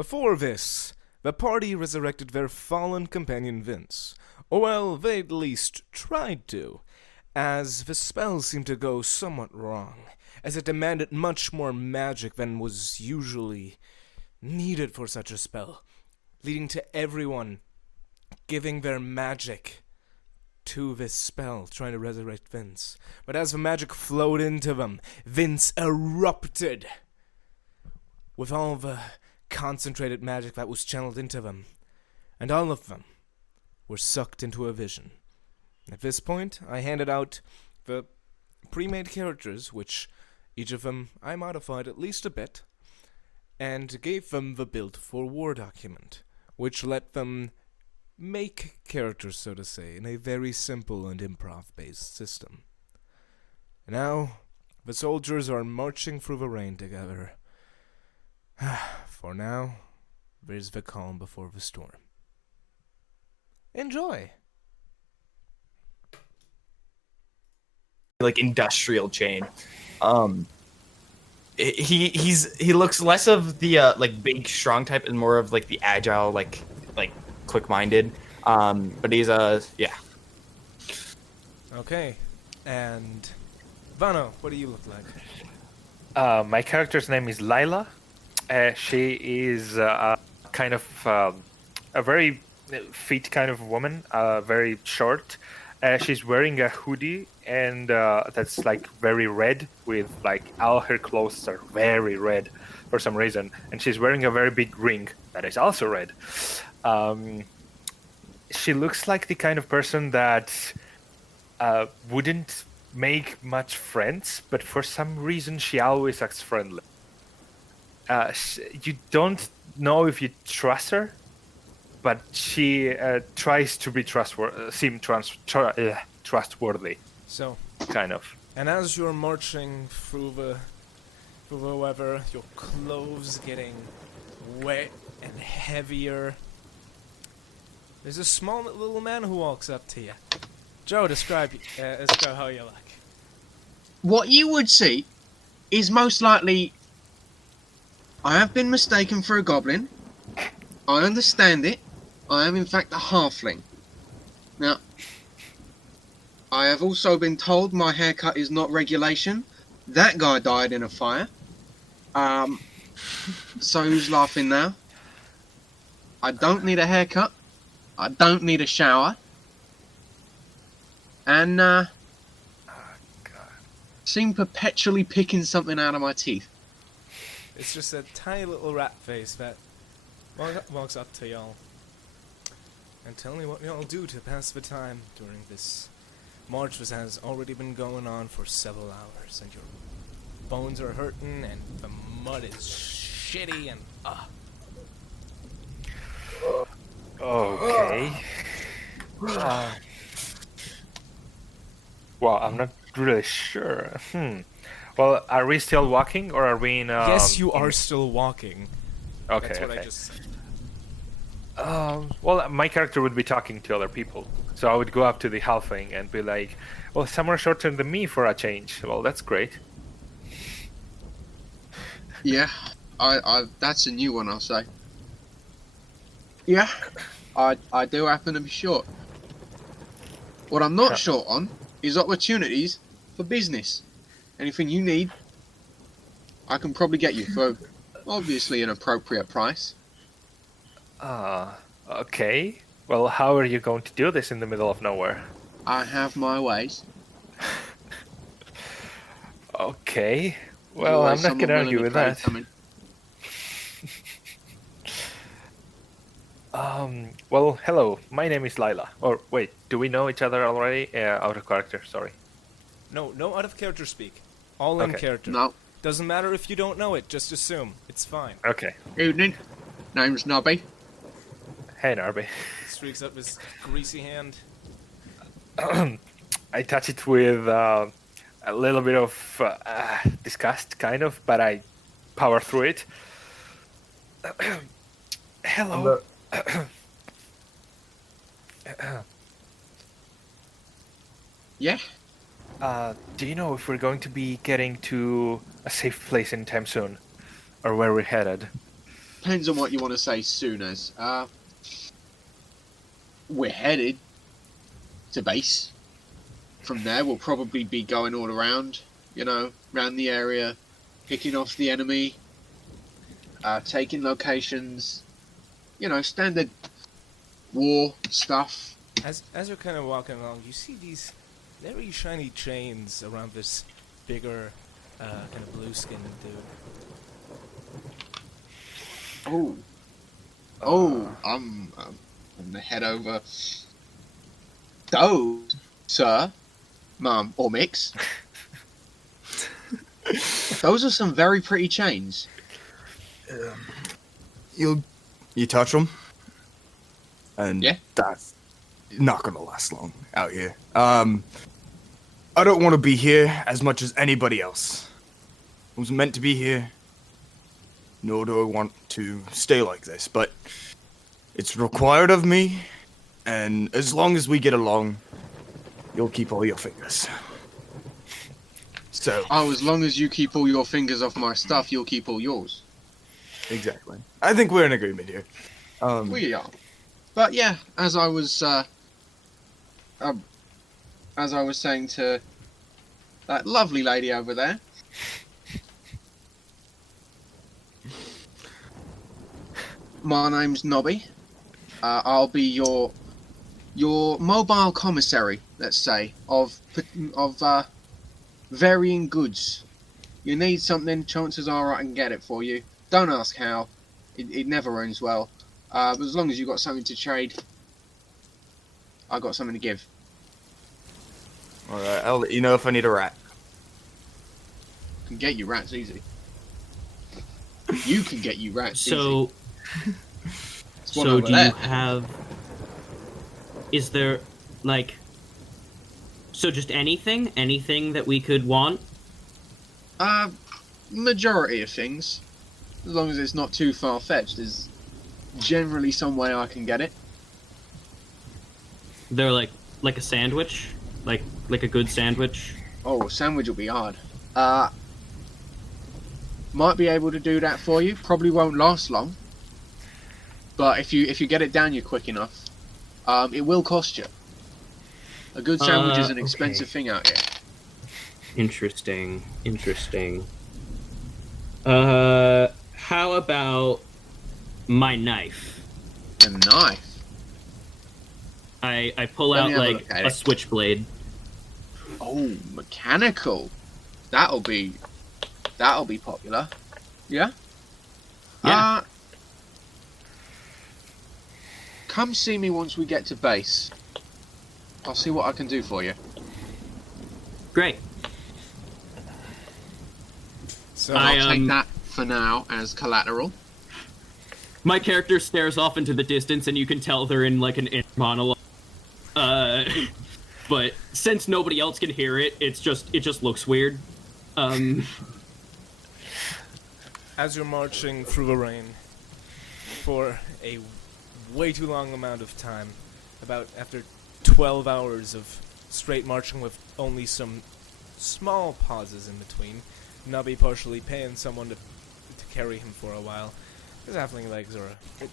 Before this, the party resurrected their fallen companion Vince. Or well, they at least tried to, as the spell seemed to go somewhat wrong, as it demanded much more magic than was usually needed for such a spell, leading to everyone giving their magic to this spell, trying to resurrect Vince. But as the magic flowed into them, Vince erupted with all the concentrated magic that was channeled into them, and all of them were sucked into a vision. At this point, I handed out the pre-made characters, which each of them I modified at least a bit, and gave them the build for war document, which let them make characters, so to say, in a very simple and improv-based system. Now, the soldiers are marching through the rain together. For now, there's the calm before the storm. Enjoy! Like industrial chain. He looks less of the like big strong type and more of like the agile like quick-minded. But he's yeah. Okay, and Vano, what do you look like? My character's name is Lila. She is kind of a very fit kind of woman, very short. She's wearing a hoodie and that's like very red with like all her clothes are very red for some reason. And she's wearing a very big ring that is also red. She looks like the kind of person that wouldn't make much friends, but for some reason she always acts friendly. You don't know if you trust her, but she tries to be trustworthy. So, Kind of. and as you're marching through the weather, your clothes getting wet and heavier, there's a small little man who walks up to you. Joe, describe how you look. What you would see is most likely I have been mistaken for a goblin. I understand it. I am in fact a halfling. Now, I have also been told my haircut is not regulation. That guy died in a fire. So who's laughing now? I don't need a haircut. I don't need a shower. And, God. seem perpetually picking something out of my teeth. It's just a tiny little rat face that walks up to y'all. And tell me what y'all do to pass the time during this march that has already been going on for several hours. And your bones are hurting and the mud is shitty and Okay. Well, I'm not really sure. Well, are we still walking or are we in? Yes, you are still walking. Okay. That's what okay. I just said. Well, my character would be talking to other people, so I would go up to the halfling and be like, "Well, some are shorter than me for a change. Well, that's great." Yeah, I that's a new one, I'll say. Yeah, I do happen to be short. What I'm not short on is opportunities for business. Anything you need, I can probably get you for obviously an appropriate price. Okay. Well, how are you going to do this in the middle of nowhere? I have my ways. Okay. Well, Always I'm not someone gonna willing argue to with pay that. something. Well, hello. My name is Lila. Or wait, do we know each other already? Out of character. Sorry. No out of character speak. All in Okay. character. No. Doesn't matter if you don't know it, just assume. It's fine. Okay. Evening. Name's Nobby. Hey, Narby. Streaks up his greasy hand. I touch it with a little bit of disgust, kind of, but I power through it. Hello. Yeah. Do you know if we're going to be getting to a safe place anytime soon, or where we're headed? depends on what you want to say soon as. We're headed to base. From there, we'll probably be going all around, around the area, picking off the enemy, taking locations, standard war stuff. As you're kind of walking along, you see these very shiny chains around this bigger, kind of blue-skinned dude. I'm gonna head over. Those, sir, ma'am, or mix. Those are some very pretty chains. You touch them, and Yeah. that's not gonna last long out here. I don't want to be here as much as anybody else. I was meant to be here, nor do I want to stay like this, but it's required of me, and as long as we get along, you'll keep all your fingers. So, As long as you keep all your fingers off my stuff, you'll keep all yours. exactly. I think we're in agreement here. We are. But yeah, as I was saying to that lovely lady over there, my name's Nobby. I'll be your mobile commissary, let's say, of varying goods. You need something, chances are I can get it for you. Don't ask how. It never ends well. But as long as you've got something to trade, I've got something to give. Alright, I'll let you know if I need a rat. Can get you rats easy. You can get you rats easy. So, There's one so over do there. you have? Is there like? So just anything that we could want? Majority of things, as long as it's not too far fetched, there's generally some way I can get it. They're like a sandwich, like a good sandwich. Oh, a sandwich will be hard. Might be able to do that for you. Probably won't last long. But if you get it down you quick enough, it will cost you. A good sandwich is an expensive thing out here. Interesting. How about my knife? A knife. I pull Let out me have a like look at a it. switchblade. Oh, mechanical. That'll be popular. Yeah? Yeah. Come see me once we get to base. I'll see what I can do for you. Great. So, I'll take that for now as collateral. My character stares off into the distance, and you can tell they're in like an inner monologue. But since nobody else can hear it, it just looks weird. as you're marching through the rain for a way too long amount of time, about after 12 hours of straight marching with only some small pauses in between, Nubby partially paying someone to carry him for a while. His halfling legs are a bit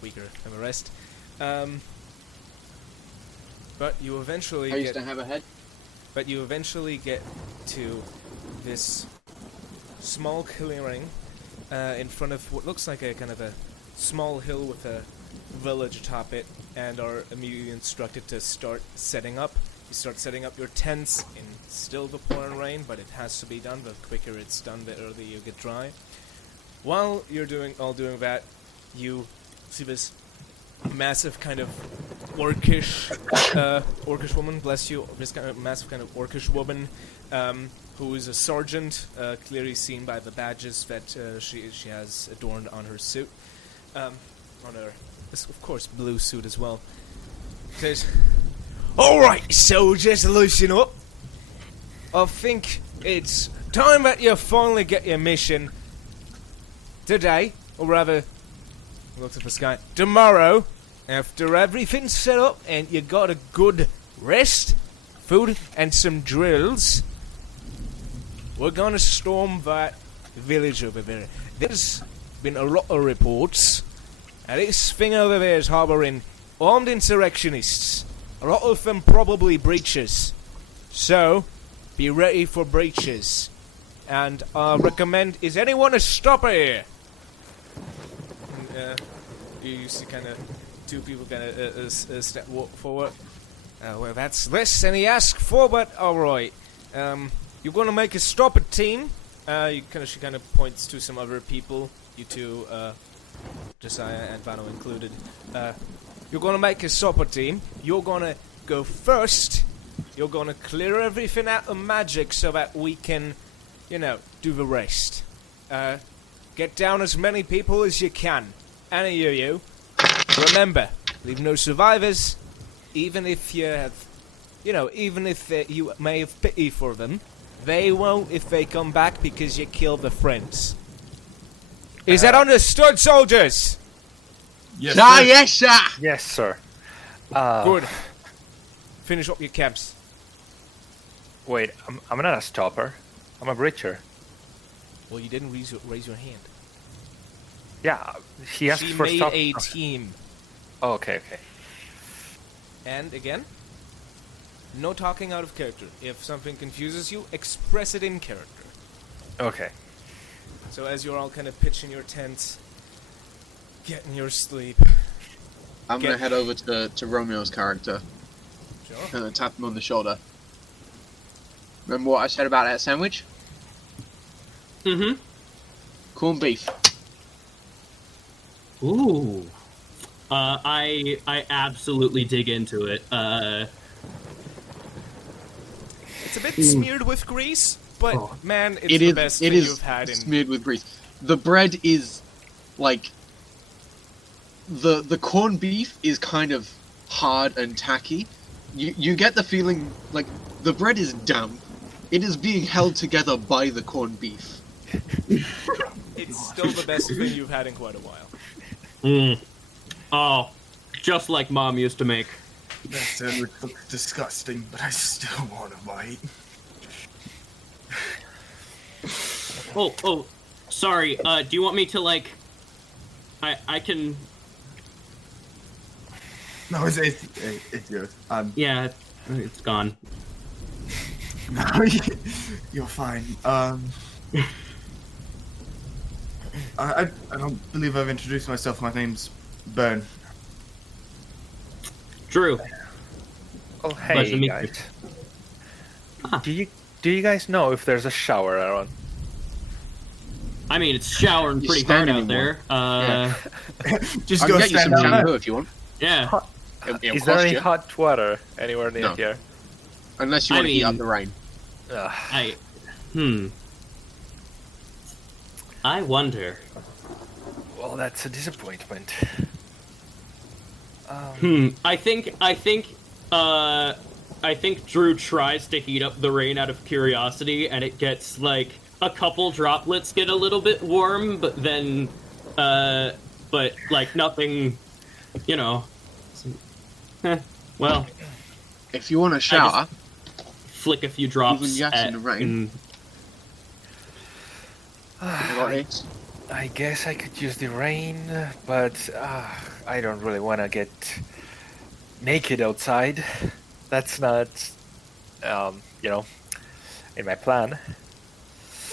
weaker than the rest. But you eventually I used to have a head. But you eventually get to this small clearing in front of what looks like a kind of a small hill with a village atop it, and are immediately instructed to start setting up. You start setting up your tents in still the pouring rain, but it has to be done. The quicker it's done, the earlier you get dry. While you're doing that, you see this massive kind of orcish woman, bless you, this kind of massive kind of orcish woman, who is a sergeant, clearly seen by the badges that she has adorned on her suit, on her, of course, blue suit as well. Says, "Alright, soldiers, loosen up. I think it's time that you finally get your mission today, or rather, looks at the sky, tomorrow, after everything's set up and you got a good rest, food, and some drills. We're gonna storm that village over there. There's been a lot of reports. And this thing over there is harboring armed insurrectionists. A lot of them probably breaches. So, be ready for breaches. And recommend, is anyone a stopper here? You see kind of two people kind of step forward. Well, that's less than he asked for, but alright. You're gonna make a stopper team. She kind of points to some other people. You two, Josiah and Vano included. You're gonna make a stopper team. You're gonna go first. You're gonna clear everything out of magic so that we can, do the rest. Get down as many people as you can. Any of you. Remember, leave no survivors. Even if you have, even if you may have pity for them, they won't if they come back because you killed their friends. Is that understood, soldiers? Yes, Ah, sir. yes, sir. Yes, sir. Good. Finish up your camps. Wait, I'm not a stopper. I'm a breacher. Well, you didn't raise your hand. Yeah, he asked She for made stop. a team. Oh, okay. And again, no talking out of character. If something confuses you, express it in character. Okay. So as you're all kind of pitching your tents, getting your sleep. I'm going to head over to Romeo's character Sure. and tap him on the shoulder. Remember what I said about that sandwich? Mm-hmm. Corned beef. Ooh. I absolutely dig into it. It's a bit smeared with grease, but man, it's It the is. best It thing is you've had in. smeared with grease. The bread is like the corned beef is kind of hard and tacky. You get the feeling like the bread is damp. It is being held together by the corned beef. It's still the best thing you've had in quite a while. Mm. Oh, just like Mom used to make. That sandwich looks disgusting, but I still want to bite. Oh, sorry. Do you want me to I can. No, it's yours. Yeah, it's gone. You're fine. I don't believe I've introduced myself. My name's Bern. Drew. Oh, Pleasure to hey meet guys. Ah. Do you guys know if there's a shower around? I mean, it's showering You pretty hard stand out there. Just I go can get you stand some down there. shampoo if you want. Yeah. It'll Is there cost any you, hot water anywhere near No. here? unless you I want to heat up mean- the rain. Ugh. I wonder. Well, that's a disappointment. I think Drew tries to heat up the rain out of curiosity, and it gets like a couple droplets get a little bit warm, but then, but like nothing, well, If you want to shower, flick a few drops Even yes in the rain. you got it. I guess I could use the rain, but I don't really want to get naked outside. That's not, in my plan.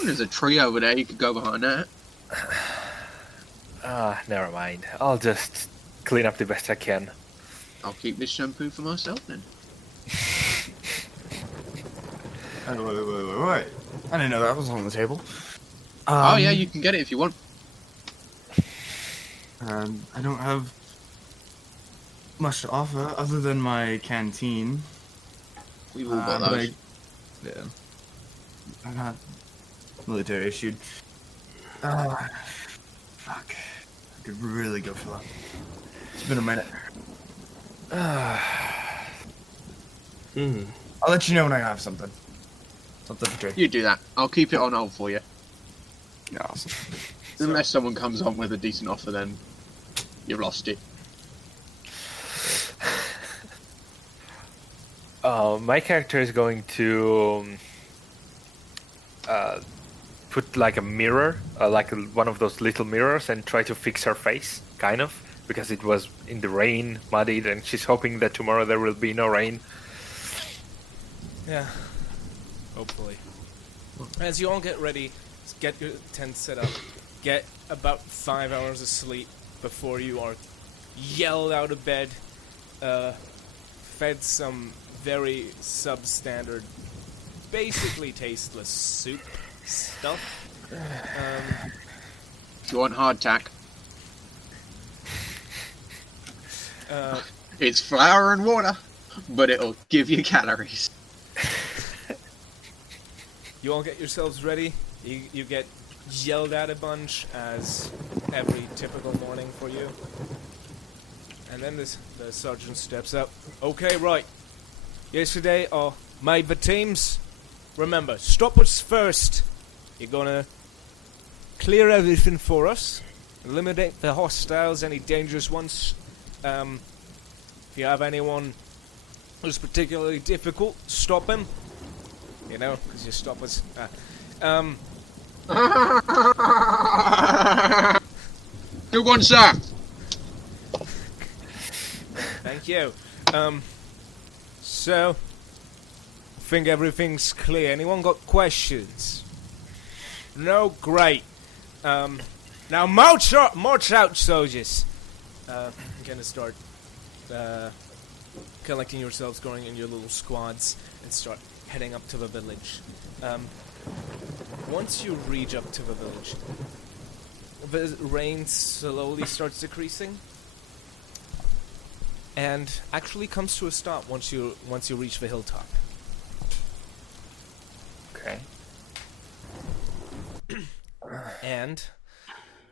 There's a tree over there. You could go behind that. Never mind. I'll just clean up the best I can. I'll keep this shampoo for myself then. Wait. I didn't know that was on the table. Oh yeah, you can get it if you want. I don't have much to offer other than my canteen. We've all got But those. yeah. I'm not military issued. Fuck. I could really go for that. It's been a minute. I'll let you know when I have something. Something to drink. You do that. I'll keep it on hold for you. Yeah, awesome. Unless someone comes on with a decent offer, then you've lost it. My character is going to put like a mirror, one of those little mirrors, and try to fix her face, kind of, because it was in the rain, muddied, and she's hoping that tomorrow there will be no rain. Yeah. Hopefully. As you all get ready, get your tent set up, get about 5 hours of sleep before you are yelled out of bed, fed some very substandard, basically tasteless soup stuff. You want hardtack? It's flour and water, but it'll give you calories. You all get yourselves ready. You get yelled at a bunch, as every typical morning for you. And then the sergeant steps up. Okay, right. Yesterday I made the teams. Remember, stop us first. You're gonna clear everything for us. Eliminate the hostiles, any dangerous ones. If you have anyone who's particularly difficult, stop him. You know, because you stop us. Good one, sir. Thank you. So, I think everything's clear. Anyone got questions? No? Great. Now march out, soldiers. I'm gonna start collecting yourselves, going in your little squads, and start heading up to the village. Once you reach up to the village, the rain slowly starts decreasing, and actually comes to a stop once you reach the hilltop. Okay. And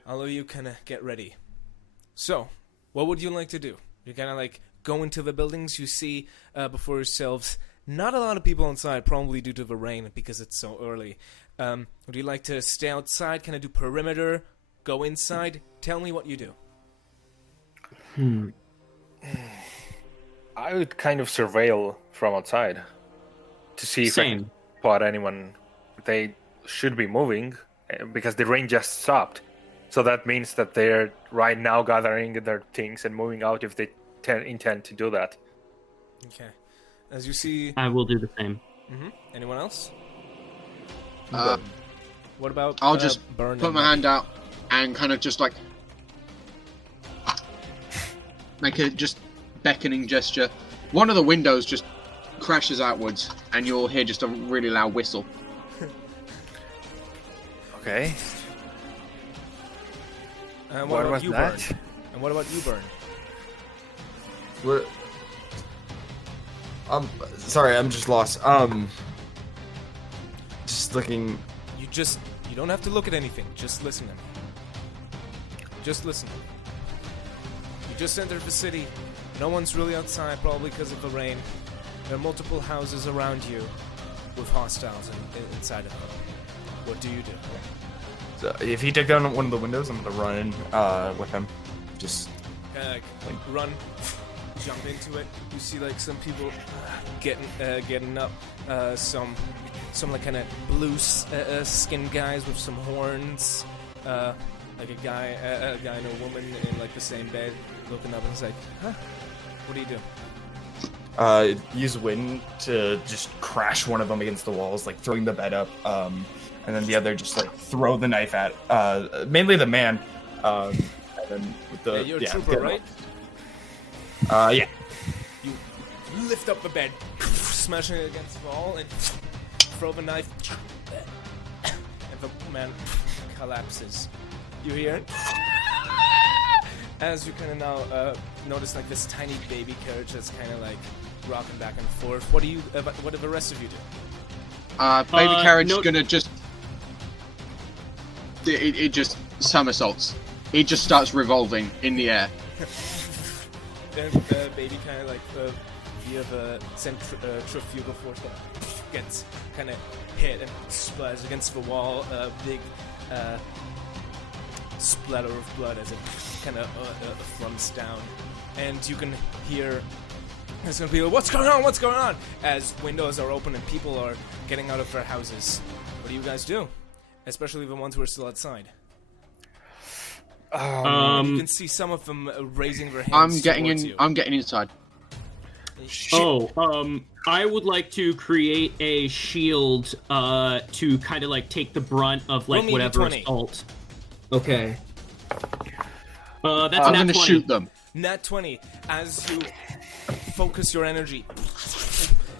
all of you kind of get ready. So, what would you like to do? You kind of like go into the buildings. You see before yourselves not a lot of people inside, probably due to the rain because it's so early. Would you like to stay outside, kind of do perimeter, go inside? Tell me what you do. I would kind of surveil from outside to see if I Same. can spot anyone. They should be moving because the rain just stopped. So that means that they're right now gathering their things and moving out if they intend to do that. Okay. As you see... I will do the same. Anyone else? Uh, What about I'll just Burn put and my Muddy? hand out and kind of just like make a just beckoning gesture. One of the windows just crashes outwards, and you'll hear just a really loud whistle. Okay. And What what about was you, that? Burn? And what about you, Burn? What? Sorry, I'm just lost. Just looking. You don't have to look at anything. Just listen to me. Just listen. You just entered the city. No one's really outside, probably because of the rain. There are multiple houses around you with hostiles inside of them. What do you do? So if he took down one of the windows, I'm gonna run with him. Just Run, jump into it. You see like some people getting up. Some like kind of blue skinned guys with some horns. Like a guy and a woman in like the same bed, looking up and it's like, huh? What do you do? use wind to just crash one of them against the walls, like throwing the bed up. And then the other just like throw the knife at mainly the man. And then with the You're a trooper, right? Yeah. You lift up the bed, smashing it against the wall, and throw the knife, and the man collapses. You hear it? As you kind of now notice like this tiny baby carriage that's kind of like rocking back and forth. What do the rest of you do? Baby carriage no- gonna just it just somersaults. It just starts revolving in the air. Then baby kind of like via the centrifugal force gets kind of hit and splatters against the wall. Big splatter of blood as it kind of flumps down, and you can hear there's gonna be what's going on? What's going on? As windows are open and people are getting out of their houses. What do you guys do? especially the ones who are still outside. You Um. can see some of them raising their I'm hands getting towards in. you. I'm getting inside. I would like to create a shield to kind of like take the brunt of like Roll me whatever D20. assault. Okay. That's I'm nat going to 20. shoot them. Nat 20, as you focus your energy,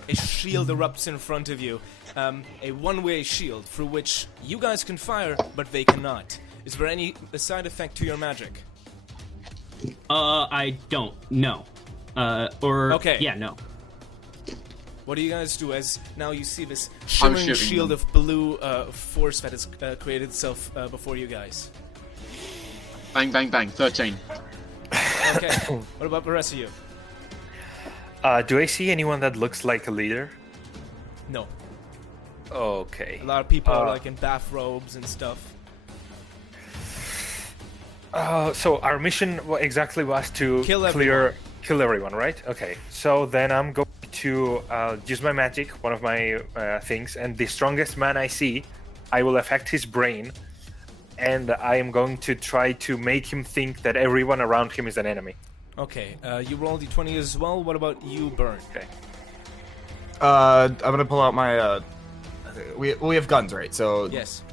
a shield erupts in front of you. A one-way shield through which you guys can fire, but they cannot. Is there any side effect to your magic? I don't. No. Okay. Yeah, no. What do you guys do as now you see this I'm shimmering shooting shield them. of blue force that has created itself before you guys? Bang, bang, bang. 13. Okay. What about the rest of you? Do I see anyone that looks like a leader? No. Okay. A lot of people are like in bathrobes and stuff. So our mission exactly was to Kill kill everyone, right? Okay. So then I'm going to use my magic, one of my things, and the strongest man I see, I will affect his brain, and I am going to try to make him think that everyone around him is an enemy. Okay. You roll d20 as well. What about you, Burn? Okay. I'm gonna pull out my. We have guns, right? So Yes.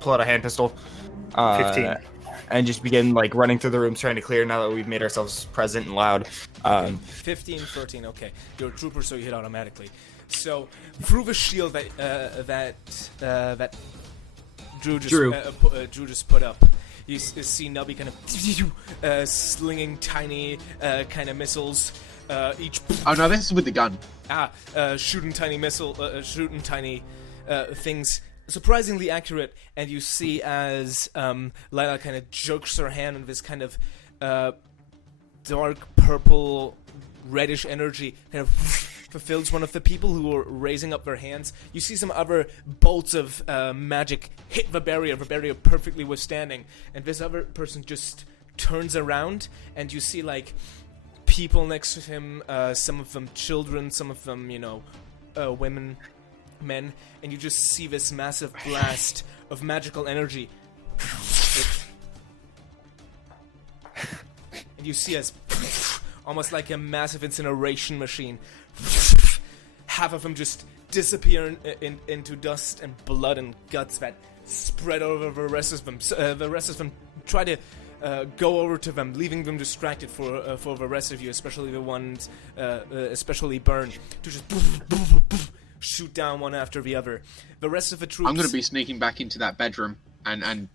pull out a hand pistol. 15. And just begin like running through the rooms trying to clear now that we've made ourselves present and loud. 15, 13, okay. You're a trooper, so you hit automatically. So, through the shield that Drew just put up, you see Nubby kind of slinging tiny kind of missiles, each Oh no, this is with the gun. shooting tiny things. Surprisingly accurate, and you see as Lila kind of jerks her hand and this kind of dark purple reddish energy kind of fulfills one of the people who are raising up their hands. You see some other bolts of magic hit the barrier perfectly withstanding, and this other person just turns around, and you see like people next to him, some of them children, some of them, women, men, and you just see this massive blast of magical energy. And you see as almost like a massive incineration machine, half of them just disappear into dust and blood and guts that spread over the rest of them. The rest of them try to go over to them, leaving them distracted for the rest of you, especially the ones, especially Burn, to just shoot down one after the other. The rest of the troops. I'm going to be sneaking back into that bedroom and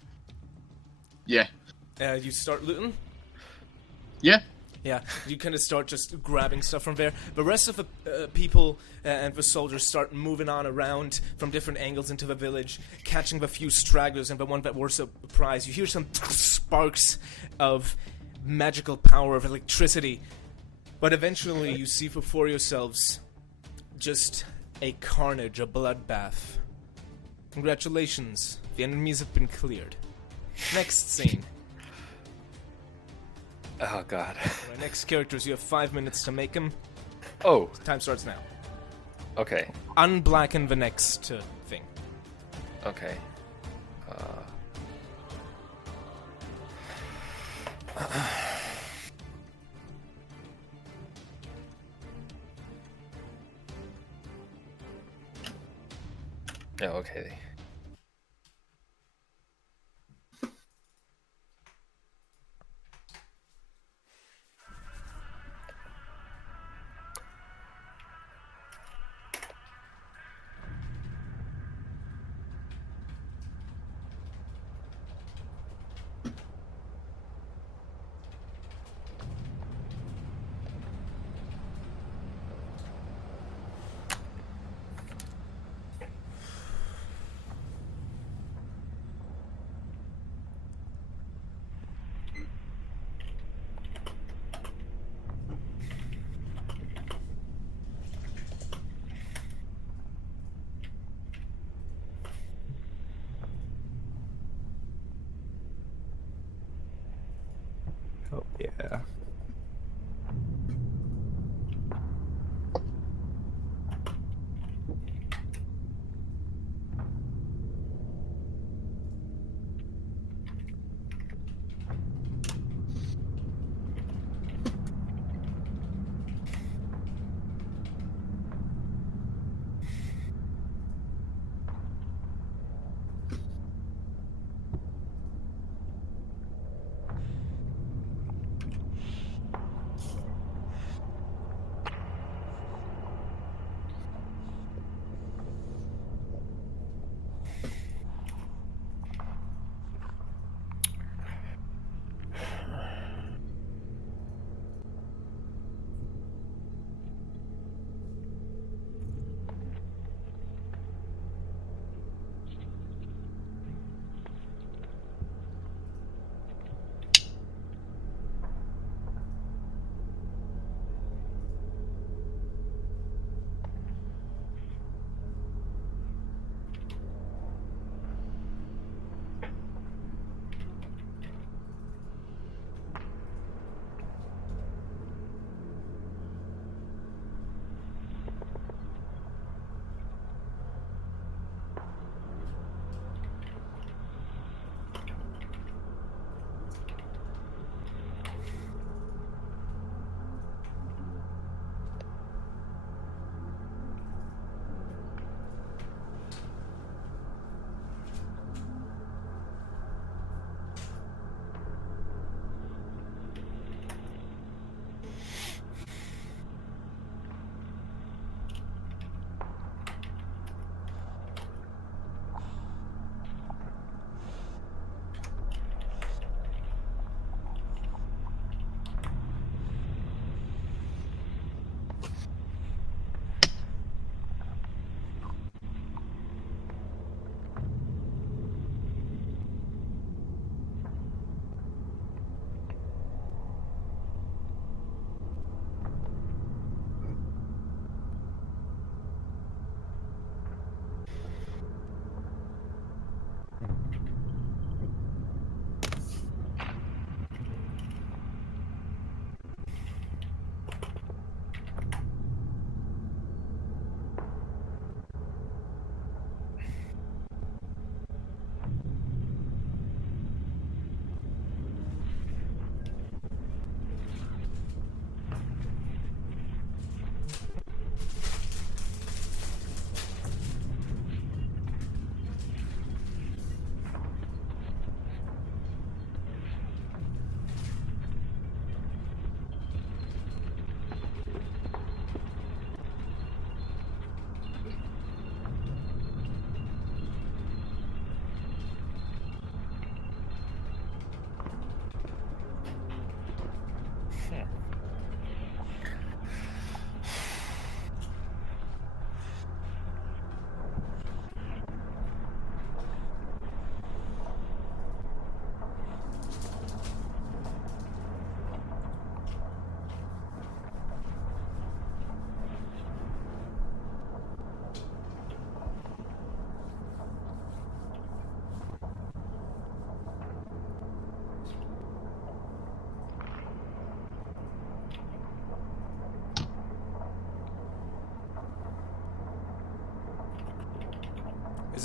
yeah. You start looting. Yeah. Yeah, you kind of start just grabbing stuff from there. The rest of the people and the soldiers start moving on around from different angles into the village, catching the few stragglers and the one that were surprised. You hear some sparks of magical power, of electricity, but eventually you see before yourselves just a carnage, a bloodbath. Congratulations, the enemies have been cleared. Next scene. Oh god. My next characters, you have 5 minutes to make them. Oh, Time starts now. okay. Unblacken the next thing. Okay. Yeah, okay. Oh yeah.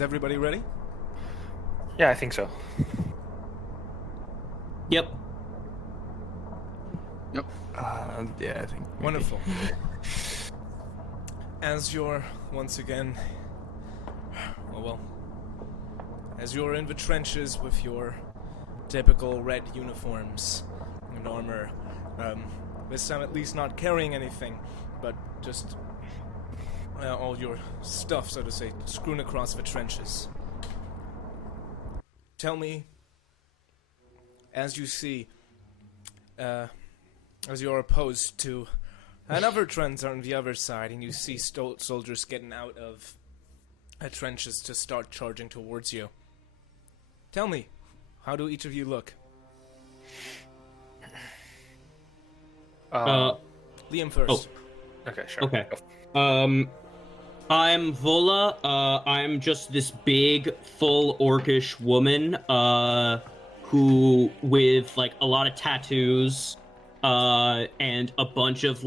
Is everybody ready? Yeah, I think so. Yep. Yeah, I think. maybe. Wonderful. As you're once again, as you're in the trenches with your typical red uniforms and armor, this time at least not carrying anything, but just all your stuff, so to say, strewn across the trenches. Tell me, as you see, as you're opposed to another trench on the other side, and you see soldiers getting out of trenches to start charging towards you. Tell me, how do each of you look? Liam first. Okay, sure. Okay. I'm Vola. I'm just this big, full orcish woman, who with like a lot of tattoos, and a bunch of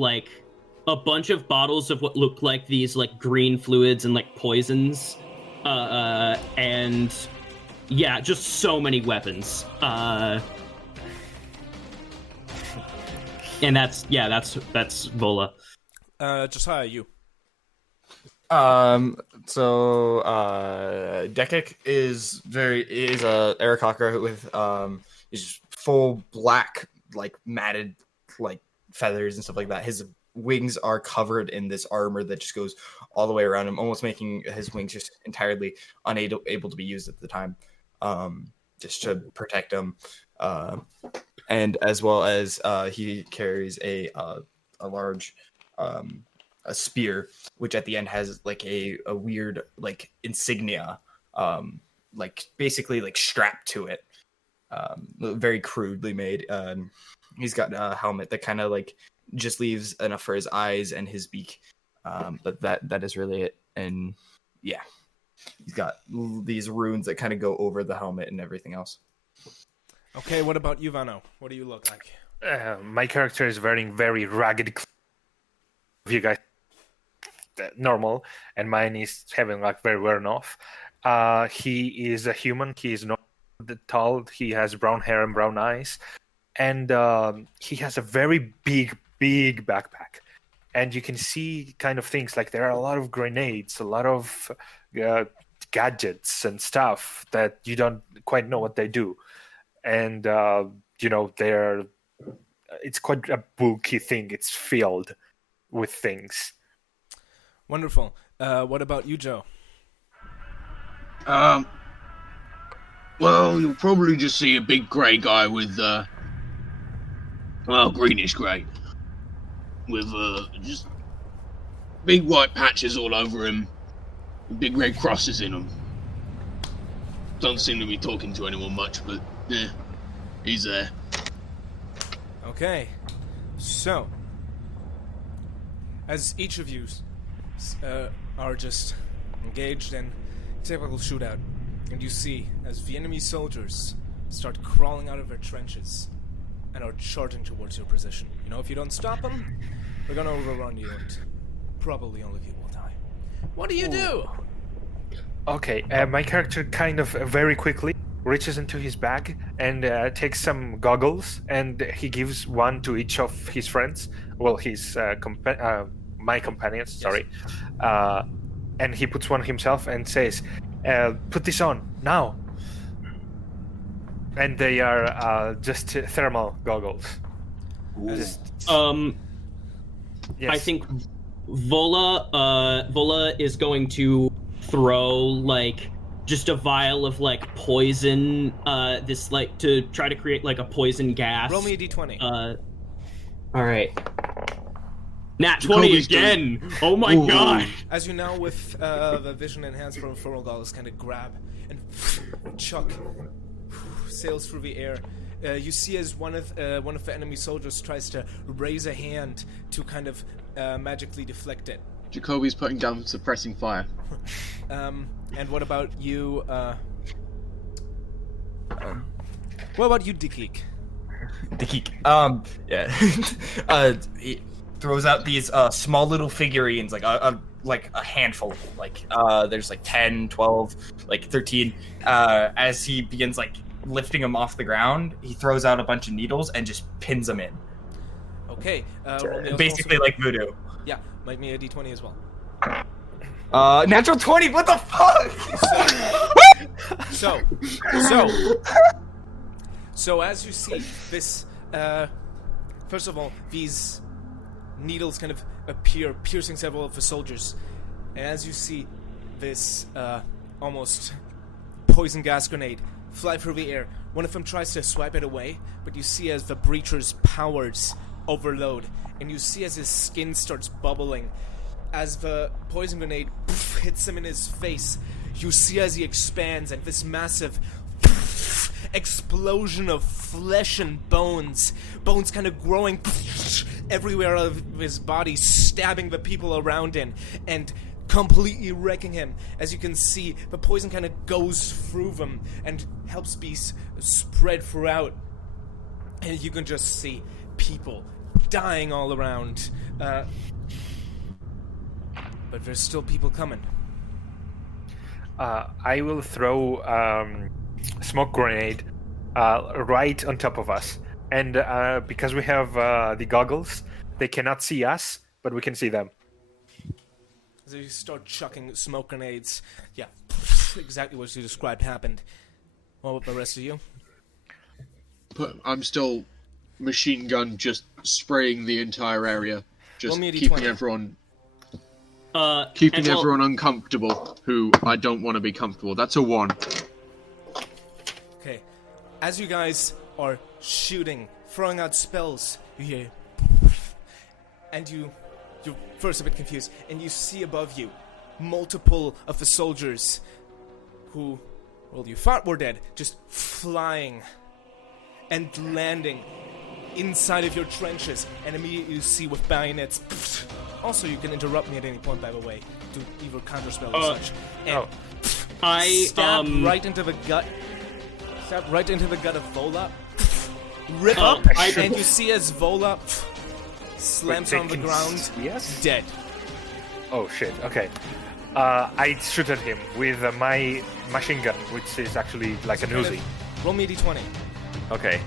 bottles of what look like these like green fluids and like poisons, and yeah, just so many weapons. And that's Vola. Josiah, you. Dekik is Eric Hawker with is full black, like matted like feathers and stuff like that. His wings are covered in this armor that just goes all the way around him, almost making his wings just entirely able to be used at the time, just to protect him. And as well as he carries a large a spear, which at the end has like a weird like insignia, like basically like strapped to it, very crudely made. He's got a helmet that kind of like just leaves enough for his eyes and his beak, but that is really it. And yeah, he's got these runes that kind of go over the helmet and everything else. Okay, what about you, Vano? What do you look like? My character is wearing very ragged clothes. You guys normal, and mine is having like very worn off. He is a human. He is not tall. He has brown hair and brown eyes, and he has a very big backpack. And you can see kind of things like there are a lot of grenades, a lot of gadgets and stuff that you don't quite know what they do. And it's quite a bulky thing. It's filled with things. Wonderful. What about you, Joe? Well, you'll probably just see a big grey guy with, greenish grey. With, just big white patches all over him. Big red crosses in them. Don't seem to be talking to anyone much, but, yeah, he's there. Okay. So, as each of you are just engaged in typical shootout, and you see as the enemy soldiers start crawling out of their trenches and are charging towards your position. You know, if you don't stop them, they're gonna overrun you, and probably all of you will die. What do you do? Okay, my character kind of very quickly reaches into his bag and takes some goggles, and he gives one to each of his friends. Well, his my companions, sorry. And he puts one himself and says, "Put this on now." And they are just thermal goggles. Just, yes. I think Vola is going to throw like just a vial of like poison, this like to try to create like a poison gas. Roll me a d20. All right. Nat 20 again! Oh my god! As you now with the vision enhanced from feral goggles kind of grab and chuck sails through the air. You see as one of the enemy soldiers tries to raise a hand to kind of magically deflect it. Jacoby's putting down suppressing fire. And what about you? What about you, Dikik? Dikik. Yeah. He throws out these small little figurines, like a like a handful, like there's like 10, 12, like 13. As he begins like lifting them off the ground, he throws out a bunch of needles and just pins them in. Okay. Roll me Basically like voodoo. Yeah, make me a d20 as well. Natural 20. What the fuck? So as you see this, first of all, these needles kind of appear, piercing several of the soldiers, and as you see this almost poison gas grenade fly through the air, one of them tries to swipe it away, but you see as the breacher's powers overload, and you see as his skin starts bubbling, as the poison grenade hits him in his face. You see as he expands, and this massive explosion of flesh and bones kind of growing everywhere out of his body, stabbing the people around him and completely wrecking him. As you can see, the poison kind of goes through them and helps be spread throughout, and you can just see people dying all around. But there's still people coming. I will throw smoke grenade right on top of us, and because we have the goggles, they cannot see us, but we can see them. So you start chucking smoke grenades. Yeah, exactly what you described happened. What about the rest of you? But I'm still machine gun, just spraying the entire area, just Roll me a keeping D20. everyone and well, everyone uncomfortable. Who I don't want to be comfortable. That's a 1. Okay, as you guys are shooting, throwing out spells, you hear, and you're first a bit confused, and you see above you multiple of the soldiers who, well, you thought were dead, just flying and landing inside of your trenches, and immediately you see with bayonets. Also, you can interrupt me at any point, by the way, do either counterspell or such. And stab right into the gut. Stab right into the gut of Vola. Rip up, and you see as Vola slams on the ground, Yes. dead. Oh shit. Okay. I shoot at him with my machine gun, which is actually like an Uzi. Roll me a d20. Okay.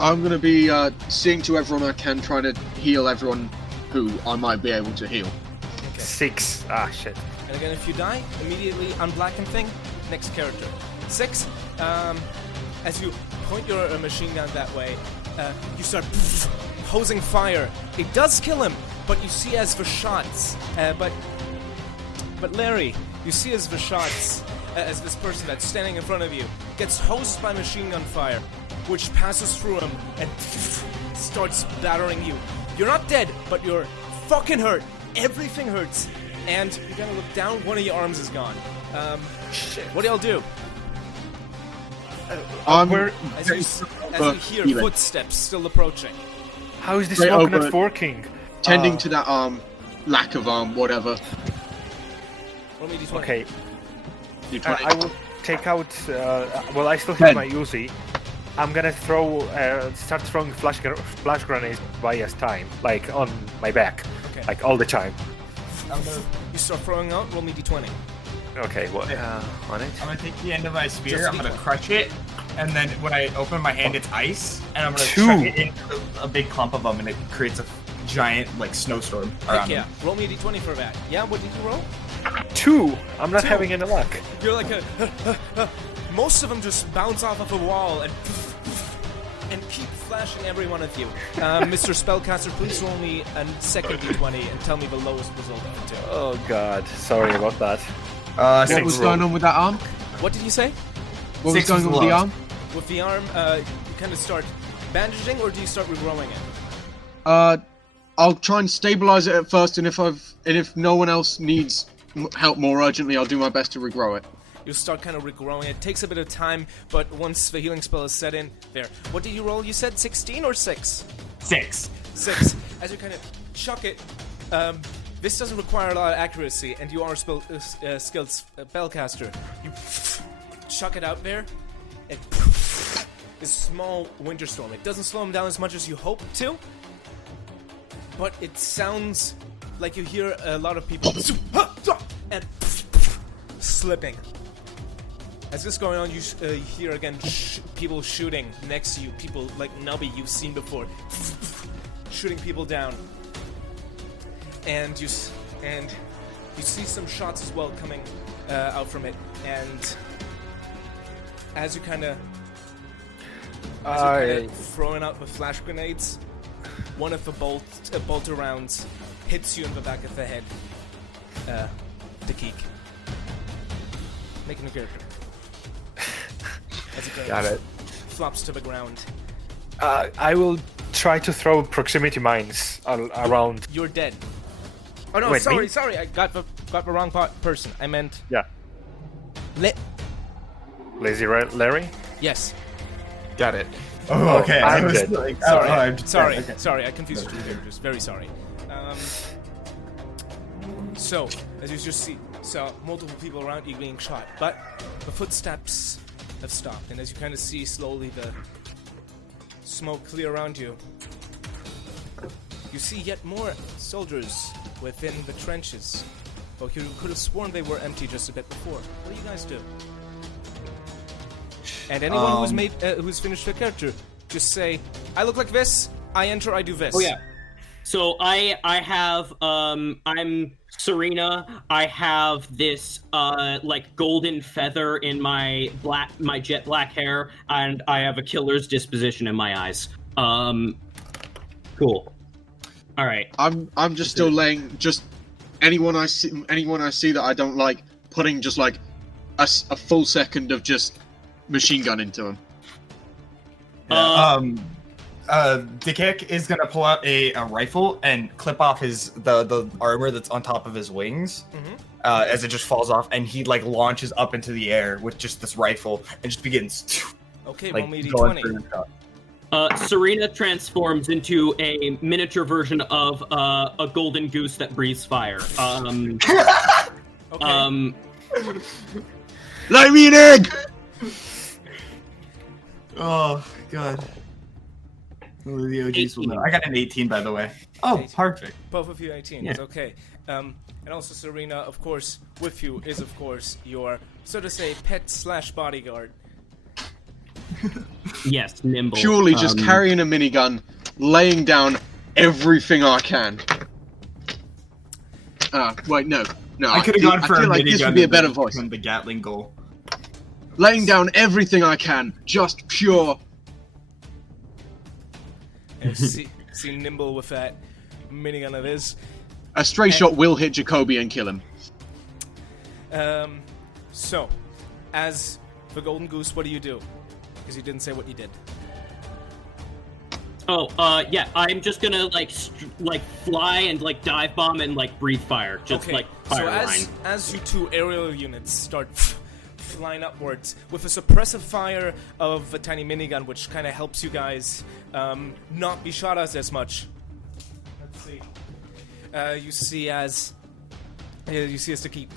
I'm gonna be seeing to everyone I can, trying to heal everyone who I might be able to heal. 6. Ah shit. And again, if you die, immediately unblacken thing, next character. 6, as you point your machine gun that way, you start hosing fire. It does kill him, but you see as the shots, but Larry, you see as the shots, as this person that's standing in front of you gets hosed by machine gun fire, which passes through him and starts battering you. You're not dead, but you're fucking hurt. Everything hurts. And you're gonna look down, one of your arms is gone. Shit. What do y'all do? As you hear healing. footsteps still approaching. How is this Straight smoke over not working? Tending to that arm, lack of arm, whatever. Roll me a d20. Okay. You I will take out. Well, I still have 10. my Uzi. I'm gonna start throwing flash grenades by as time, like on my back, Okay. like all the time. You start throwing out, roll me d20. Okay, what? On it. I'm gonna take the end of my spear, Just I'm gonna D20. crush it, and then when I open my hand, it's ice, and I'm gonna 2. chuck it into a big clump of them, and it creates a giant, like, snowstorm Heck around yeah. them. Roll me a d20 for that. Yeah, what did you roll? 2. I'm not 2. having any luck. You're like most of them just bounce off of a wall and keep flashing every one of you. Mr. Spellcaster, please roll me a second d20 and tell me the lowest result you can do. Oh god, sorry about that. What was going on with that arm? What did you say? What was 6 going was on with the low. arm? With the arm, you kind of start bandaging, or do you start regrowing it? I'll try and stabilize it at first, and if no one else needs help more urgently, I'll do my best to regrow it. You start kind of regrowing it. Takes a bit of time, but once the healing spell is set in, there. What did you roll? You said 16 or 6? 6. 6. As you kind of chuck it, this doesn't require a lot of accuracy, and you are a skilled spellcaster. You chuck it out there, and this small winter storm. It doesn't slow him down as much as you hope to, but it sounds like you hear a lot of people and slipping. As this is going on, you hear again people shooting next to you. People like Nubby you've seen before, shooting people down. And you see some shots as well coming out from it. And as you kind of throwing out the flash grenades, one of the bolter rounds hits you in the back of the head. Dakik. Making a character. As it Got it. flops to the ground. I will try to throw proximity mines around. You're dead. Oh no, Wait, sorry, I got the wrong person. I meant Yeah. Lazy Larry? Yes. Got it. Oh, okay. I'm I was dead. like, Sorry, I confused the two characters. Very sorry. So, as you just saw multiple people around you being shot, but the footsteps have stopped, and as you kind of see slowly the smoke clear around you, you see yet more soldiers within the trenches. Well, you could have sworn they were empty just a bit before. What do you guys do? And anyone who's finished their character, just say, I look like this, I enter, I do this. Oh yeah. So I have I'm Serena. I have this like golden feather in my jet black hair, and I have a killer's disposition in my eyes. Cool. All right. I'm just still laying anyone I see that I don't like, putting just like a full second of just machine gun into him. Dakik is gonna pull out a rifle and clip off the armor that's on top of his wings, as it just falls off, and he like launches up into the air with just this rifle and just begins. Okay, like, roll me going D20. through the shot. Serena transforms into a miniature version of a golden goose that breathes fire. Okay. Light me an egg! Oh god. Only the OGs will know. I got an 18, by the way. Oh, 18. perfect. Both of you 18s, Yeah. okay. And also Serena, of course, with you is, of course, your, so to say, pet/bodyguard. Yes, nimble. Purely just carrying a minigun, laying down everything I can. Wait, no. I could have gone for I a feel like this minigun would be a and better then voice. from the Gatling goal. Laying down everything I can, just pure. And see Nimble with that minigun of his. A stray shot will hit Jacoby and kill him. So, as the Golden Goose, what do you do? Because you didn't say what you did. Oh, yeah. I'm just gonna like fly and like dive bomb and like breathe fire, just Okay, like fire so line. as you two aerial units start flying upwards with a suppressive fire of a tiny minigun, which kind of helps you guys not be shot at as much. Let's see. You see as to keep.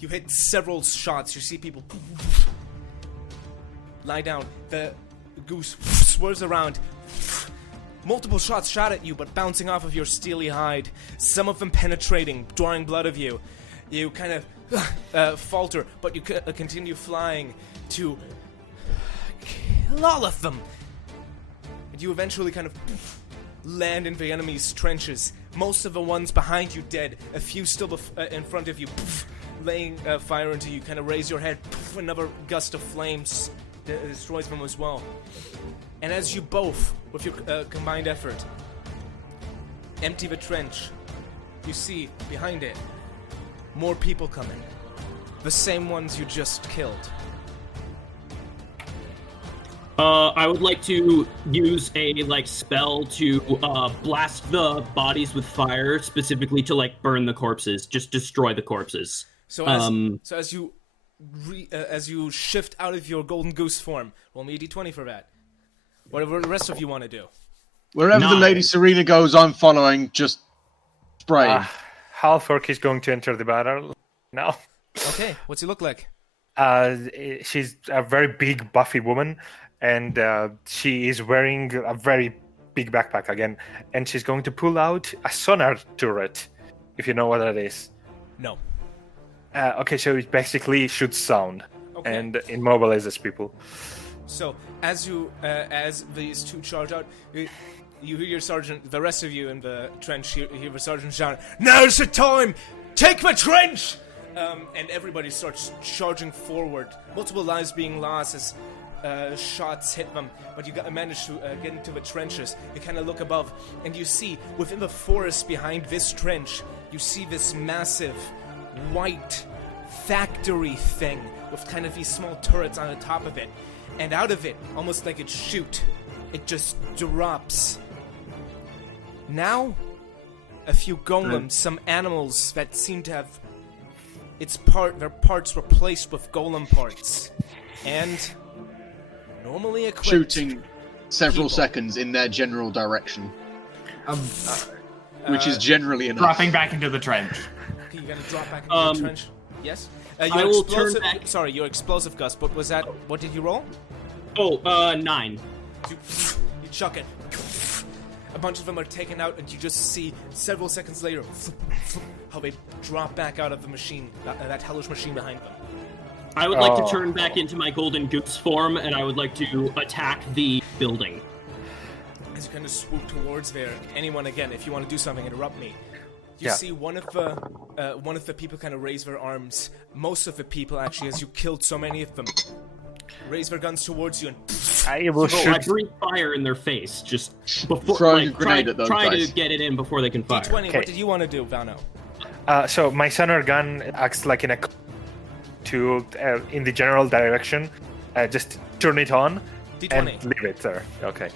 You hit several shots. You see people lie down. The goose swerves around. Multiple shots shot at you, but bouncing off of your steely hide. Some of them penetrating, drawing blood of you. You kind of falter, but you continue flying to kill all of them. And you eventually kind of land in the enemy's trenches. Most of the ones behind you dead. A few still in front of you, laying fire into you. Kind of raise your head. Another gust of flames destroys them as well. And as you both, with your combined effort, empty the trench, you see behind it more people coming. The same ones you just killed. I would like to use a like spell to blast the bodies with fire, specifically to like burn the corpses, just destroy the corpses. So as you shift out of your golden goose form, roll me a d20 for that. Whatever the rest of you want to do. Wherever the Lady Serena goes, I'm following, just spraying. Half Orc is going to enter the battle now. Okay, what's he look like? She's a very big, buffy woman, and she is wearing a very big backpack again. And she's going to pull out a sonar turret if you know what that is. No. Okay, so it basically shoots sound Okay. and immobilizes people. So as these two charge out, you hear your sergeant, the rest of you in the trench hear the sergeant shout, "Now's the time! Take the trench!" And everybody starts charging forward. Multiple lives being lost as shots hit them, but you manage to get into the trenches. You kind of look above, and you see within the forest behind this trench, you see this massive white factory thing with kind of these small turrets on the top of it. And out of it, almost like it just drops. Now, a few golems, some animals that seem to have their parts replaced with golem parts. And normally equipped. Shooting several people. seconds in their general direction, Um, which is generally enough. Dropping back into the trench. Okay, you gonna drop back into the trench? Yes? I will turn back. Sorry, your explosive, Gus, but was that... What did you roll? Oh, 9. You chuck it. A bunch of them are taken out, and you just see several seconds later how they drop back out of the machine, that hellish machine behind them. I would like to turn back into my golden goose form, and I would like to attack the building. As you kind of swoop towards there, anyone again, if you want to do something, interrupt me. You Yeah. see one of the people kind of raise their arms. Most of the people, actually, as you killed so many of them, raise their guns towards you and I will Oh, I shoot. breathe fire in their face, just before Throwing a grenade try, at those try guys. to get it in before they can fire. D20. Okay. What did you want to do, Vano? So my center gun acts like in the general direction. Just turn it on and D20. leave it there. Okay.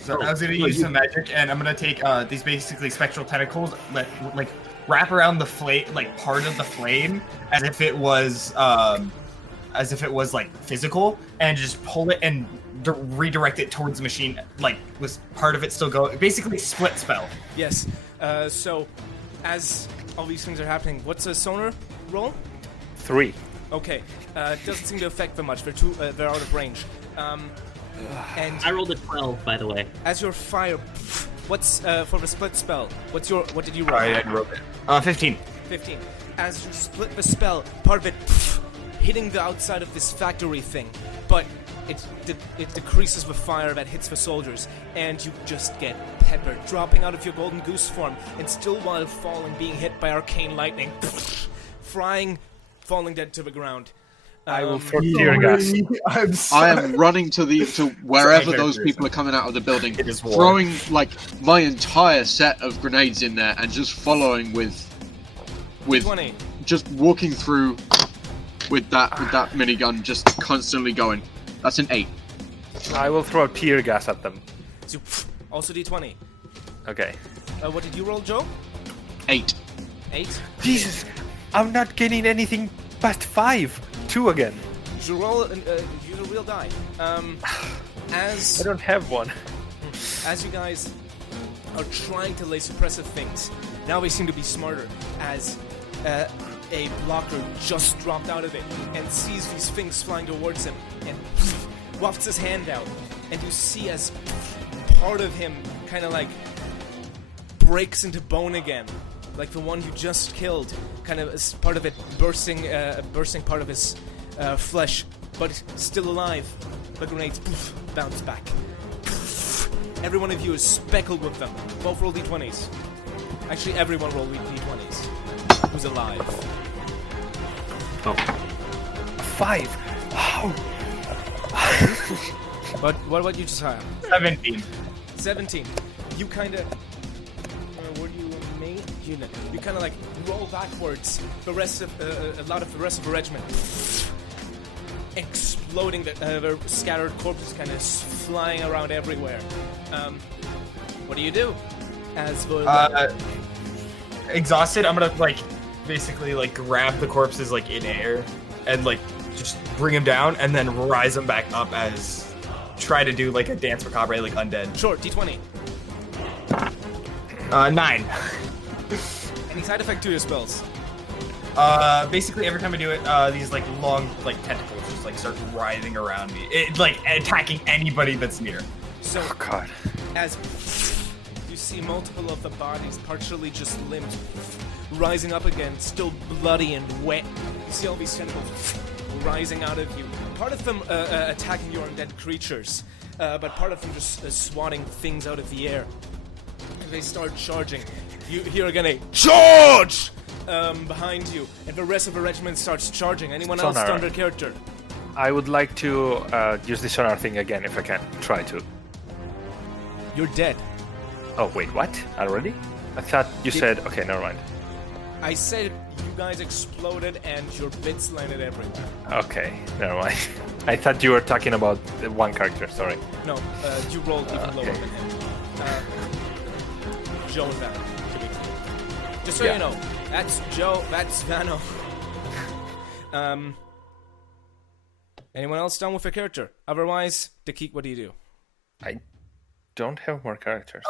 So I was gonna use some magic, and I'm gonna take these basically spectral tentacles, like wrap around the flame, like part of the flame, as if it was like physical, and just pull it and redirect it towards the machine. Like, was part of it still going? Basically, split spell. Yes. So, as all these things are happening, what's a sonar roll? 3. Okay. It doesn't seem to affect them much. They're out of range. And I rolled a 12, by the way. as your fire, what's for the split spell? What did you roll? Alright, I wrote it. 15. 15. As you split the spell, part of it hitting the outside of this factory thing, but it decreases the fire that hits the soldiers, and you just get peppered, dropping out of your golden goose form, and still while falling, being hit by arcane lightning, falling dead to the ground. I will throw tear gas. I am running to wherever Sorry, those Chris. people are coming out of the building, It is war. throwing like my entire set of grenades in there, and just following with 20. just walking through with that minigun, just constantly going. That's an 8. I will throw tear gas at them. So, also D20. Okay. What did you roll, Joe? 8. 8. Jesus, I'm not getting anything past 5. 2 again. You should roll use a real die. As I don't have one. As you guys are trying to lay suppressive things, now they seem to be smarter as a blocker just dropped out of it and sees these things flying towards him and wafts his hand out. And you see as part of him kind of like breaks into bone again, like the one you just killed, kind of as part of it bursting part of his flesh, but still alive. The grenades bounce back. Every one of you is speckled with them. Both roll d20s. Actually, everyone roll d20s. Who's alive? Oh. 5. How? But what about you, Josiah? 17. 17. You kind of... Were you main unit? You kind of like roll backwards. The rest of a lot of the rest of the regiment exploding. The scattered corpses kind of flying around everywhere. What do you do? As the Exhausted, I'm gonna basically grab the corpses in air and just bring them down and then rise them back up as try to do a dance macabre undead. sure, d20. 9. Any side effect to your spells? Basically every time I do it, these long tentacles just start writhing around me. It attacking anybody that's near. So Oh god. as you see multiple of the bodies, partially just limbs, rising up again, still bloody and wet. You see all these tentacles rising out of you. Part of them attacking your undead creatures, but part of them just swatting things out of the air. And they start charging. You hear again a charge behind you, and the rest of the regiment starts charging. Anyone else Sonar. under character? I would like to use the sonar thing again if I can. Try to. You're dead. Oh, wait, what? Already? I thought you said... Okay, never mind. I said you guys exploded and your bits landed everywhere. Okay, never mind. I thought you were talking about the one character, sorry. No, you rolled even lower okay. than him. Joe and Vano, to be clear. Just so you know, that's Joe, that's Vano. Anyone else done with a character? Otherwise, Dakik, what do you do? I don't have more characters.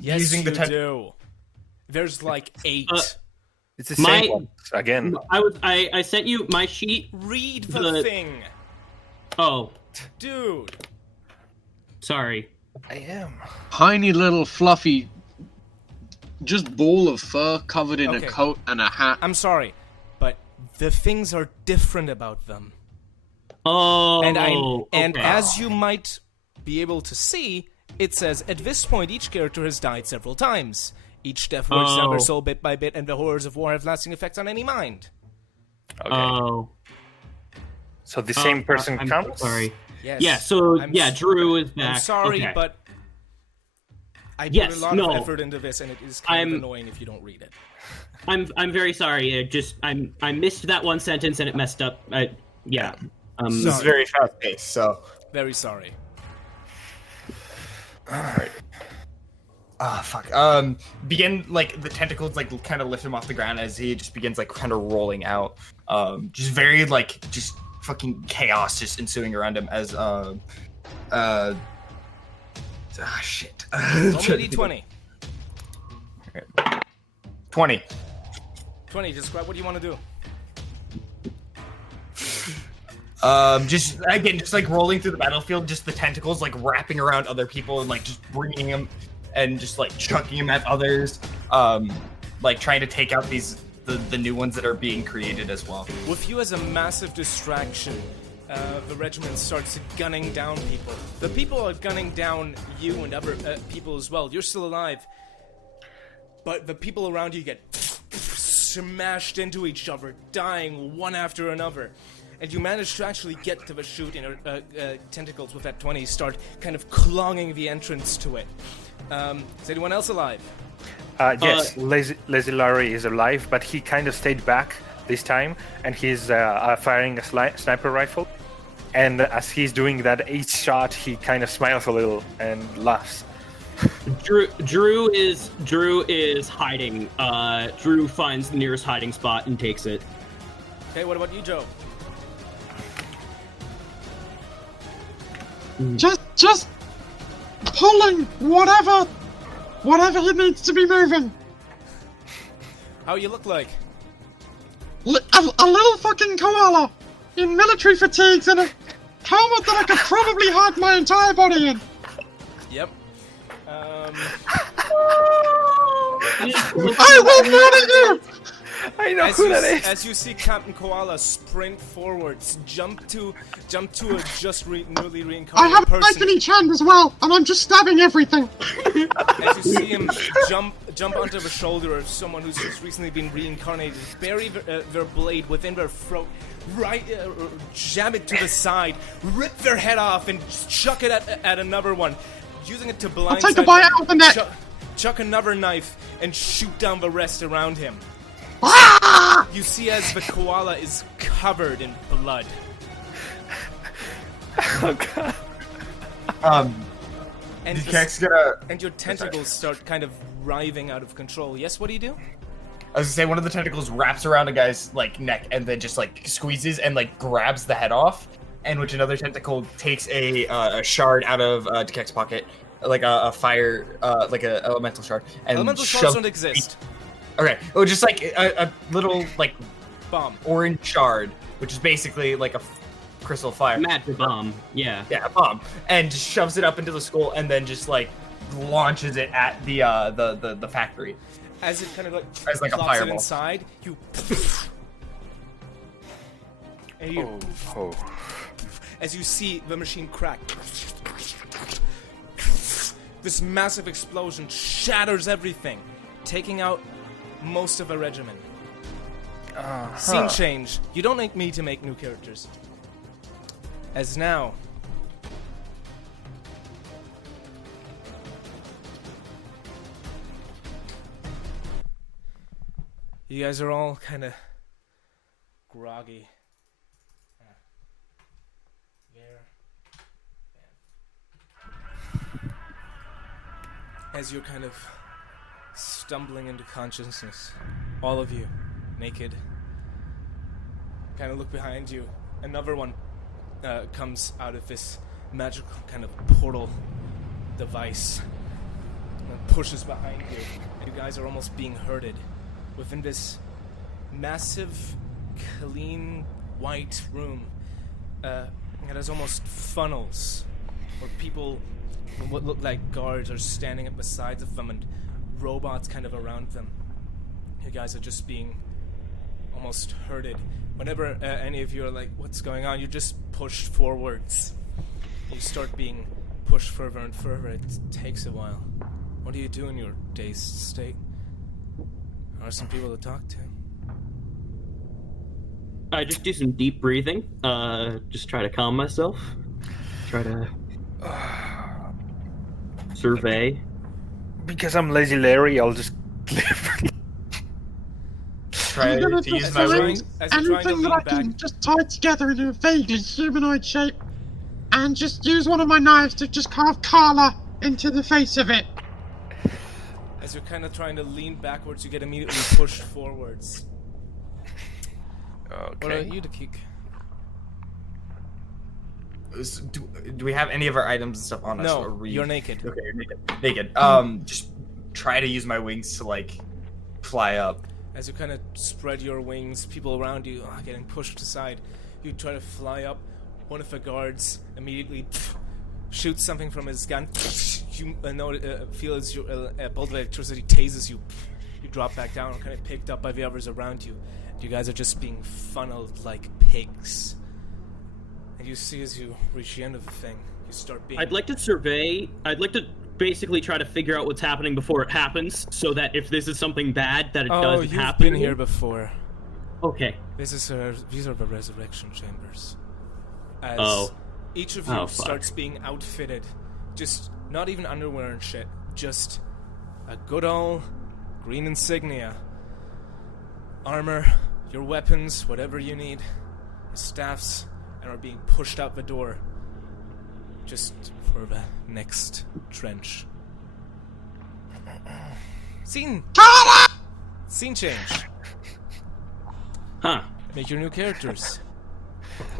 Yes, using you the do. There's like 8. It's the same one. Again. I sent you my sheet. Read the thing. Oh, Dude. sorry. I am. Tiny little fluffy, just ball of fur covered in Okay. a coat and a hat. I'm sorry, but the things are different about them. Oh, And okay. as you might be able to see, it says, at this point, each character has died several times. Each death works down their soul bit by bit, and the horrors of war have lasting effects on any mind. Okay. Oh, So the same person I'm counts? sorry. Yes. Yeah. So I'm Drew is back. I'm sorry, Okay. but I put Yes, a lot no. of effort into this, and it is kind of I'm- annoying if you don't read it. I'm very sorry. I missed that one sentence and it messed up. Yeah. This is very fast paced, so. Very sorry. Alright. Ah, fuck. Begin, like, the tentacles, like, kind of lift him off the ground as he just begins, like, kind of rolling out. Just very, like, just fucking chaos just ensuing around him as, shit. Only D20. 20. 20, describe what you want to do. Just, again, just, like, rolling through the battlefield, just the tentacles, like, wrapping around other people and, like, just bringing them and just, like, chucking them at others. Like, trying to take out the new ones that are being created as well. With you as a massive distraction, the regiment starts gunning down people. The people are gunning down you and other people as well. You're still alive. But the people around you get smashed into each other, dying one after another. And you manage to actually get to the chute, and tentacles with that 20 start kind of clogging the entrance to it. Is anyone else alive? Yes, Lazy Larry is alive, but he kind of stayed back this time, and he's firing a sniper rifle. And as he's doing that each shot, he kind of smiles a little and laughs. Drew is hiding. Drew finds the nearest hiding spot and takes it. Okay, what about you, Joe? Just pulling whatever it needs to be moving. How you look like? A little fucking koala in military fatigues and a helmet that I could probably hide my entire body in. Yep. I will murder you! I know who that is. As you see Captain Koala sprint forwards, jump to a just newly I reincarnated have a knife person. in each hand as well, and I'm just stabbing everything. As you see him jump onto the shoulder of someone who's just recently been reincarnated, bury their blade within their throat, jab it to the side, rip their head off, and chuck it at another one, using it to blindside. I'll take a bite out of the neck. Chuck another knife and shoot down the rest around him. Ah! You see as the koala is covered in blood. Oh god. And, Kek's gonna. and your tentacles start kind of writhing out of control. Yes, what do you do? I was gonna say, one of the tentacles wraps around a guy's, like, neck and then just, like, squeezes and, like, grabs the head off, and which another tentacle takes a shard out of Dekek's pocket, like a fire, like a elemental shard, and Elemental shards shoves- don't exist. Okay, oh, just like a little, like, Bomb. orange shard, which is basically like a crystal fire. Magic bomb. Yeah. Yeah, a bomb, and just shoves it up into the skull, and then just like launches it at the factory. As it kind of like As like a plops it fireball. inside, you and you as you see the machine crack. This massive explosion shatters everything, taking out most of a regiment. Scene change. You don't need me to make new characters. As now, you guys are all kind of groggy. As you're kind of stumbling into consciousness, all of you, naked, kind of look behind you. Another one comes out of this magical kind of portal device and pushes behind you. You guys are almost being herded within this massive, clean, white room. It has almost funnels where people, what look like guards, are standing at the sides of them and robots kind of around them. You guys are just being almost herded. Whenever any of you are like, what's going on, you're just pushed forwards. You start being pushed further and further. It takes a while. What do you do in your dazed state? Are some people to talk to? I just do some deep breathing. Just try to calm myself. Try to survey. Because I'm lazy Larry, I'll just Try I'm gonna to use just my find wings. As you're trying to anything lean that I back, can just tie together in a vaguely humanoid shape, and just use one of my knives to just carve Carla into the face of it. as you're kind of trying to lean backwards, you get immediately pushed forwards. What okay. about you, Dakik? Do we have any of our items and stuff on us? No, or we... you're naked. Okay, you're naked. Naked. Just try to use my wings to like fly up. As you kind of spread your wings, people around you are getting pushed aside. You try to fly up. One of the guards immediately shoots something from his gun. You feel as your bolt of electricity tases you. You drop back down, kind of picked up by the others around you. You guys are just being funneled like pigs. And you see as you reach the end of the thing, you start being... I'd like to survey. I'd like to basically try to figure out what's happening before it happens, so that if this is something bad, that it doesn't you've happen. been here before. Okay. These are the resurrection chambers. As each of you fuck. starts being outfitted, just not even underwear and shit, just a good old green insignia, armor, your weapons, whatever you need, your staffs, and are being pushed out the door, just for the next trench. Scene change. Huh. Make your new characters.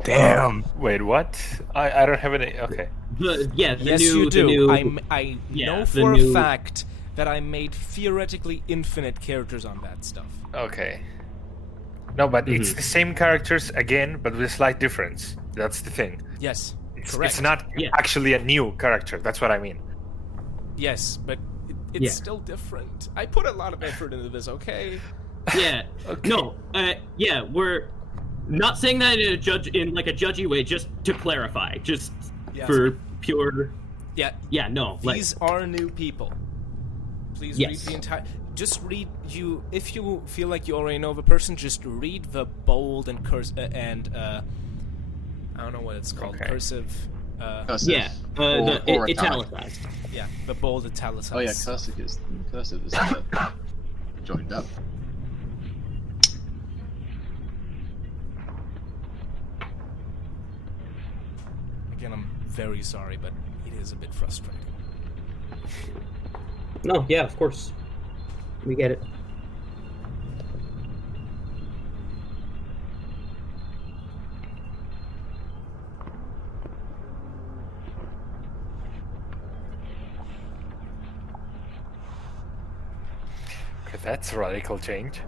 Damn. Wait, what? I don't have any. Okay. The Yes, new, you do. The new, I yeah, know the for a new- fact that I made theoretically infinite characters on that stuff. Okay. No, but it's the same characters again, but with a slight difference. That's the thing. Yes, It's, correct. it's not Yeah. actually a new character. That's what I mean. Yes, but it's Yeah. still different. I put a lot of effort into this, okay? Yeah. Okay. No. Yeah. We're not saying that in a judgy way. Just to clarify, just Yes. for pure. Yeah, Yeah. No. these are new people. Please Yes. read the entire... Just read you... If you feel like you already know the person, just read the bold and I don't know what it's called. Okay. Cursive... Yeah. Or italic. Italicized. yeah, the bold italicized. Oh yeah, cursive is joined up. Again, I'm very sorry, but it is a bit frustrating. No. Yeah. Of course. We get it. Okay, that's a radical change.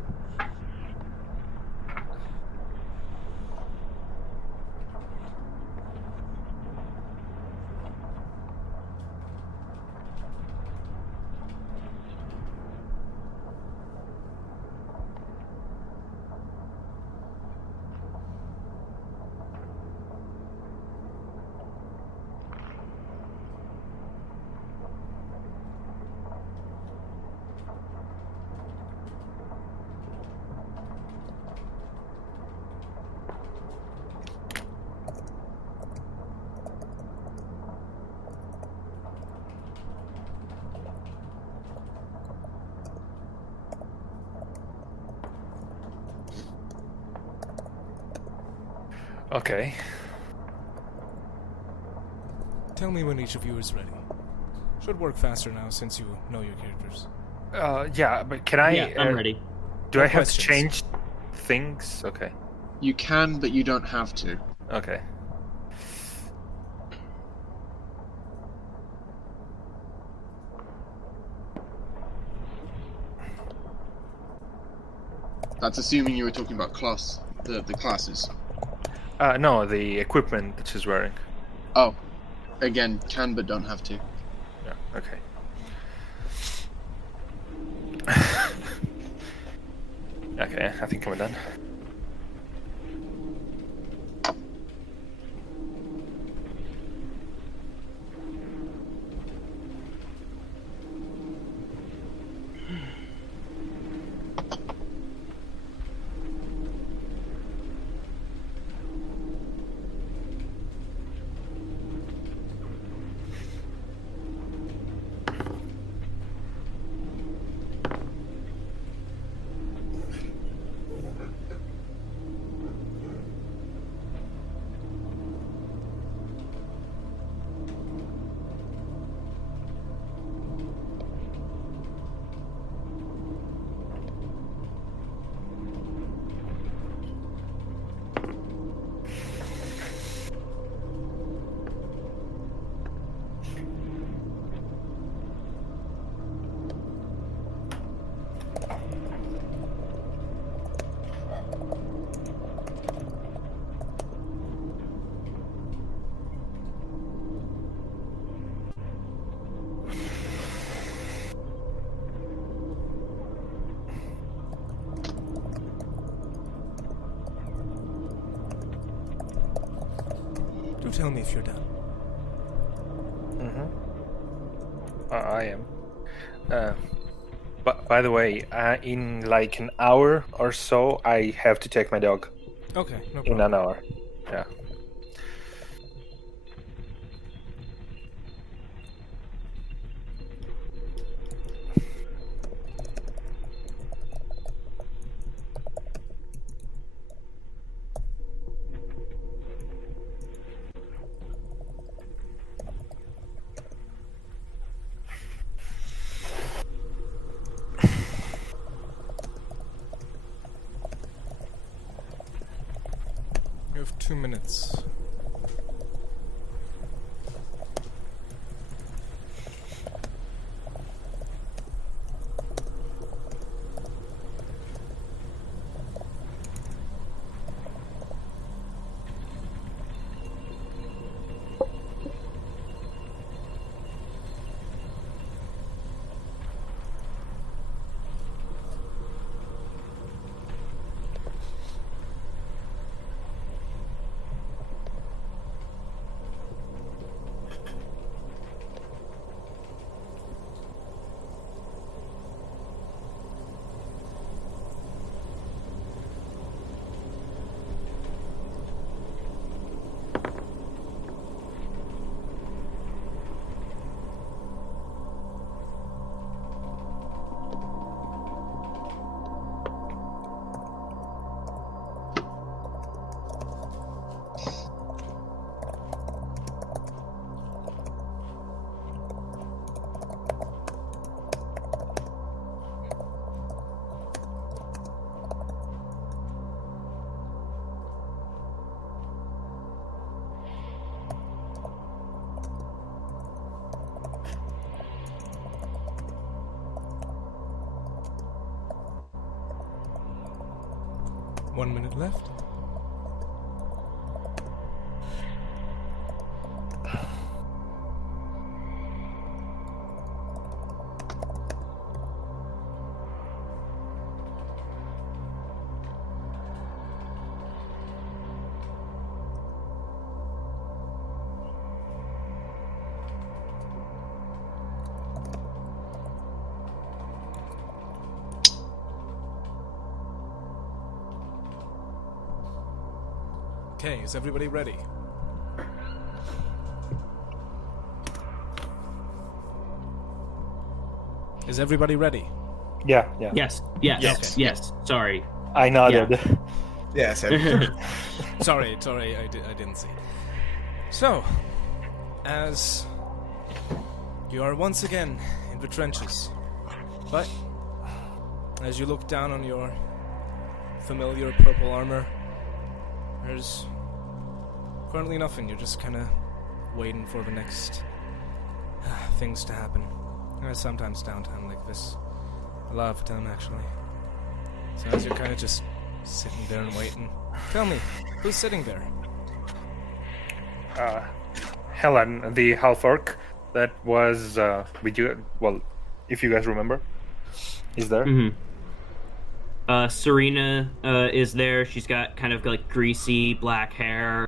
Okay. Tell me when each of you is ready. Should work faster now since you know your characters. Yeah, but can I? Yeah, I'm ready. Do No I have questions. to change things? Okay. You can, but you don't have to. Okay. That's assuming you were talking about the classes. No, the equipment that she's wearing. Oh, again, can but don't have to. Yeah. Okay. Okay, I think I'm done. Do tell me if you're done. I am. But by the way, in like an hour or so, I have to take my dog. Okay, no In problem. an hour. Yeah. You have 2 minutes. One minute left. Okay, is everybody ready? Is everybody ready? Yeah. Yes, yes, Yes. yes. Sorry. I nodded. Yeah, Sam. Sorry, I didn't see. So, as you are once again in the trenches, but as you look down on your familiar purple armor, there's currently nothing. You're just kind of waiting for the next things to happen. There's sometimes downtime like this. A lot of the time, actually. So as you're kind of just sitting there and waiting, tell me, who's sitting there? Helen, the half orc that was with you. Well, if you guys remember, is there. Serena is there. She's got kind of like greasy black hair,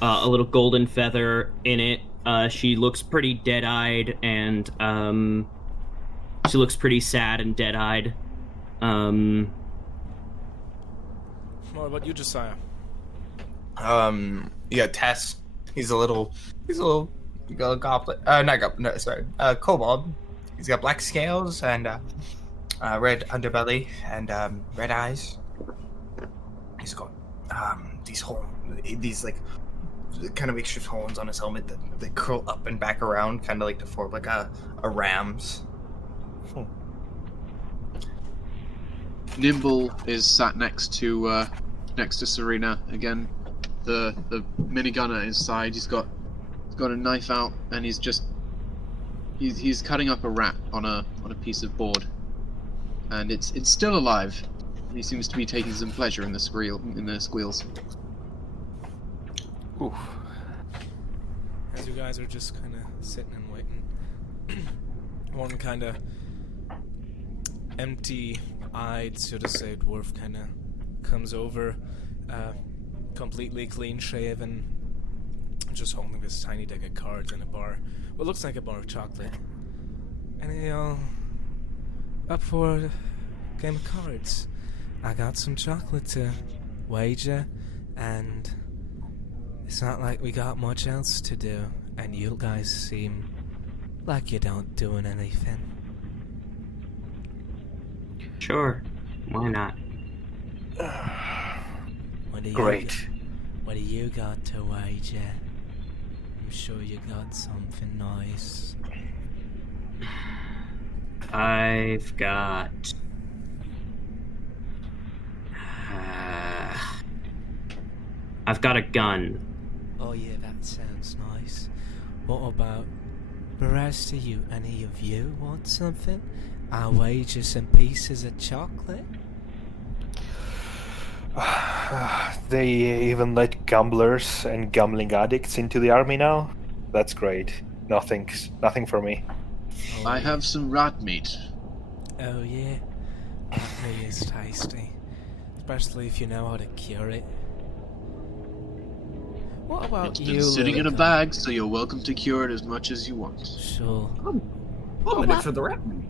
a little golden feather in it. She looks pretty dead-eyed, and she looks pretty sad and dead-eyed. What about you, Josiah? You got Tess. He's a little goblet. Not goblin. No, sorry. Kobold. He's got black scales and red underbelly and red eyes. He's got these like kind of makeshift horns on his helmet that they curl up and back around, kind of like to form like a ram's. Nimble is sat next to Serena again. The minigunner inside. He's got a knife out, and he's cutting up a rat on a piece of board, and it's still alive. He seems to be taking some pleasure in the squeals. Oof. As you guys are just kind of sitting and waiting, one kind of empty-eyed, so to say, dwarf kind of comes over, completely clean-shaven, just holding this tiny deck of cards and a bar, what looks like a bar of chocolate. And he all up for a game of cards. I got some chocolate to wager, and it's not like we got much else to do, and you guys seem like you don't doing anything. Sure, why not? Great. What do you got to wager? I'm sure you got something nice. I've got... I've got a gun. Oh yeah, that sounds nice. What about the rest of you? Any of you want something? I'll wager some pieces of chocolate. They even let gamblers and gambling addicts into the army now? That's great. Nothing for me. Oh, I have some rat meat. Oh yeah, that meat is tasty, especially if you know how to cure it. What about It's you? been sitting in a little guy? bag, so you're welcome to cure it as much as you want. Sure. I'm in it for the rat meat.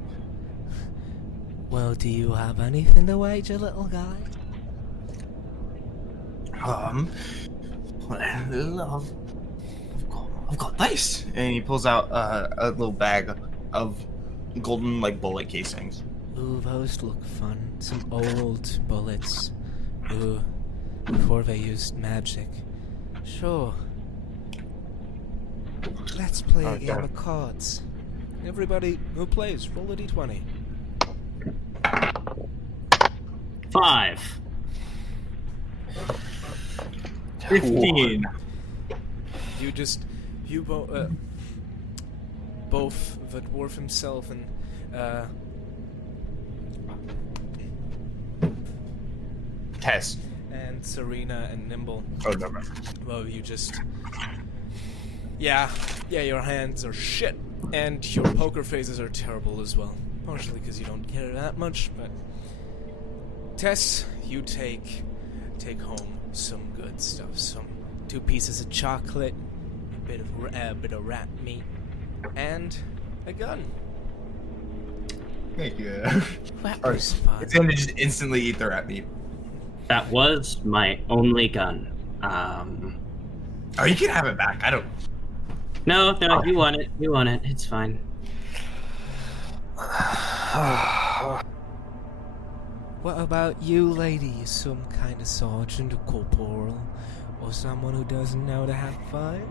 Well, do you have anything to wager, little guy? Well, I've got this, and he pulls out a little bag of golden like bullet casings. Ooh, those look fun. Some old bullets. Ooh, before they used magic. Sure. Let's play a game of cards. Everybody who plays, roll a d20. 5. 15. Both the dwarf himself and Tess. and Serena and Nimble. Oh, never. Well, you just... Yeah, your hands are shit, and your poker faces are terrible as well. Partially because you don't care that much, but... Tess, you take home some good stuff. Some 2 pieces of chocolate, a bit of rat meat, and a gun. Thank you. That was fun. It's gonna just instantly eat the rat meat. That was my only gun. Oh, you can have it back. I don't. No, you want it. You want it. It's fine. What about you, lady? You some kind of sergeant or corporal? Or someone who doesn't know to have fun?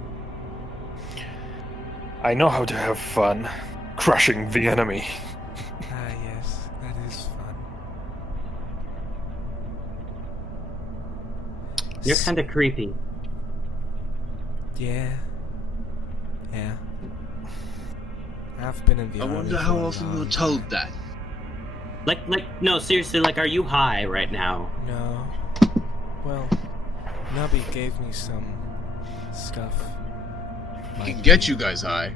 I know how to have fun, crushing the enemy. Ah, yes, that is fun. You're kind of creepy. Yeah. Yeah. I've been in the I army wonder for how a often long you're told time. that. No, seriously, are you high right now? No. Well, Nubby gave me some stuff. I can get you guys high.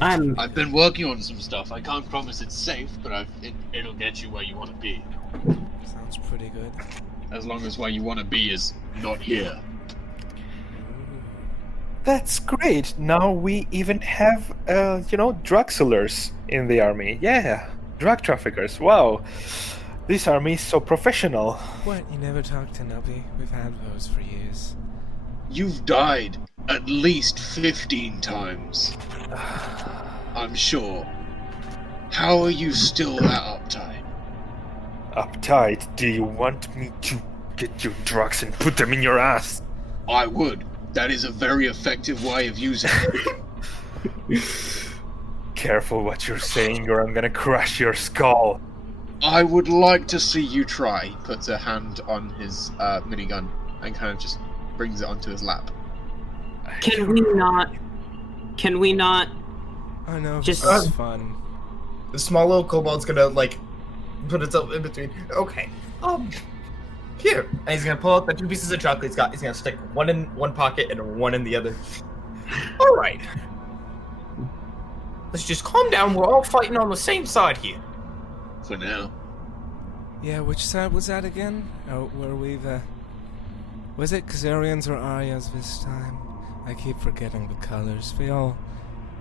I've been working on some stuff. I can't promise it's safe, but it'll get you where you want to be. Sounds pretty good. As long as where you want to be is not here. That's great. Now we even have, drug sellers in the army. Yeah, drug traffickers. Wow. This army is so professional. What? You never talked to Nubby? We've had those for years. You've died at least 15 times. I'm sure. How are you still that uptight? Uptight? Do you want me to get your drugs and put them in your ass? I would. That is a very effective way of using it. Careful what you're saying or I'm gonna crush your skull. I would like to see you try. He puts a hand on his minigun and kind of just brings it onto his lap. Can we not? I know, Just- this is fun. The small little kobold's gonna like put itself in between. Okay. Here. And he's gonna pull out the 2 pieces of chocolate he's got. He's gonna stick one in one pocket and one in the other. All right. Let's just calm down. We're all fighting on the same side here. For now. Yeah, which side was that again? Oh, were we the... Was it Khazarians or Aryas this time? I keep forgetting the colors. They all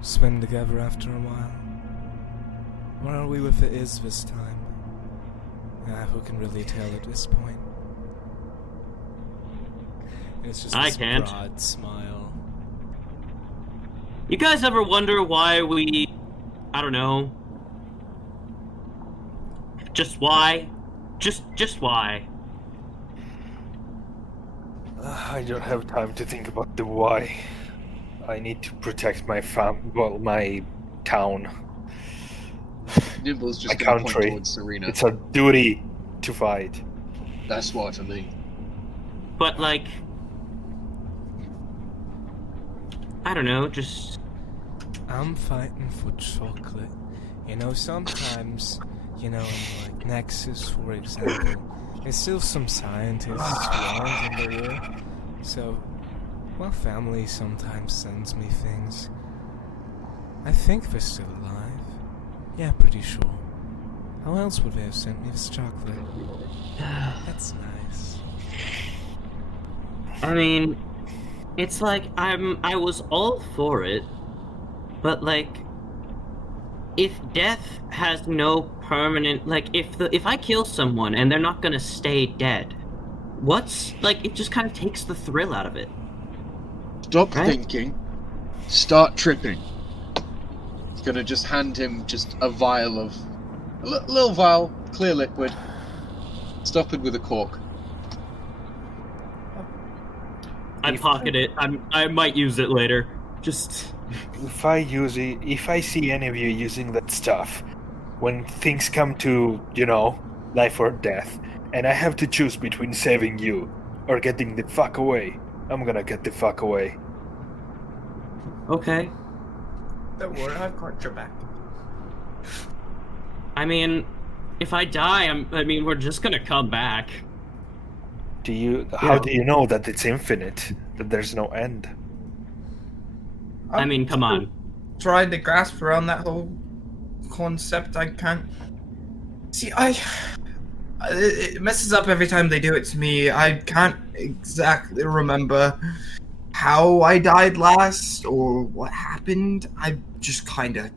swim together after a while. Or are we with the Is this time? Who can really tell at this point? It's just I this can't. broad smile. You guys ever wonder why we? I don't know. Just why? Just why? I don't have time to think about the why. I need to protect my my town. Nimble's just My gonna point country. towards Serena. It's our duty to fight. That's why for me. But I don't know. Just I'm fighting for chocolate. You know, sometimes, in like Nexus, for example, there's still some scientists who aren't in the war. So, my family sometimes sends me things. I think they're still alive. Yeah, pretty sure. How else would they have sent me this chocolate? That's nice. I mean, it's like I was all for it, but if death has no permanent, if I kill someone and they're not gonna stay dead, it just kind of takes the thrill out of it. Stop Right. thinking. Start tripping. He's gonna just hand him just a vial of... little vial, clear liquid. Stop it with a cork. I pocket it. I might use it later. Just If I see any of you using that stuff, when things come to, life or death, and I have to choose between saving you or getting the fuck away, I'm gonna get the fuck away. okay. Don't worry, I've got your back. I mean, if I die, we're just gonna come back. How do you know that it's infinite? That there's no end? I mean, come on. Trying to grasp around that whole concept. I can't. See, it messes up every time they do it to me. I can't exactly remember how I died last or what happened. I just kind of.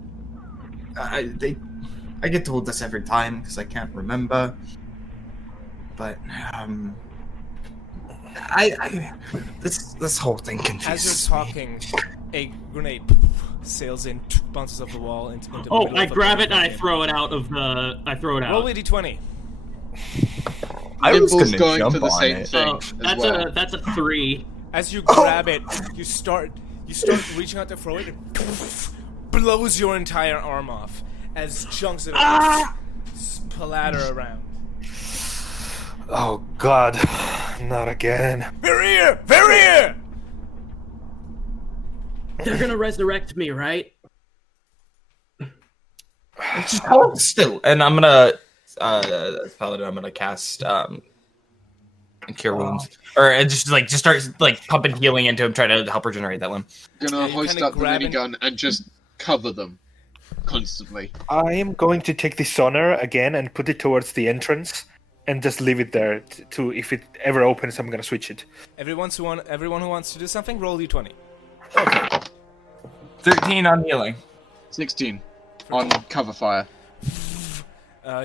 I get told this every time because I can't remember. But this whole thing As confuses you're me. talking, a grenade sails in, bounces off the wall into the Oh, middle I of a grab it and I building. throw it out of the. I throw it out. Roll a d20. I was Nimble's gonna going jump for the on same it. thing. That's as well. that's a 3. As you grab it, you start reaching out to throw it, and blows your entire arm off as chunks of it splatter around. Oh God, not again. They're here! They're here! They're gonna resurrect me, right? Just hold still, and I'm gonna, Paladin. I'm gonna cast Cure Wounds, or just start like pumping healing into him, try to help regenerate that limb. Gonna you hoist kinda up the grab minigun and just cover them constantly. I am going to take the sonar again and put it towards the entrance, and just leave it there. To if it ever opens, I'm gonna switch it. Everyone who wants to do something, roll d20. 13 on healing. 16 on cover fire.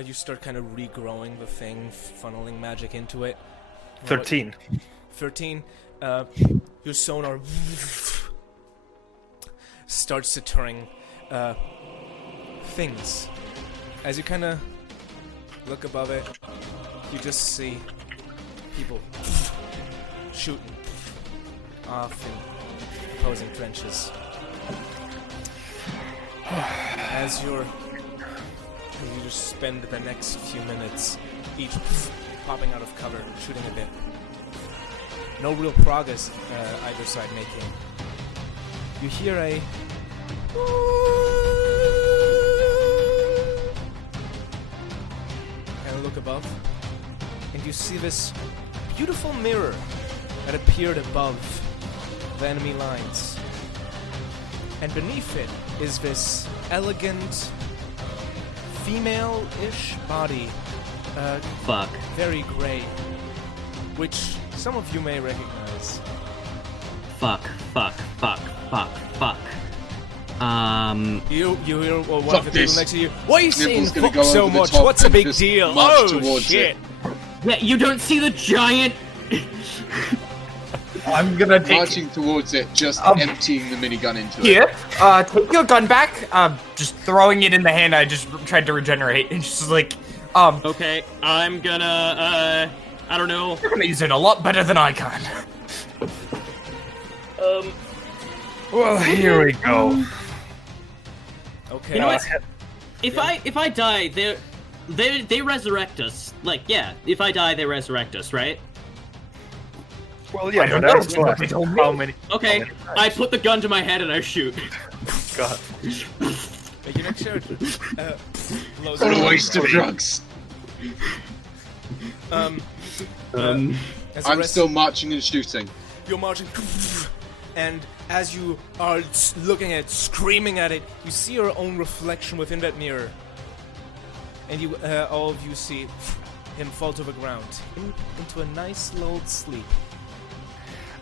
You start kind of regrowing the thing, funneling magic into it. 13. 13. Your sonar starts deterring things. As you kind of look above it, you just see people shooting off in opposing trenches. As you just spend the next few minutes each popping out of cover, shooting a bit. No real progress either side making. You hear a and look above, and you see this beautiful mirror that appeared above the enemy lines. And beneath it is this elegant, female-ish body, Fuck. very gray, which some of you may recognize. Fuck. You hear one Fuck of the this. people next to you. Why are you saying Nimble's gonna fuck go so over the much? top What's the and big just deal? march Oh towards shit! Yeah, you don't see the giant. I'm gonna take Marching towards it, just emptying the minigun into it. here. Take your gun back. Just throwing it in the hand I just tried to regenerate, and just like, Okay, I'm gonna. I don't know. you're gonna use it a lot better than I can. Well, here we go. Okay. You know what? If I die, they resurrect us. Like, yeah, if I die, they resurrect us, right? Well, yeah, I don't but know. that's That's what they told me. how many? Okay, I put the gun to my head and I shoot. God. Make your next character. Blows What it a up. waste of drugs. As the I'm rest- still marching and shooting. You're marching, and as you are looking at it, screaming at it, you see your own reflection within that mirror, and you, all of you see him fall to the ground into a nice lulled sleep.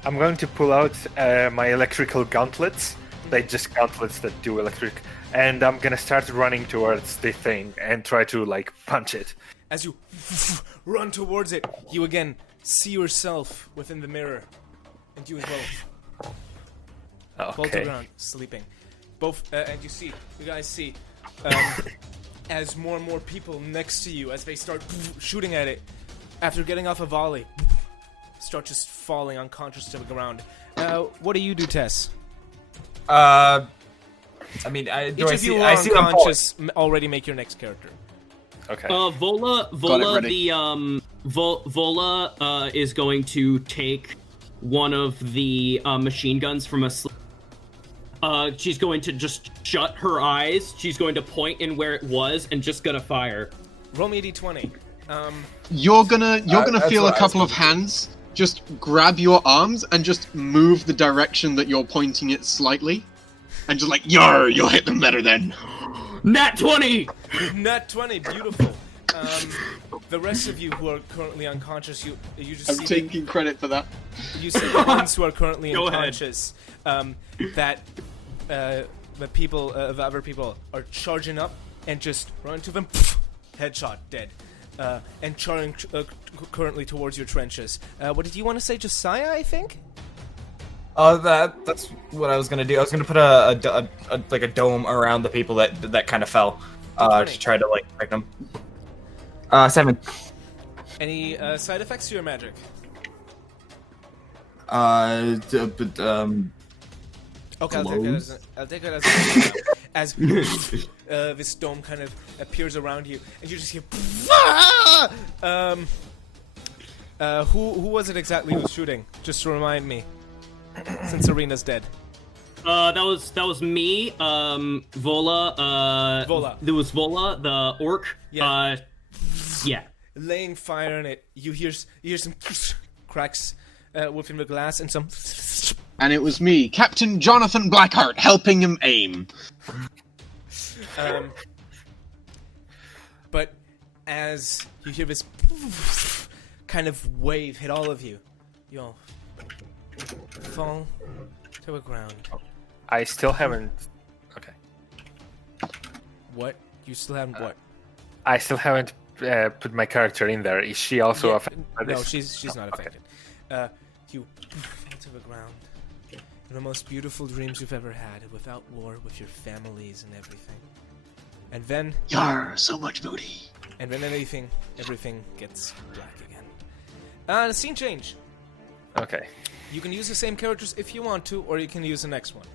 I'm going to pull out my electrical gauntlets. They just gauntlets that do electric, and I'm gonna start running towards the thing and try to like punch it. As you run towards it, you again see yourself within the mirror, and you as well fall to the Okay. ground, sleeping. Both, and you guys see, as more and more people next to you, as they start shooting at it, after getting off a volley, start just falling unconscious to the ground. What do you do, Tess? I mean, Each of you who are I see them falling. unconscious already make your next character. Okay. Got it Vola, ready. Vola is going to take one of the machine guns from a. She's going to just shut her eyes. She's going to point in where it was and just gonna fire. Roll me a d20. You're gonna that's feel what a I was couple of hands just grab your arms and just move the direction that you're pointing it slightly, and just like, "Yar, you'll hit them better then." Nat 20. Nat 20, beautiful. The rest of you who are currently unconscious, you just I'm see taking credit for that. you see the ones who are currently Go ahead. unconscious. That the people, the other people, are charging up and just run to them. Headshot, dead. And charging currently towards your trenches. What did you want to say, Josiah? I think. That's what I was gonna do. I was gonna put a like a dome around the people that kind of fell, to try to like break them. 7. Any side effects to your magic? Okay, I'll take it as this dome kind of appears around you, and you just hear. Who was it exactly who was shooting? Just to remind me, since Serena's dead. That was me. Vola. Vola. There was Vola, the orc. Yeah. Yeah. Laying fire on it, you hear some cracks within the glass and some. And it was me, Captain Jonathan Blackheart, helping him aim. But as you hear this kind of wave hit all of you, you all fall to the ground. I still haven't. Okay. What? You still haven't what? I still haven't put my character in there. Is she also affected by this? No, she's not affected. You fall to the ground. The most beautiful dreams you've ever had, without war, with your families and everything. And then Yar, so much booty. And then everything gets black again. The scene change. Okay. You can use the same characters if you want to, or you can use the next one.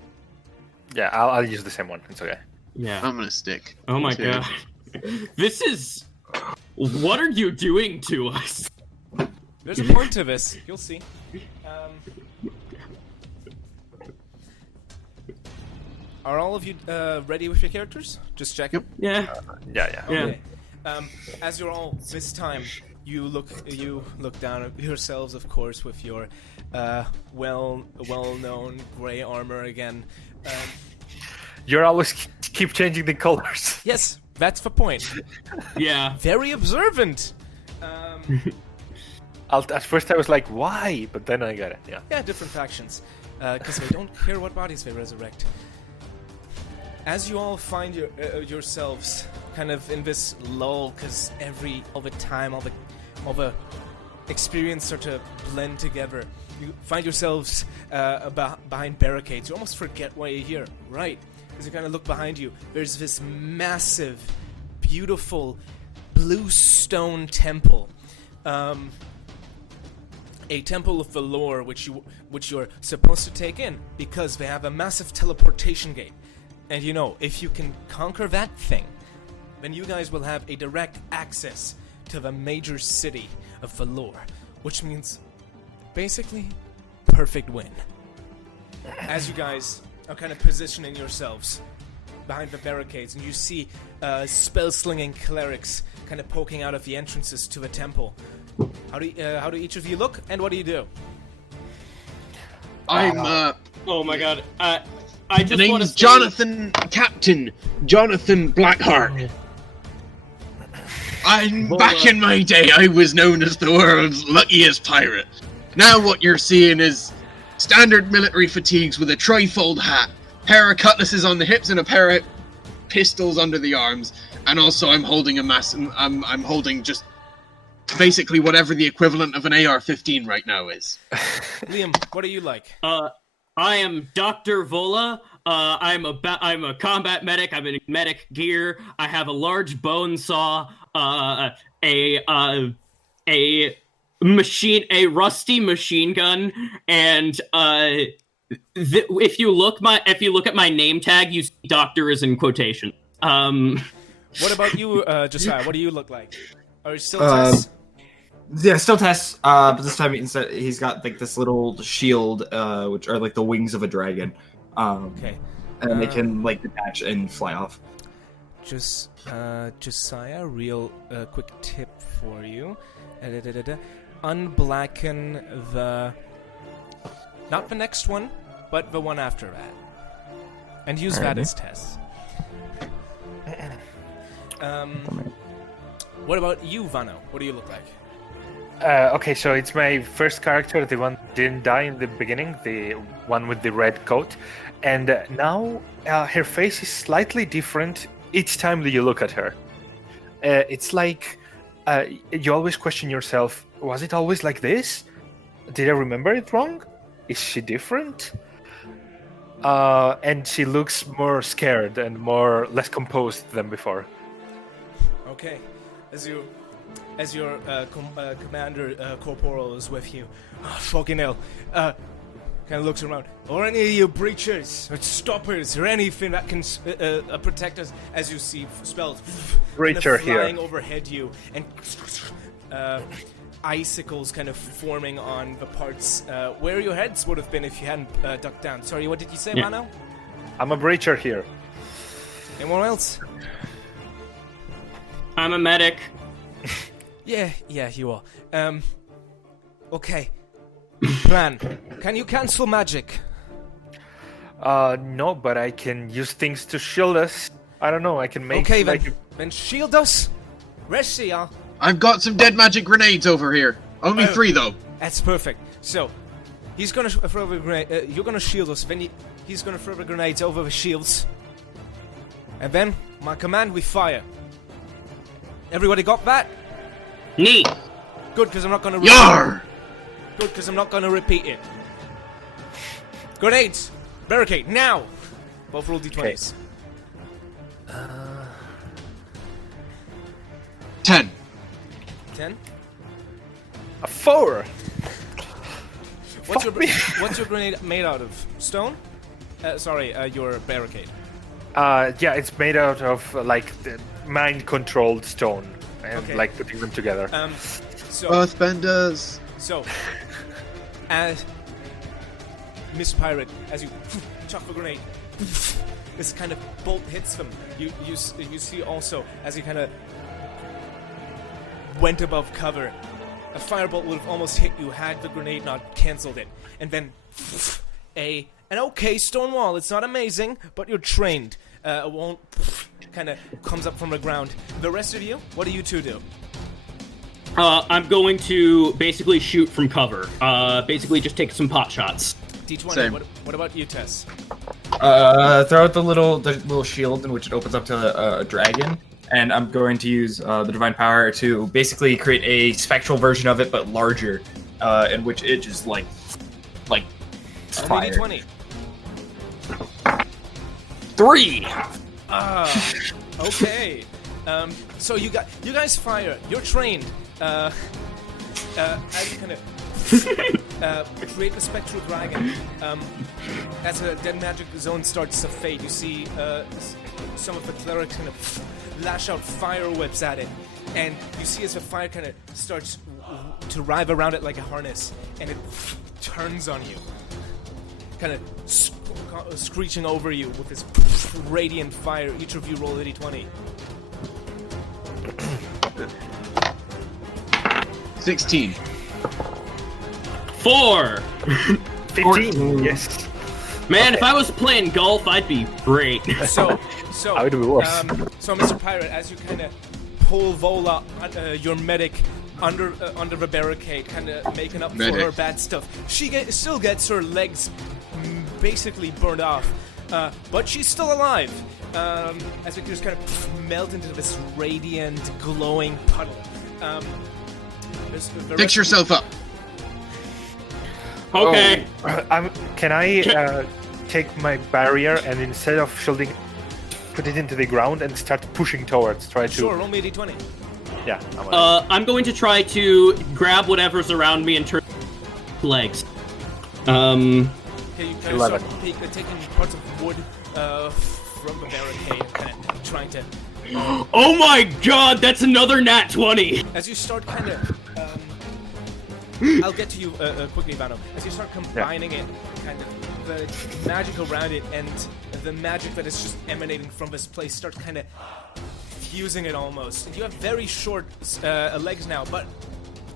Yeah, I'll use the same one. It's okay. Yeah. I'm gonna stick. Oh my god. This is... What are you doing to us? There's a point to this. You'll see. Are all of you ready with your characters? Just checking. Yeah. Yeah. Okay. As you're all this time, you look down at yourselves, of course, with your well-known gray armor again. You're always keep changing the colors. Yes, that's the point. Yeah. Very observant. At first I was like, why? But then I got it. Yeah. Yeah, different factions, because they don't care what bodies they resurrect. As you all find yourselves kind of in this lull, because all the time, all the experience start to blend together, you find yourselves behind barricades. You almost forget why you're here, right? As you kind of look behind you, there's this massive, beautiful, blue stone temple. A temple of Valor, which you're supposed to take in, because they have a massive teleportation gate. And you know, if you can conquer that thing, then you guys will have a direct access to the major city of Valor, which means, basically, perfect win. As you guys are kind of positioning yourselves behind the barricades, and you see spell-slinging clerics kind of poking out of the entrances to the temple. How do each of you look, and what do you do? I'm Oh my god. I the just want to name's Jonathan Captain Jonathan Blackheart. Back in my day, I was known as the world's luckiest pirate. Now what you're seeing is standard military fatigues with a trifold hat, pair of cutlasses on the hips, and a pair of pistols under the arms. And also, I'm holding I'm holding just basically whatever the equivalent of an AR-15 right now is. Liam, what are you like? I am Dr. Vola. I'm a combat medic. I'm in medic gear. I have a large bone saw, a rusty machine gun, and if you look at my name tag, you see "doctor" is in quotation. What about you, Josiah? What do you look like? Are you still Tess? Yeah, still Tess. But this time instead he's got like this little shield, which are like the wings of a dragon. Okay. And they can like detach and fly off. Josiah, real quick tip for you. Unblacken not the next one, but the one after that. And use that as Tess. What about you, Vano? What do you look like? Okay, so it's my first character, the one that didn't die in the beginning, the one with the red coat. And now her face is slightly different each time that you look at her. It's like you always question yourself, was it always like this? Did I remember it wrong? is she different? And she looks more scared and less composed than before. Okay, as your commander corporal is with you, fucking hell, kind of looks around. Or any of you breachers or stoppers or anything that can protect us? As you see spells Breacher flying here. overhead you, and icicles kind of forming on the parts where your heads would have been if you hadn't ducked down. Sorry, what did you say, Yeah. Mano? I'm a breacher here. Anyone else? I'm a medic. Yeah, you are. Okay. Plan. Can you cancel magic? No, but I can use things to shield us. I don't know, I can make Okay, like then shield us. Rest of y'all. I've got some dead magic grenades over here. Only Oh. 3 though. That's perfect. So, he's gonna throw the grenade. You're gonna shield us. Then he's gonna throw the grenades over the shields. And then, my command, we fire. Everybody got that? Neat. Good, because I'm not gonna. Yar! Good, because I'm not gonna repeat it. Grenades, barricade now. Both roll d20s. 10. 10. a 4. What's your grenade made out of? Stone? Your barricade. Yeah, it's made out of like mind-controlled stone and Okay. like putting them together. So. Earthbenders. So, as Mr. Pirate, as you chuck the grenade, this kind of bolt hits them. You see also as he kind of went above cover, a firebolt would have almost hit you had the grenade not cancelled it, and then an okay stone wall. It's not amazing, but you're trained. It won't kind of comes up from the ground. The rest of you, what do you two do? I'm going to basically shoot from cover. Basically just take some pot shots. D20. Same. What about you, Tess? Throw out the little shield in which it opens up to a dragon, and I'm going to use the divine power to basically create a spectral version of it, but larger, in which it just like Only fire. D20. 3. Okay. So you guys fire. You're trained. As you kind of create the spectral dragon, as a dead magic zone starts to fade, you see some of the clerics kind of lash out fire whips at it, and you see as the fire kind of starts to writhe around it like a harness, and it turns on you, kind of screeching over you with this radiant fire. Each of you roll a d20. 16. 4. 15. Yes. Man, if I was playing golf, I'd be great. So, I would be worse. So, Mr. Pirate, as you kind of pull Vola, your medic, under the barricade, kind of making up for Medic. her bad stuff, she still gets her legs basically burned off, but she's still alive. As it just kind of melt into this radiant, glowing puddle. Fix yourself up. Okay. Can I take my barrier and instead of shielding, put it into the ground and start pushing towards? Try to. Sure, roll me a d20. Yeah. I'm I'm going to try to grab whatever's around me and turn legs. Okay, you kind of 11. start taking parts of wood from the barricade, kind of trying to. Oh my god, that's another nat 20! As you start kind of, I'll get to you quickly, Vano. As you start combining it, kind of the magic around it and the magic that is just emanating from this place starts kind of fusing it almost. And you have very short legs now, but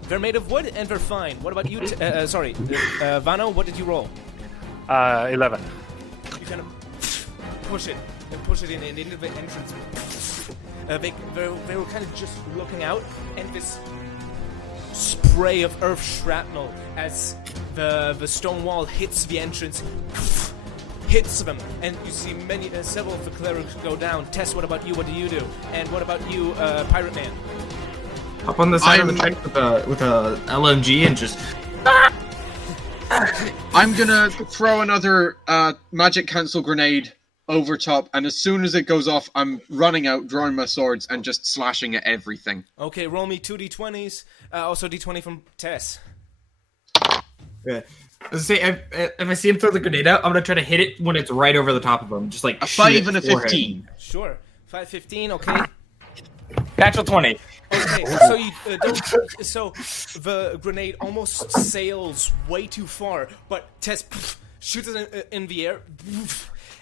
they're made of wood and they're fine. What about you? Vano, what did you roll? 11. You kind of push it and push it in and into the entrance. They were kind of just looking out, and this spray of earth shrapnel as the stone wall hits the entrance, hits them, and you see several of the clerics go down. Tess, what about you? What do you do? And what about you, Pirate Man? Up on the side of the tank with a LMG and just. I'm gonna throw another magic cancel grenade over top, and as soon as it goes off, I'm running out, drawing my swords, and just slashing at everything. Okay, roll me 2 d20s. Also d20 from Tess. Yeah. Let's say if I see him throw the grenade out, I'm gonna try to hit it when it's right over the top of him, just like A shoot 5 it and a forehead. 15. Sure. 5, 15, okay. Natural 20. Okay, so you don't. So the grenade almost sails way too far, but Tess shoots it in the air,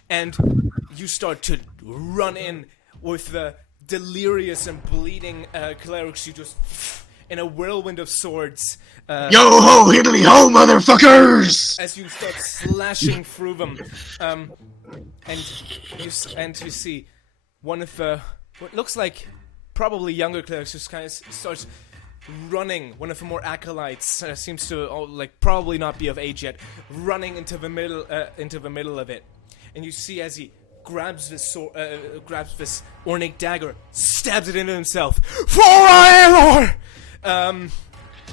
and you start to run in with the delirious and bleeding clerics. You just in a whirlwind of swords. Yo ho, hiddly ho, motherfuckers! As you start slashing through them, and you see one of the what looks like probably younger clerics just kind of starts running. One of the more acolytes seems to probably not be of age yet, running into the middle of it, and you see as he grabs this ornate dagger, stabs it into himself. For Aelor!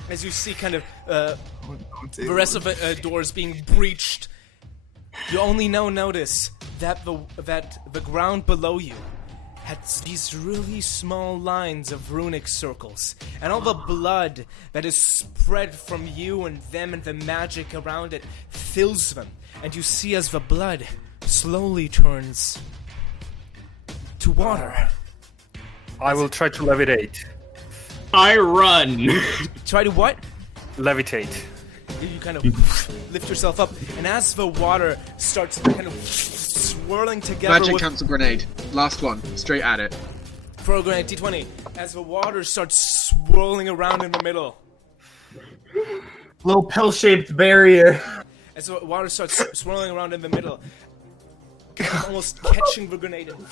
As you see, kind of the rest of the doors being breached, you only now notice that the ground below you had these really small lines of runic circles, and all the blood that is spread from you and them and the magic around it fills them, and you see as the blood slowly turns to water. I will try to levitate. I run. Try to what? Levitate. You kind of lift yourself up, and as the water starts kind of swirling together Magic with... cancel grenade. Last one. Straight at it. Throw a grenade, D20. As the water starts swirling around in the middle. Little pill-shaped barrier. As the water starts swirling around in the middle, almost catching the grenade and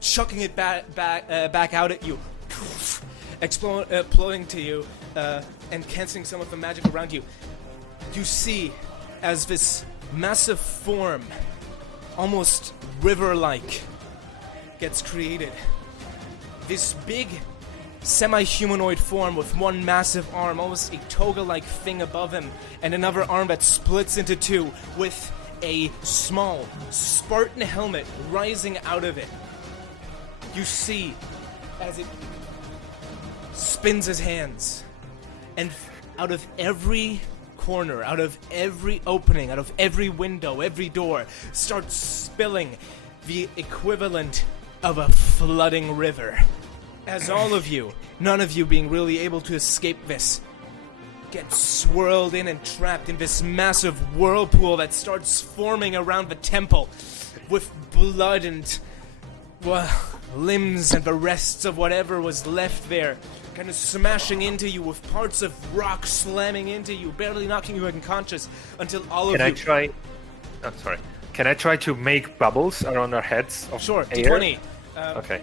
chucking it back out at you, exploding to you, and canceling some of the magic around you. You see, as this massive form, almost river-like, gets created. This big, semi-humanoid form with one massive arm, almost a toga-like thing above him, and another arm that splits into two, with a small Spartan helmet rising out of it. You see, as it spins his hands, and out of every corner, out of every opening, out of every window, every door, starts spilling the equivalent of a flooding river. As all of you, none of you being really able to escape this, get swirled in and trapped in this massive whirlpool that starts forming around the temple, with blood and, well, limbs and the rests of whatever was left there kind of smashing into you, with parts of rock slamming into you, barely knocking you unconscious, until all of you... Can I try... Oh, sorry. Can I try to make bubbles around our heads of Sure, air? D20. Okay.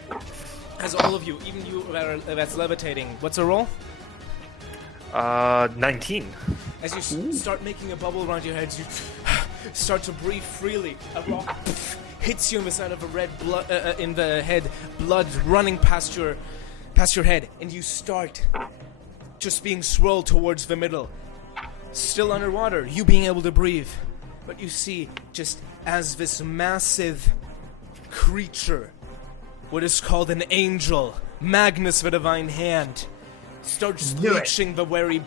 As all of you, even you that's levitating, what's a roll? 19. As you start making a bubble around your heads, you start to breathe freely. A rock hits you in the side of the red blood, in the head, blood running past your head, and you start just being swirled towards the middle. Still underwater, you being able to breathe. But you see, just as this massive creature, what is called an angel, Magnus the Divine Hand, starts leaching the very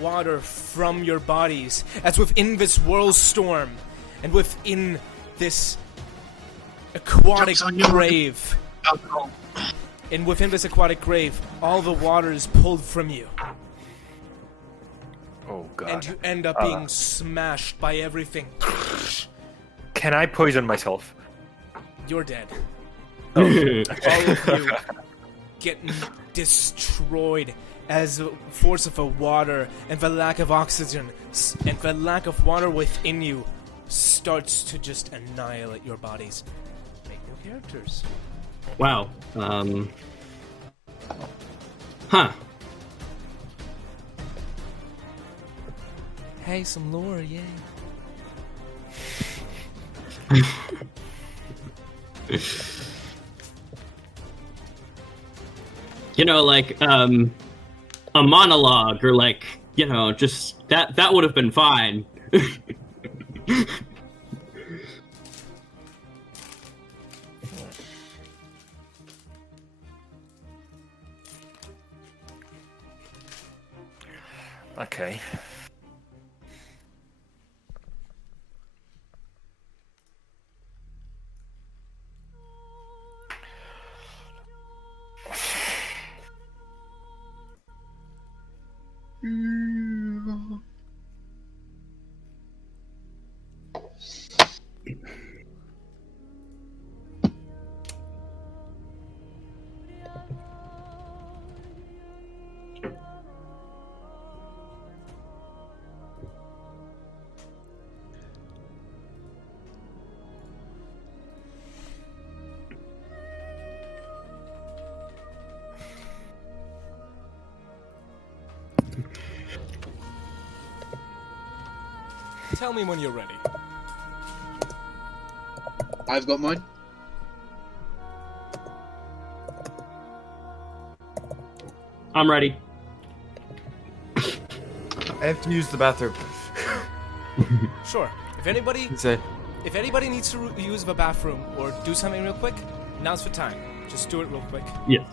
water from your bodies, as within this whirlstorm, and within this aquatic grave, and within this aquatic grave, all the water is pulled from you. Oh, God. And you end up being smashed by everything. Can I poison myself? You're dead. All of you getting destroyed as the force of the water and the lack of oxygen and the lack of water within you starts to just annihilate your bodies. Make new characters. Wow. Huh. Hey, some lore, yay. You know, like, a monologue, or like, you know, just that would have been fine. Okay. Tell me when you're ready. I've got mine. I'm ready. I have to use the bathroom. Sure. If anybody needs to use the bathroom or do something real quick, now's the time. Just do it real quick. Yes.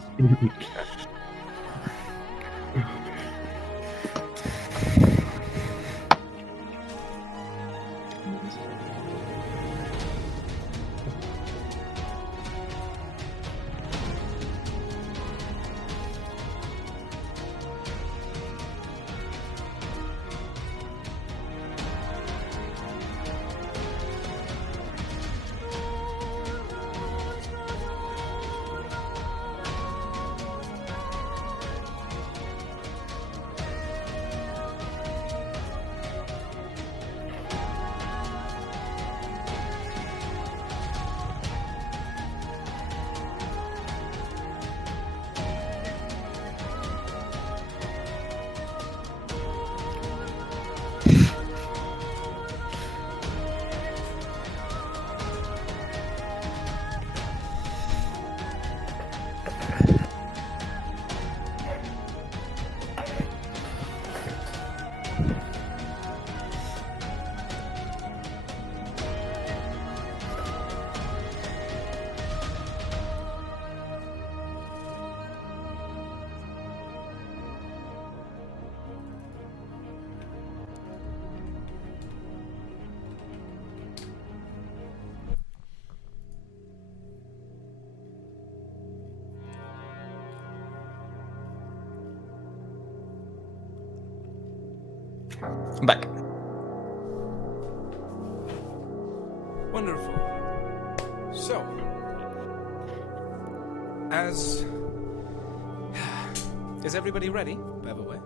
I'm back. Wonderful. So, is everybody ready, by the way?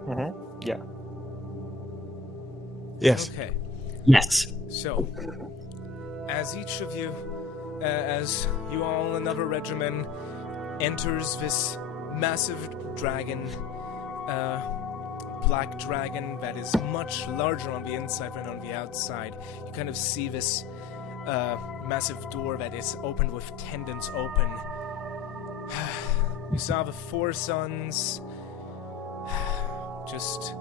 Yeah. Yes. Okay. Yes. So, as each of you, as you all, another regiment, enters this massive dragon, black dragon that is much larger on the inside than on the outside, you kind of see this massive door that is opened with tendons open. You saw the four suns just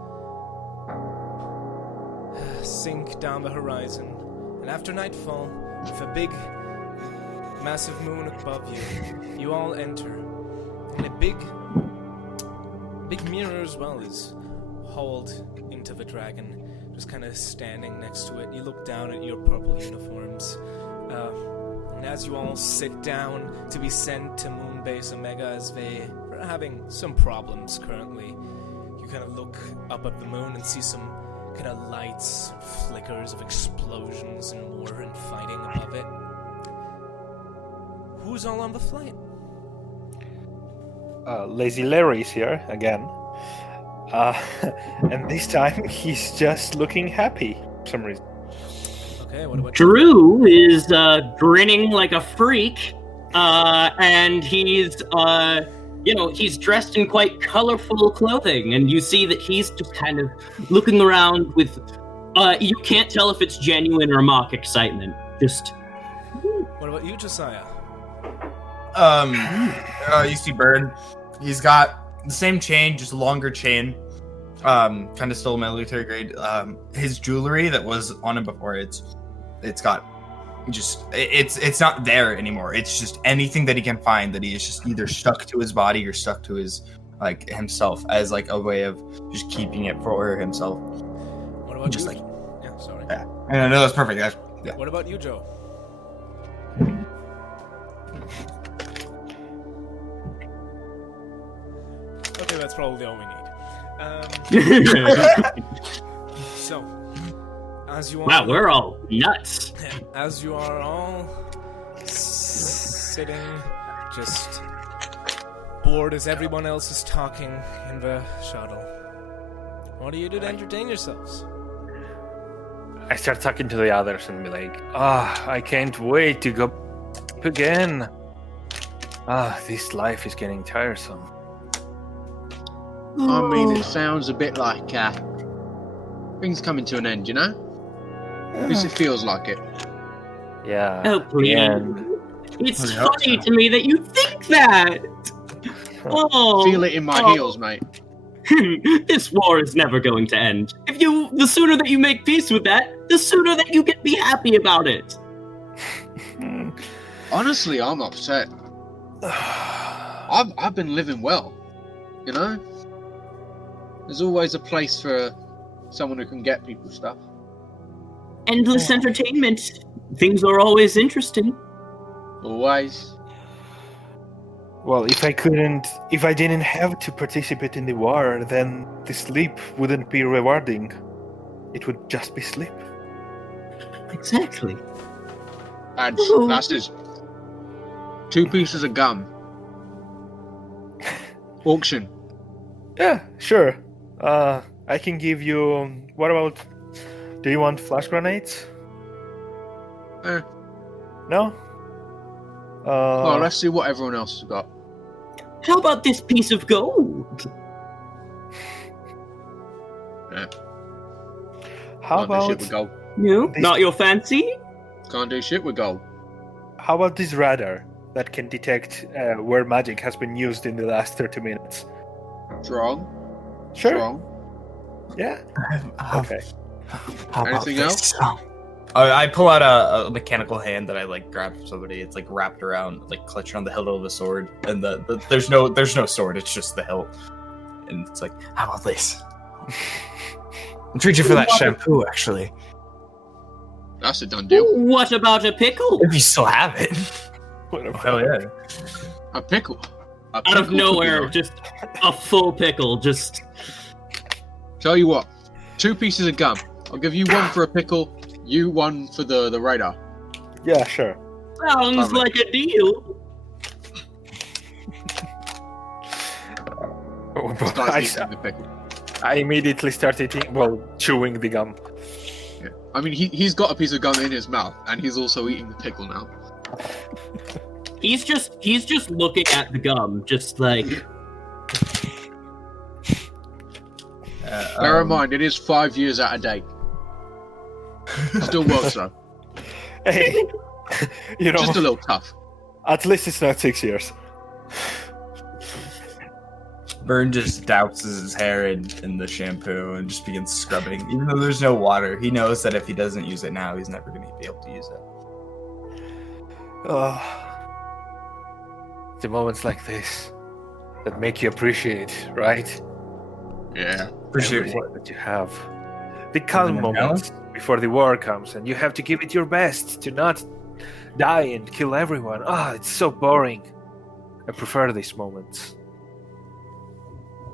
sink down the horizon, and after nightfall, with a big, massive moon above you, you all enter, and a big mirror as well is hauled into the dragon, just kind of standing next to it. You look down at your purple uniforms, and as you all sit down to be sent to Moonbase Omega, as they are having some problems currently, you kind of look up at the moon and see some kind of lights, flickers of explosions and war and fighting above it. Who's all on the flight? Lazy Larry's here again. And this time he's just looking happy for some reason. Okay, what about Drew is grinning like a freak, and he's he's dressed in quite colorful clothing, and you see that he's just kind of looking around with you can't tell if it's genuine or mock excitement. Just What about you, Josiah? You see Bird. He's got the same chain, just a longer chain. Kind of still military grade. His jewelry that was on him before, it's got just it's not there anymore. It's just anything that he can find that he is just either stuck to his body or stuck to his like himself as like a way of just keeping it for himself. What about Just you? like- Yeah, sorry. Yeah, I know that's perfect. Yeah. What about you, Joe? Okay, that's probably all we need. So, as you all Wow, we're all nuts. as you are all sitting, just bored as everyone else is talking in the shuttle, what do you do to entertain yourselves? I start talking to the others and be like, I can't wait to go again. This life is getting tiresome. I mean, it sounds a bit like things coming to an end, you know? At least it feels like it. Yeah. Oh, please. And It's funny to me that you think that. Oh, Feel it in my heels, mate. This war is never going to end. The sooner that you make peace with that, the sooner that you can be happy about it. Honestly, I'm upset. I've been living well, you know? There's always a place for someone who can get people stuff. Endless entertainment. Things are always interesting. Always. well, if I didn't have to participate in the war, then the sleep wouldn't be rewarding. It would just be sleep. Exactly. Lads, Ooh. bastards. 2 pieces of gum. Auction. Yeah, sure. I can give you. What about? Do you want flash grenades? Eh. No. Well, let's see what everyone else has got. How about this piece of gold? How Can't do shit about with gold. No, This- not your fancy? Can't do shit with gold. how about this radar that can detect where magic has been used in the last 30 minutes? Wrong. Sure. Wrong. Yeah. Okay. How about Anything this? I pull out a mechanical hand that I like grab from somebody. It's like wrapped around, like clutched around the hilt of a sword, and there's no sword. It's just the hilt, and it's like, how about this? I'll treat you for that shampoo, actually, That's a done deal. What about a pickle? if you still have it. Hell yeah! A pickle. A Out of pickle nowhere, could be just a full pickle. Just nice. Tell you what, 2 pieces of gum. I'll give you 1 for a pickle, you 1 for the radar. Yeah, sure. sounds Lovely. like a deal. Starts eating the pickle. I immediately started chewing the gum. Yeah. I mean, he's got a piece of gum in his mouth, and he's also eating the pickle now. He's just looking at the gum, just like Bear in mind, it is 5 years out of date. Still works though. Hey, Just a little tough. at least it's not 6 years. Vern just douses his hair in the shampoo and just begins scrubbing. Even though there's no water, he knows that if he doesn't use it now, he's never going to be able to use it. The moments like this that make you appreciate, right? Yeah. Appreciate Everything that you have. The calm Living in moments before the war comes, and you have to give it your best to not die and kill everyone. It's so boring. I prefer these moments.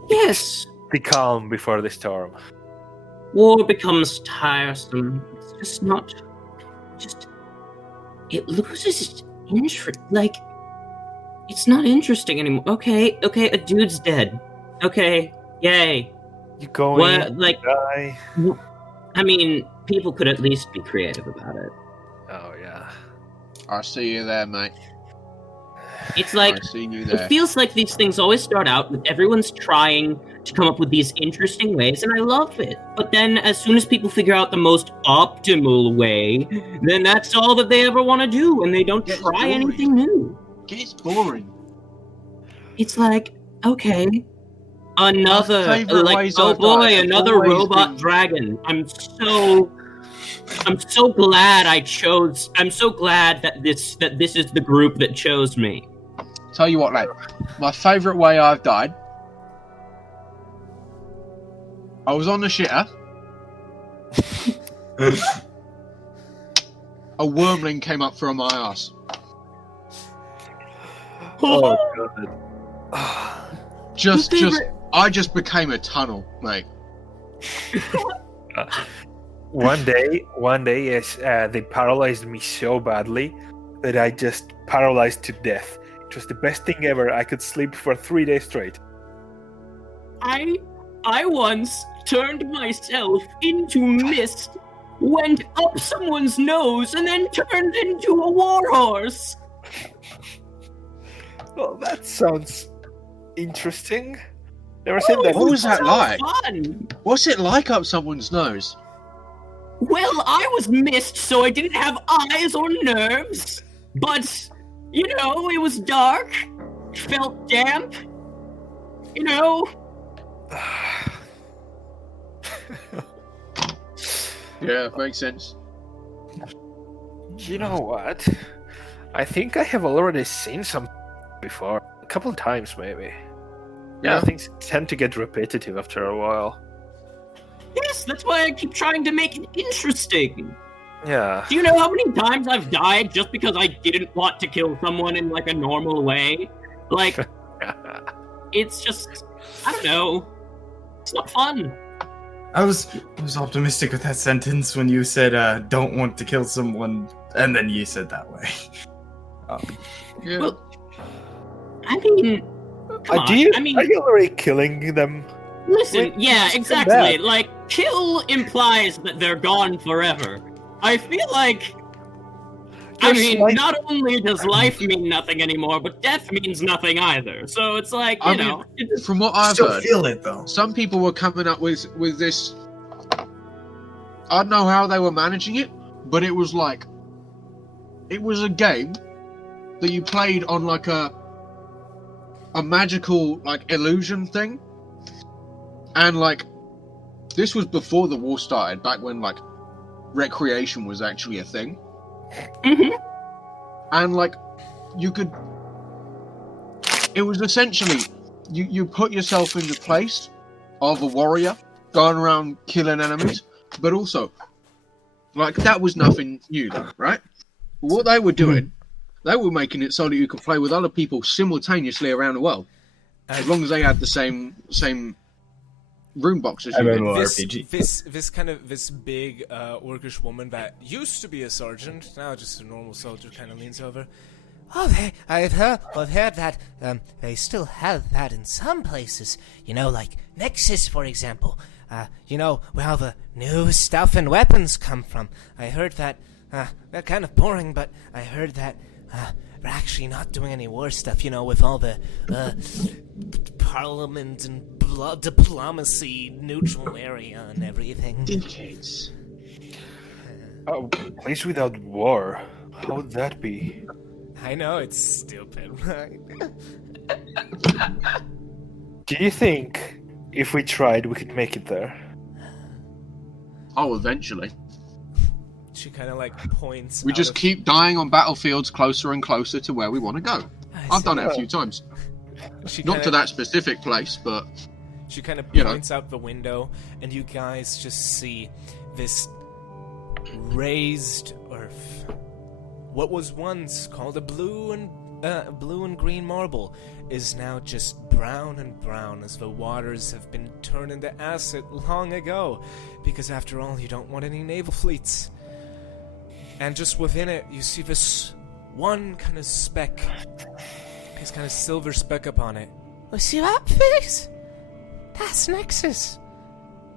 yes, The calm before the storm. war becomes tiresome. It's just not. It loses its interest. Like, it's not interesting anymore. Okay, a dude's dead. Okay, yay. You go in, What, like, die. I mean, people could at least be creative about it. Oh yeah. I see you there, mate. It's like, I see you it there. feels like these things always start out with everyone's trying to come up with these interesting ways, and I love it. But then, as soon as people figure out the most optimal way, then that's all that they ever want to do, and they don't Yeah, it's try boring. anything new. It's boring. It's like, okay, another, My favourite like, ways oh I've boy, died have another always robot been- dragon. I'm so glad I'm so glad that this is the group that chose me. Tell you what, mate. My favourite way I've died I was on the shitter. A wormling came up from my ass. Oh god. I just became a tunnel, mate. One day, yes, they paralyzed me so badly that I just paralyzed to death. It was the best thing ever. I could sleep for 3 days straight. I once turned myself into mist, went up someone's nose, and then turned into a warhorse. Well, that sounds interesting. Never seen that. What was that So like? fun. What's it like up someone's nose? Well, I was mist, so I didn't have eyes or nerves. But, you know, it was dark, felt damp, you know. Yeah, makes sense. You know what? I think I have already seen some before. A couple of times, maybe. Yeah, things tend to get repetitive after a while. Yes, that's why I keep trying to make it interesting. Yeah. Do you know how many times I've died just because I didn't want to kill someone in, like, a normal way? Like, it's just, I don't know. It's not fun. I was optimistic with that sentence when you said don't want to kill someone, and then you said that way. Yeah. Well, I mean, come on. Are you already killing them? Listen, Wait, yeah, it's exactly. bad. Like, kill implies that they're gone forever. I feel like, I Just mean, like- not only does life mean nothing anymore, but death means nothing either. So it's like, you I know, mean, from what I've Still heard, feel it though. some people were coming up with this. I don't know how they were managing it, but it was like, it was a game that you played on like a magical like illusion thing, and like this was before the war started, back when like recreation was actually a thing. Mhm. And like you could, it was essentially you put yourself in the place of a warrior going around killing enemies, but also like that was nothing new though, right? What they were doing, they were making it so that you could play with other people simultaneously around the world, as long as they had the same room boxes. You did. MMORPG. This big orcish woman that used to be a sergeant, now just a normal soldier, kind of leans over. Oh, I've heard that they still have that in some places. You know, like Nexus, for example. You know, where all the new stuff and weapons come from. I heard that, they're kind of boring, but I heard that, they're actually not doing any war stuff, you know, with all the, parliament and diplomacy, neutral area and everything. Dickheads. Oh, place without war. How would that be? I know, it's stupid, right? Do you think if we tried, we could make it there? Oh, eventually. She kind of like points. We out just of- keep dying on battlefields closer and closer to where we want to go. I I've done see. it a few times. She Not kinda- to that specific place, but She kind of You know. points out the window, and you guys just see this raised earth. What was once called a blue and green marble is now just brown and brown, as the waters have been turned into acid long ago. Because after all, you don't want any naval fleets. And just within it, you see this one kind of speck. This kind of silver speck upon it. Oh, see that face? That's Nexus.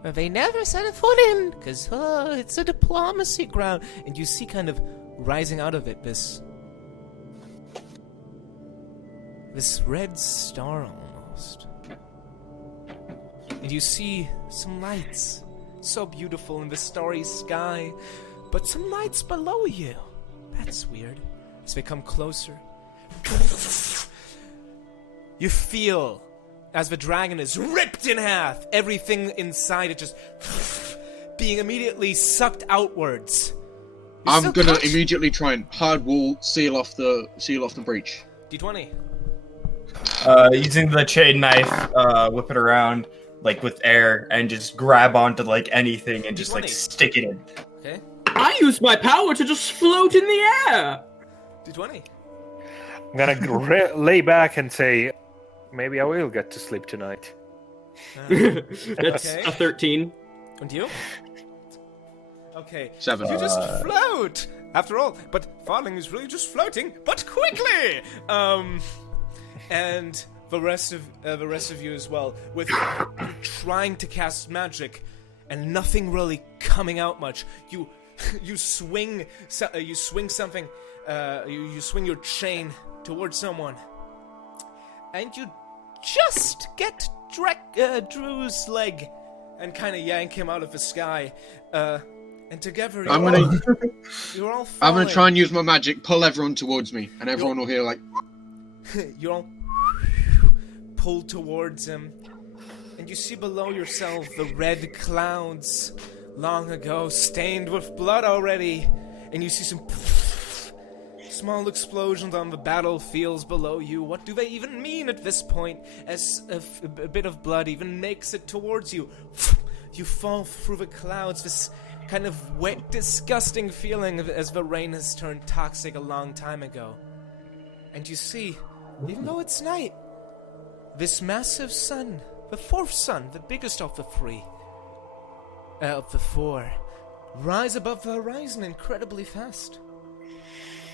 But they never set a foot in, because it's a diplomacy ground. And you see kind of rising out of it this red star almost. And you see some lights, so beautiful in the starry sky, but some lights below you. That's weird. As they come closer, you feel as the dragon is ripped in half, everything inside it just being immediately sucked outwards. You're I'm still gonna conscious- immediately try and hard wall seal off the breach. D20. Using the chain knife, whip it around, like with air and just grab onto like anything and just like 20. stick it in. Okay. I use my power to just float in the air. D20. I'm gonna lay back and say, maybe I will get to sleep tonight. That's Okay. a 13. And you? Okay. 7. You just float! After all, but falling is really just floating, but quickly! And the rest of you as well, with trying to cast magic and nothing really coming out much. You swing something, you swing your chain towards someone, and you just get Drew's leg and kind of yank him out of the sky. And together you're I'm all gonna falling. try and use my magic, pull everyone towards me, and everyone will hear like. You're all pulled towards him, and you see below yourself the red clouds, long ago stained with blood already, and you see some small explosions on the battlefields below you. What do they even mean at this point, as a bit of blood even makes it towards you? You fall through the clouds, this kind of wet, disgusting feeling as the rain has turned toxic a long time ago. And you see, even though it's night, this massive sun, the fourth sun, the biggest of the four, rise above the horizon incredibly fast.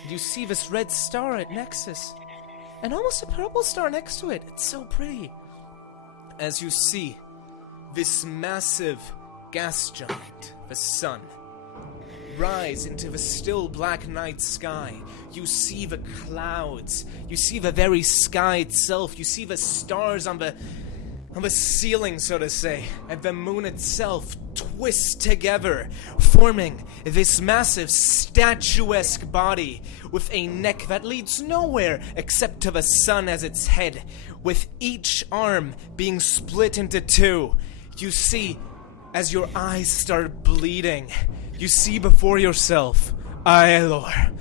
You see this red star at Nexus, and almost a purple star next to it. It's so pretty. As you see this massive gas giant, the sun, rise into the still black night sky. You see the clouds. You see the very sky itself. You see the stars on the ceiling, so to say, and the moon itself twist together, forming this massive statuesque body with a neck that leads nowhere except to the sun as its head, with each arm being split into two. You see, as your eyes start bleeding, you see before yourself Aelor,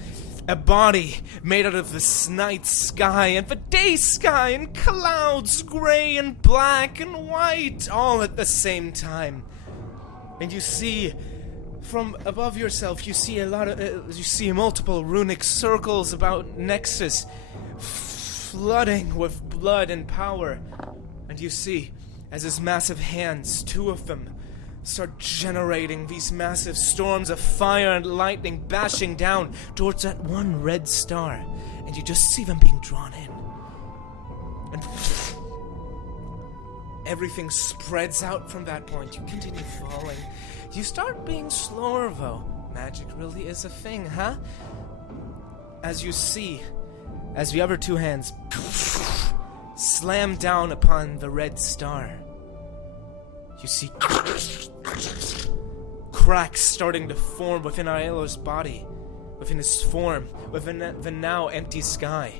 a body made out of the night sky and the day sky and clouds, gray and black and white, all at the same time. And you see, from above yourself, you see you see multiple runic circles about Nexus, flooding with blood and power. And you see, as his massive hands, two of them, start generating these massive storms of fire and lightning bashing down towards that one red star. And you just see them being drawn in. And everything spreads out from that point. You continue falling. You start being slower, though. Magic really is a thing, huh? As you see, as the other two hands slam down upon the red star, you see cracks starting to form within Aelor's body, within his form, within the now empty sky.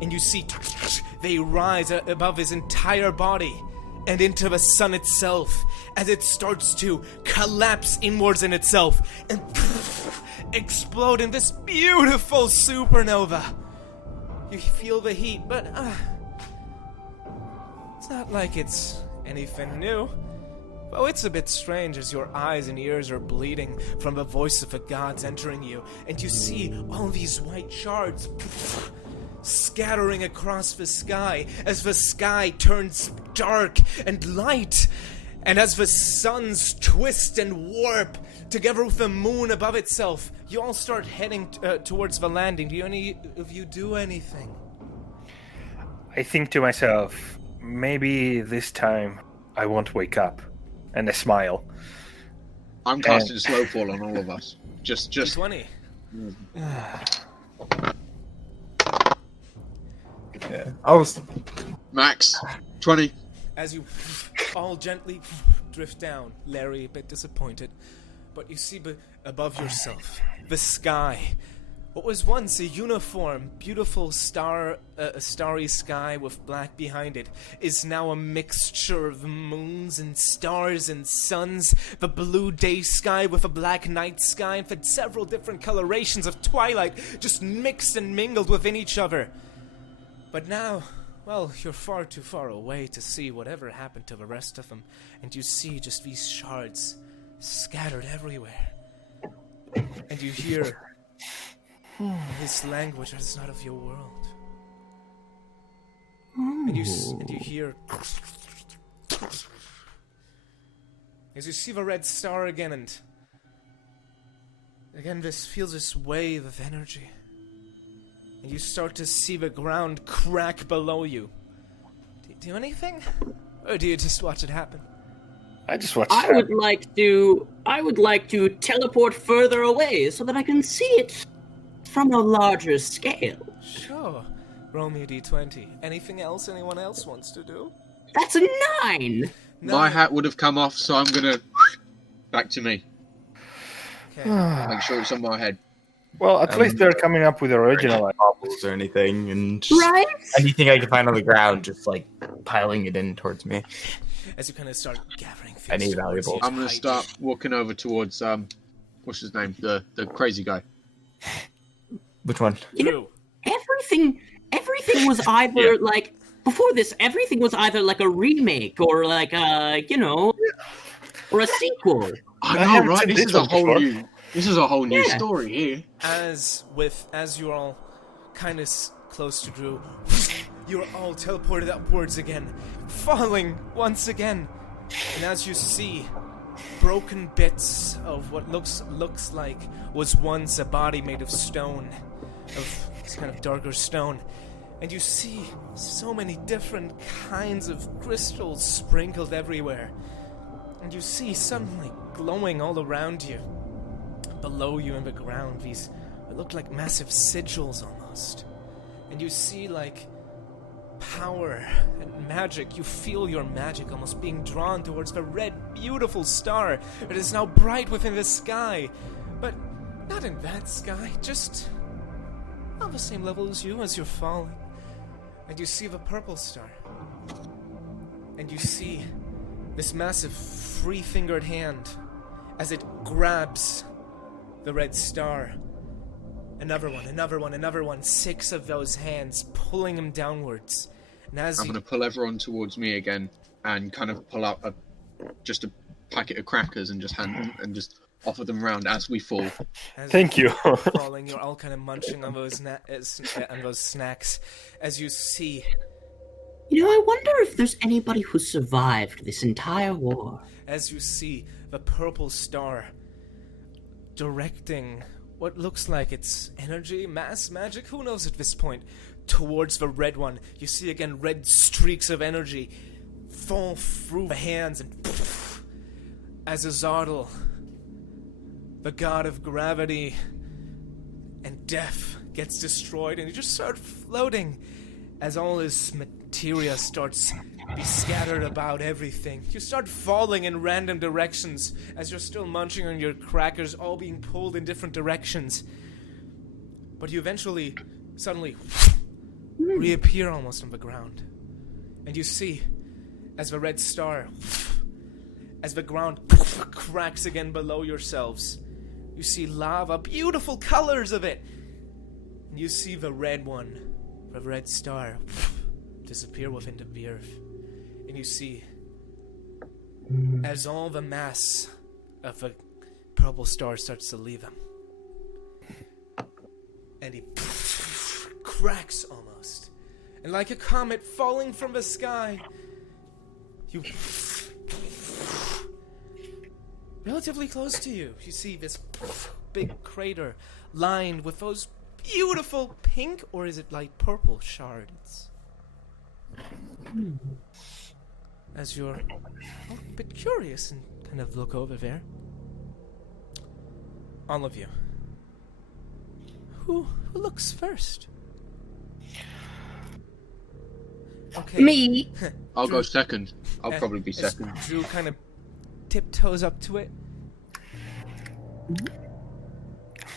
And you see they rise above his entire body and into the sun itself as it starts to collapse inwards in itself and explode in this beautiful supernova. You feel the heat, but it's not like it's anything new. Oh, it's a bit strange as your eyes and ears are bleeding from the voice of the gods entering you, and you see all these white shards scattering across the sky as the sky turns dark and light, and as the suns twist and warp together with the moon above itself. You all start heading towards the landing. Do any of you do anything? I think to myself, maybe this time I won't wake up. And I smile. I'm casting slow fall on all of us. Just 20. Yeah, I was. Max 20. As you all gently drift down, Larry a bit disappointed, but you see above yourself the sky. What was once a uniform, beautiful starry sky with black behind it is now a mixture of moons and stars and suns, the blue day sky with a black night sky, and for several different colorations of twilight just mixed and mingled within each other. But now, well, you're far too far away to see whatever happened to the rest of them, and you see just these shards scattered everywhere. And you hear this language that is not of your world. And you hear as you see the red star again, and again this feels this wave of energy. And you start to see the ground crack below you. Do you do anything? Or do you just watch it happen? I just watched I would like to teleport further away so that I can see it from a larger scale. Sure. Roll me a d20. Anything else anyone else wants to do? That's a 9! My hat would have come off, so I'm gonna back to me. Okay. Make sure it's on my head. Well, at least they're coming up with the original. Bobbles or anything, and just Right? anything I can find on the ground, just like piling it in towards me. As you kind of start gathering things. Any towards valuables? you, I'm gonna start walking over towards what's his name? The crazy guy. Which one? You know, everything was either like before this. Everything was either like a remake or like or a sequel. I I know, haven't right? seen This this is a one whole before. new. This is a whole new Yeah. story here. As you're all kind of close to Drew, you're all teleported upwards again, falling once again. And as you see broken bits of what looks like was once a body made of stone, of this kind of darker stone, and you see so many different kinds of crystals sprinkled everywhere, and you see suddenly glowing all around you, below you in the ground, these look like massive sigils almost, and you see like power and magic. You feel your magic almost being drawn towards the red, beautiful star that is now bright within the sky. But not in that sky, just on the same level as you as you're falling. And you see the purple star. And you see this massive three-fingered hand as it grabs the red star. Another one, 6 of those hands pulling him downwards. And as I'm you, gonna pull everyone towards me again and kind of pull out just a packet of crackers and just hand them and just offer them round as we fall. as Thank you. falling, you're all kind of munching on those on those snacks as you see, You know, I wonder if there's anybody who survived this entire war. as you see the purple star directing what looks like it's energy, mass magic, who knows at this point, towards the red one. You see again red streaks of energy fall through the hands, and as Azardel, the god of gravity and death, gets destroyed, and you just start floating as all this materia starts to be scattered about everything. You start falling in random directions as you're still munching on your crackers, all being pulled in different directions. But you eventually, suddenly, reappear almost on the ground. And you see, as the red star, as the ground cracks again below yourselves, you see lava, beautiful colors of it. And you see the red one, the red star, disappear within the earth. And you see, as all the mass of the purple star starts to leave him, and he cracks almost. And like a comet falling from the sky, you relatively close to you, you see this big crater lined with those beautiful pink, or is it like purple shards? As you're a bit curious and kind of look over there, all of you, who looks first? Okay. Me? I'll go second. I'll Uh, probably be as second. Drew kind of tiptoes up to it.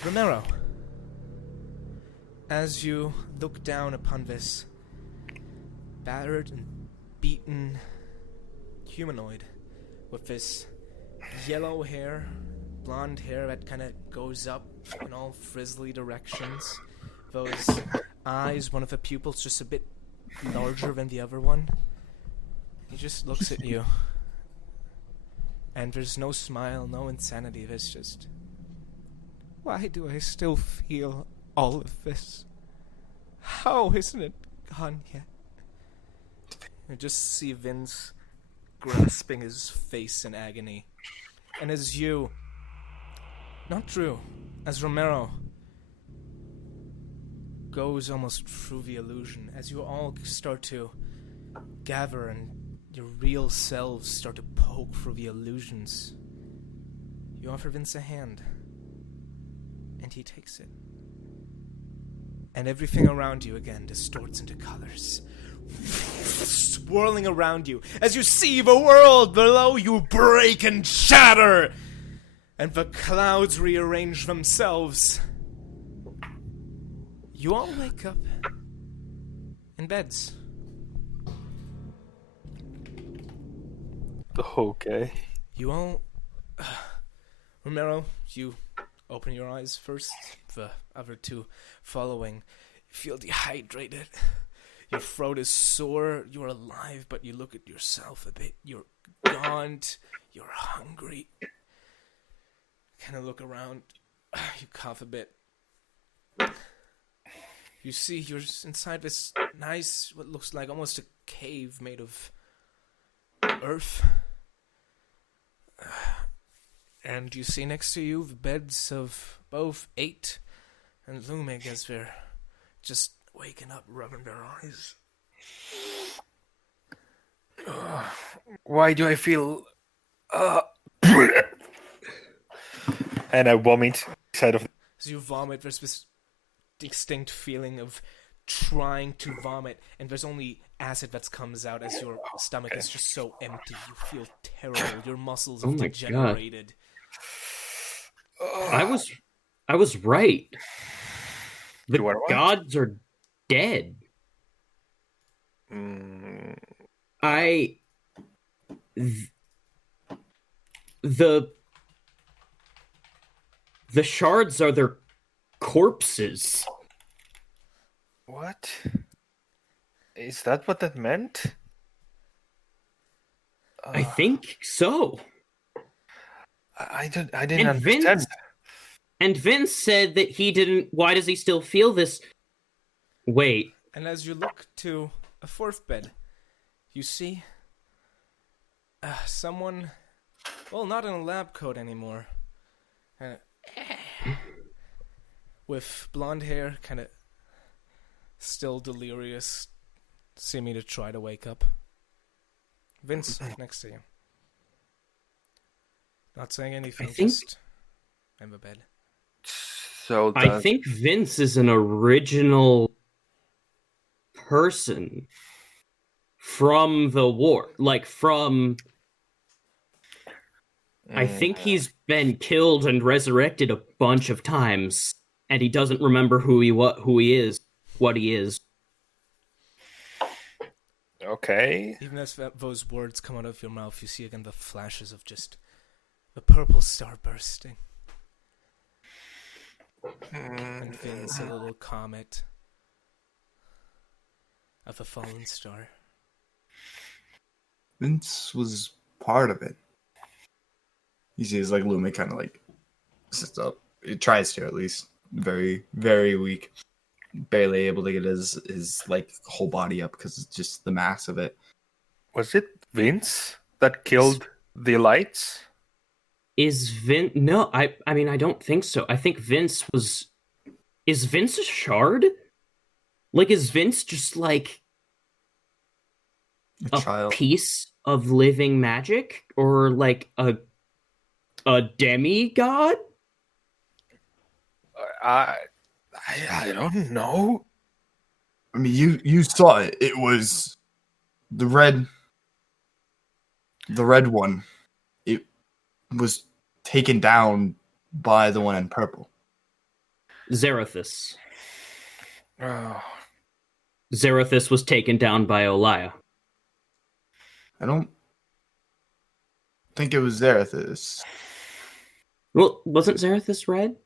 Romero, as you look down upon this battered and beaten humanoid with this yellow hair, blonde hair that kind of goes up in all frizzly directions, those eyes, one of the pupils just a bit larger than the other one. He just looks at you. And there's no smile, no insanity. There's just... Why do I still feel all of this? How isn't it gone yet? You just see Vince grasping his face in agony. And as you... Not Drew, as Romero goes almost through the illusion, as you all start to gather and your real selves start to poke through the illusions, you offer Vince a hand, and he takes it. And everything around you again distorts into colors, swirling around you as you see the world below you break and shatter, and the clouds rearrange themselves. You all wake up in beds. Okay. You all... Romero, you open your eyes first, the other two following. You feel dehydrated. Your throat is sore. You're alive, but you look at yourself a bit. You're gaunt. You're hungry. Kind of look around. You cough a bit. You see you're inside this nice, what looks like almost a cave made of earth. And you see next to you the beds of both 8 and Lumig as they're just waking up, rubbing their eyes. Why do I feel... and I vomit inside of... As you vomit, there's this distinct feeling of trying to vomit, and there's only acid that comes out as your stomach is just so empty. You feel terrible. Your muscles have degenerated. I was right. The You are what? gods are dead. The shards are their corpses. What? Is that what that meant? I think so. I didn't And understand. Vince said that he didn't. Why does he still feel this? Wait. And as you look to a 4th bed, you see someone, well, not in a lab coat anymore, with blonde hair, kind of still delirious, seeming to try to wake up. Vince, next to you. Not saying anything, just in the bed. So I think Vince is an original person from the war. Like, from... I think he's been killed and resurrected a bunch of times, and he doesn't remember who he is, what he is. Okay. Even as those words come out of your mouth, you see again the flashes of just the purple star bursting. And Vince, a little comet of a fallen star. Vince was part of it. You see, it's like Lumi kind of like sits up. It tries to, at least. Very, very weak. Barely able to get his like whole body up because it's just the mass of it. Was it Vince that killed the lights? Is Vince... No, I mean, I don't think so. I think Vince was... Is Vince a shard? Like, is Vince just, like, a child. piece of living magic? Or, like, a demigod? I don't know. I mean, you saw it. It was the red one. It was taken down by the one in purple. Zarathus. Oh. Zarathus was taken down by Olaya. I don't think it was Zarathus. Well, wasn't Zarathus red?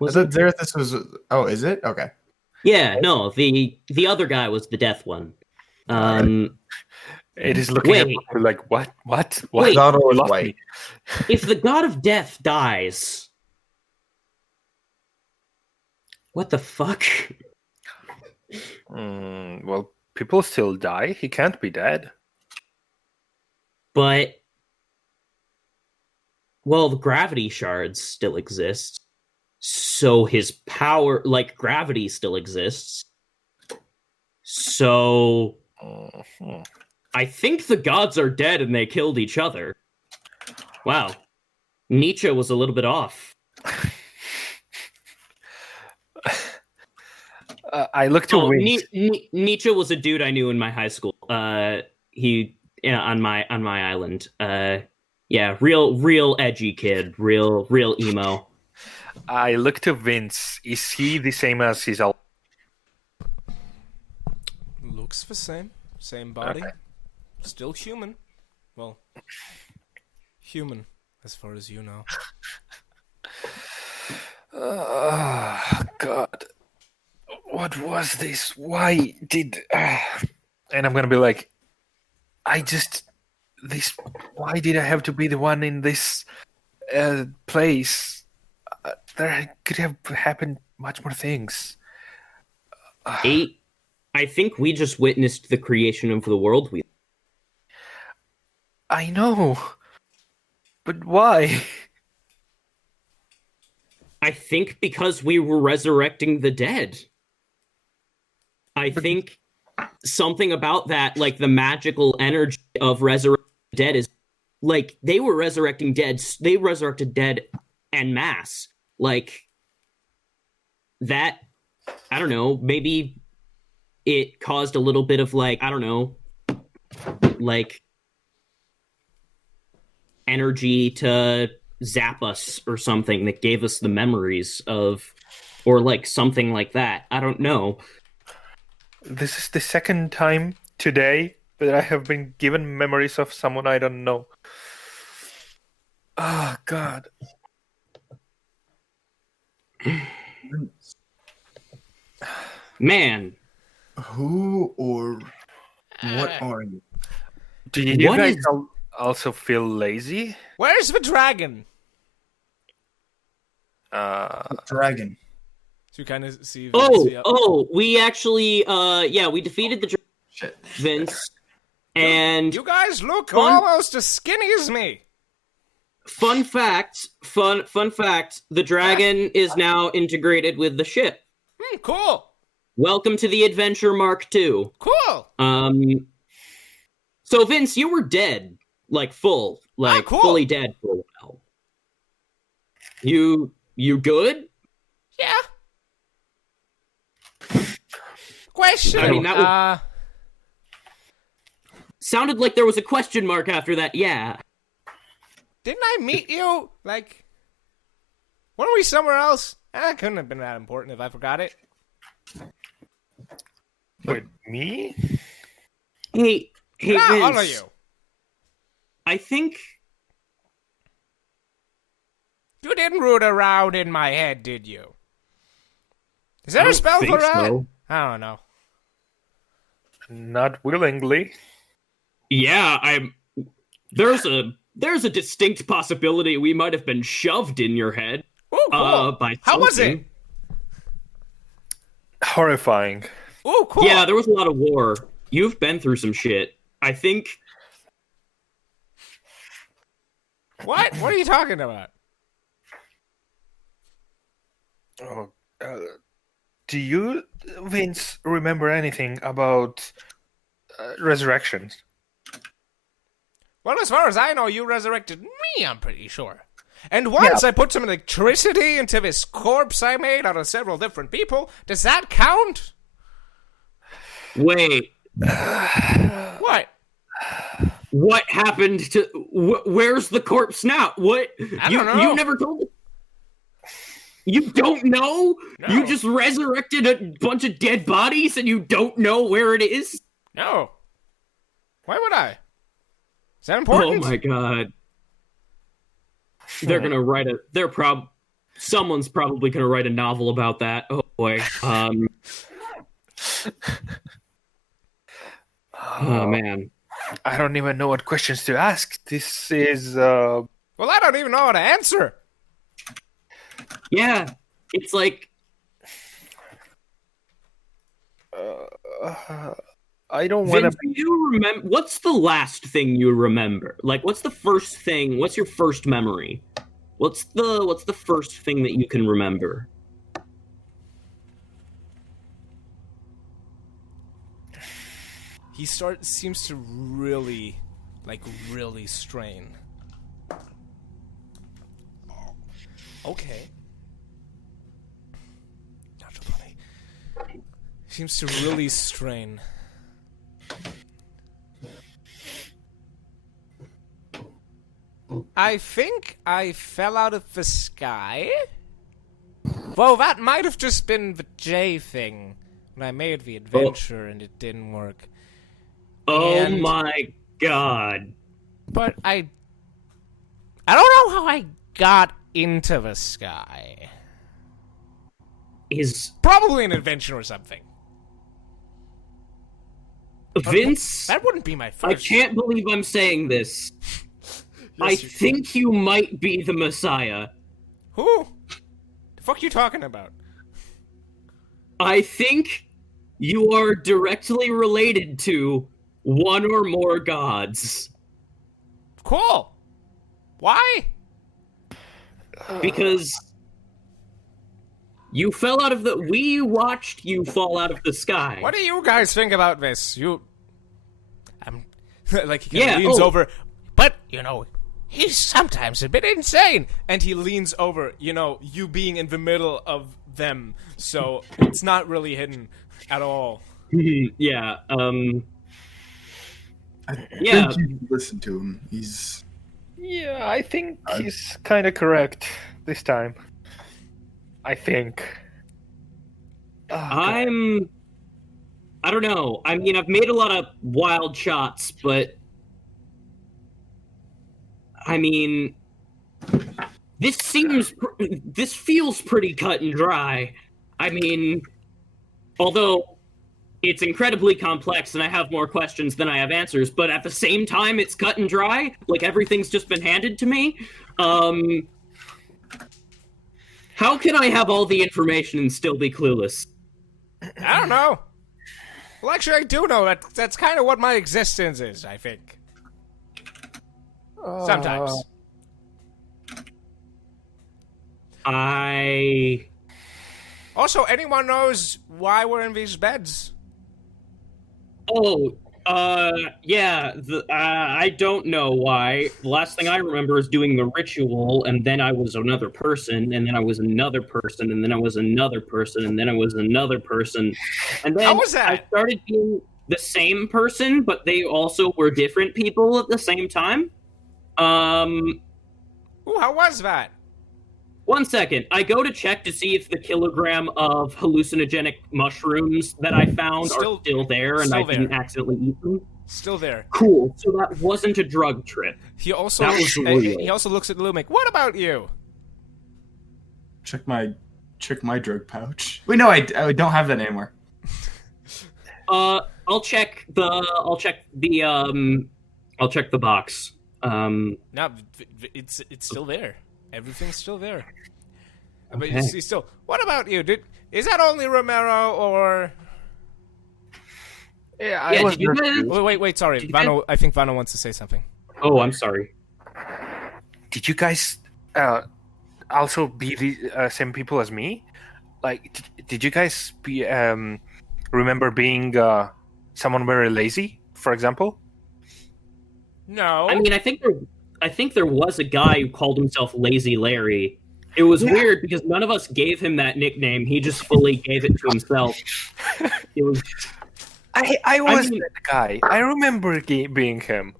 I thought Zarathus was... Oh, is it? Okay. Yeah, no, the other guy was the death one. It is looking at Wait. you like, what? What? Wait. God You always lost white. me. If the god of death dies, what the fuck? Well, people still die. He can't be dead. But, well, the gravity shards still exist. So his power, like gravity still exists. So Mhm. I think the gods are dead and they killed each other. Wow. Nietzsche was a little bit off. I look to Vince. Nietzsche was a dude I knew in my high school. On my island. Yeah, real edgy kid, real emo. I look to Vince. Is he the same as his? Looks the same. Same body. Okay. Still human. Well, human, as far as you know. Oh, God. What was this? Why did... And I'm gonna be like, why did I have to be the one in this place? There could have happened much more things. I think we just witnessed the creation of the world we... I know. But why? I think because we were resurrecting the dead. I think something about that, like the magical energy of resurrecting the dead is, like, they were resurrecting dead. They resurrected dead en masse. Like, that, I don't know, maybe it caused a little bit of, like, I don't know, like, energy to zap us or something that gave us the memories of, or like something like that. I don't know. This is the second time today that I have been given memories of someone I don't know. Oh, God. Man. Who or what are you? Do you What guys is- also feel lazy? Where's the dragon? Dragon. So you kind of see. We actually, we defeated the Shit. Vince, and You guys look Fun- almost as skinny as me. fun fact, the dragon is now integrated with the ship. Cool. Welcome to the Adventure Mark II. Cool. So Vince, you were dead, like cool. fully dead for a while. You good? Yeah. Question. I mean, that sounded like there was a question mark after that. Yeah. Didn't I meet you? Like, weren't we somewhere else? Couldn't have been that important if I forgot it. With me? Hey, Not Vince. all of you. I think You didn't root around in my head, did you? Is there I a don't spell think for that? so. I don't know. Not willingly. Yeah, there's a distinct possibility we might have been shoved in your head. Ooh, cool. By How was something. it? Horrifying. Ooh, cool. Yeah, there was a lot of war. You've been through some shit. I think. What? What are you talking about? Oh, do you, Vince, remember anything about resurrections? Well, as far as I know, you resurrected me, I'm pretty sure. And once I put some electricity into this corpse I made out of several different people. Does that count? Wait, What? what happened to? Where's the corpse now? What? I don't know. You never told me. You don't know? No. You just resurrected a bunch of dead bodies and you don't know where it is? No. Why would I? Is that Oh important? my god. They're gonna write someone's probably gonna write a novel about that. Oh boy. Oh man. I don't even know what questions to ask. This is Well, I don't even know how to answer. Yeah, it's like I don't want to Vince, do you remember what's the last thing you remember? Like what's the first thing? What's your first memory? What's the first thing that you can remember? He seems to really strain. Okay. Not so funny. Seems to really strain. I think I fell out of the sky. Well, that might have just been the J thing when I made the adventure and it didn't work. Oh my god. But I don't know how I got into the sky. Is Probably an invention or something. Vince, That wouldn't be my first. I can't believe I'm saying this. I you think you might be the Messiah. Who? The fuck you talking about? I think you are directly related to one or more gods. Cool. Why? Because you fell out of the... We watched you fall out of the sky. What do you guys think about this? I'm like he Yeah, leans oh. over, but he's sometimes a bit insane, and he leans over. You being in the middle of them, so it's not really hidden at all. Yeah, I Yeah. think you listen to him. He's Yeah, I think he's kind of correct this time. I think. Oh, God. I don't know. I mean, I've made a lot of wild shots, but I mean, this feels pretty cut and dry. I mean, although it's incredibly complex and I have more questions than I have answers, but at the same time, it's cut and dry. Like everything's just been handed to me. How can I have all the information and still be clueless? I don't know. Well, actually, I do know that. That's kind of what my existence is. I think. Sometimes. Also, anyone knows why we're in these beds? Oh, yeah, I don't know why. The last thing I remember is doing the ritual, and then I was another person, and then I was another person, and then I was another person, and then I was another person. And then How was that? I started being the same person, but they also were different people at the same time. Ooh, how was that? 1 second. I go to check to see if the kilogram of hallucinogenic mushrooms that I found are still there and I didn't accidentally eat them. Still there. Cool. So that wasn't a drug trip. He also That was real. he also looks at Lumik. What about you? Check my drug pouch. Wait, no, I don't have that anymore. I'll check the box. No, it's still there. Everything's still there. But you Okay. see, still. What about you? Is that only Romero or? Yeah, Yeah, I was did you there guys- too. Wait. Sorry, Did you Vano. I think Vano wants to say something. Oh, I'm sorry. Did you guys also be the same people as me? Like, did you guys remember being someone very lazy, for example? No. I mean, I think there was a guy who called himself Lazy Larry. It was weird because none of us gave him that nickname. He just fully gave it to himself. It was. I was mean- that guy. I remember being him.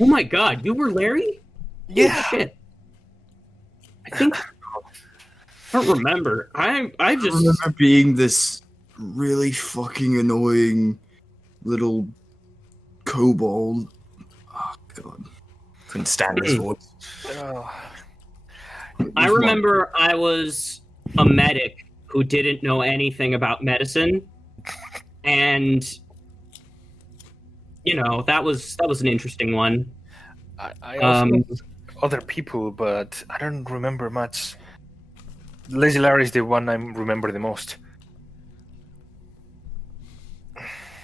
Oh my god, you were Larry? Yeah. Holy shit. I think. I don't remember. I I just. remember being this really fucking annoying little kobold. Oh god, couldn't stand his voice. I remember I was a medic who didn't know anything about medicine, and that was an interesting one. I also other people, but I don't remember much. Lazy Larry is the one I remember the most.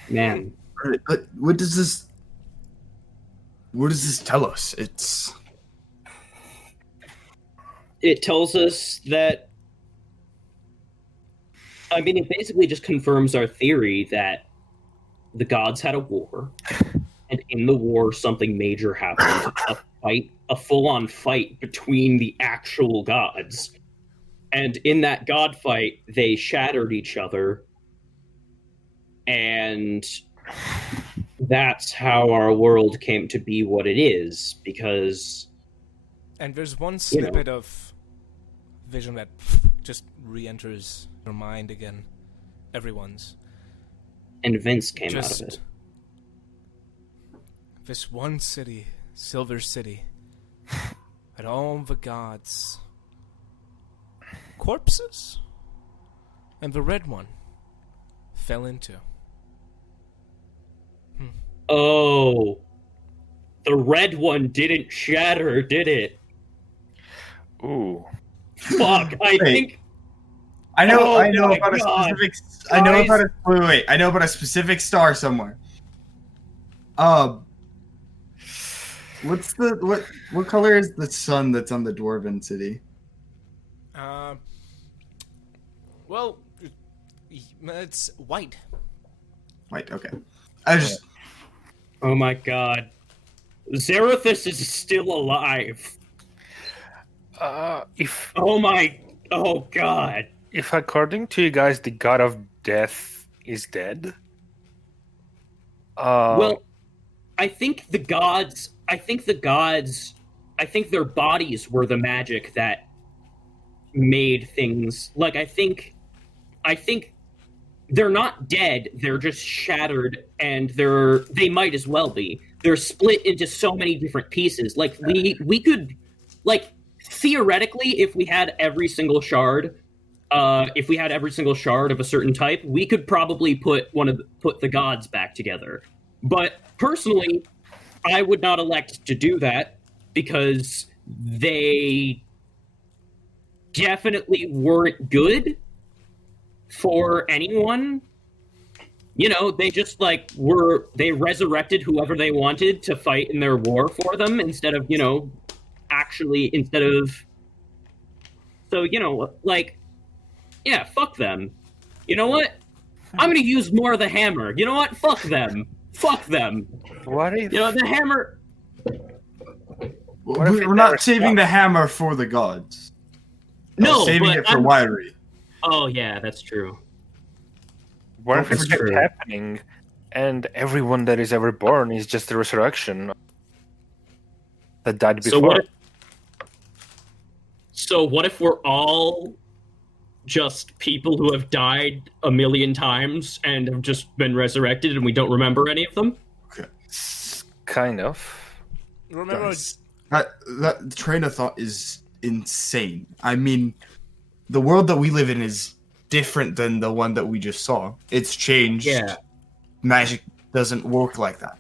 Man, But what does this tell us? it tells us that. I mean, it basically just confirms our theory that the gods had a war, and in the war, something major happened. A full-on fight between the actual gods. And in that god fight, they shattered each other. And that's how our world came to be what it is, because... And there's one snippet of vision that just re-enters your mind again. Everyone's. And Vince came out Just of it. this one city, Silver City, had all the gods' corpses, and the red one fell into. Oh, the red one didn't shatter, did it? Ooh. Fuck, I think... I know Oh my about God. a specific. I know about a wait. I know about a specific star somewhere. What's the what color is the sun that's on the dwarven city? Well, it's white. White. Okay. I just Oh my god. Zerathus is still alive. If Oh god. according to you guys, the god of death is dead. Well, I think their bodies were the magic that made things, like, I think they're not dead, they're just shattered, and they might as well be. They're split into so many different pieces. Like, we could, like, theoretically, if we had every single shard of a certain type, we could probably put the gods back together. But personally, I would not elect to do that because they definitely weren't good for anyone. You know, they just they resurrected whoever they wanted to fight in their war for them instead of, so, yeah, fuck them. You know what? I'm gonna use more of the hammer. You know what? Fuck them. Fuck them. what if The hammer... we're not saving the hammer for the gods. No, We're saving but it for Wiry. Oh, yeah, that's true. what if That's it's true. happening, and everyone that is ever born is just the resurrection that died before? So what if we're all just people who have died a million times and have just been resurrected and we don't remember any of them? Kind of. Remember, Guys, that train of thought is insane. I mean, the world that we live in is different than the one that we just saw. It's changed. Yeah. Magic doesn't work like that.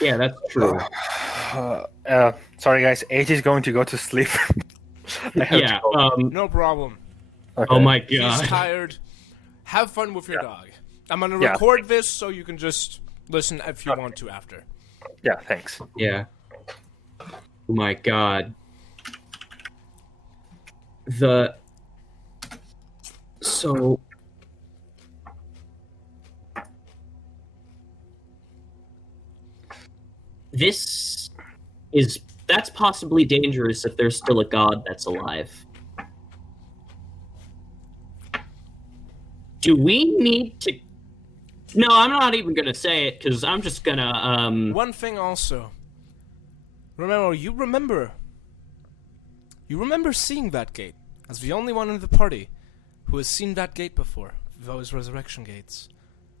Yeah, that's true. Sorry, guys. H is going to go to sleep. I have Yeah. to go. no problem. Okay. Oh my He's god. tired. Have fun with your dog. I'm gonna Yeah. record this so you can just listen if you want to after. Yeah, thanks. Yeah. Oh my god. So that's possibly dangerous if there's still a god that's alive. Do we need to... No, I'm not even gonna say it, because I'm just gonna, One thing also. You remember seeing that gate as the only one in the party who has seen that gate before. Those resurrection gates.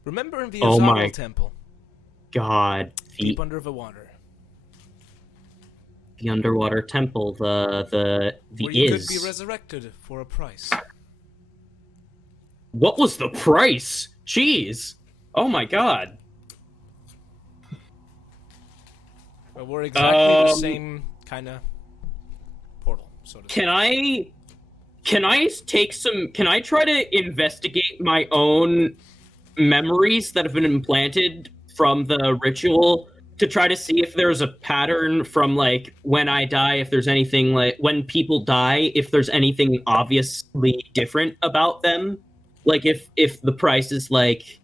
Remember in the Oh my Azarel temple, God, deep under the water, the underwater temple, the where you could Is. be resurrected for a price. What was the price? Jeez. Oh my god. But we're exactly the same kind of portal, so to Can I try to investigate my own memories that have been implanted from the ritual to try to see if there's a pattern from like when I die, if there's anything like when people die, if there's anything obviously different about them? Like if the price is like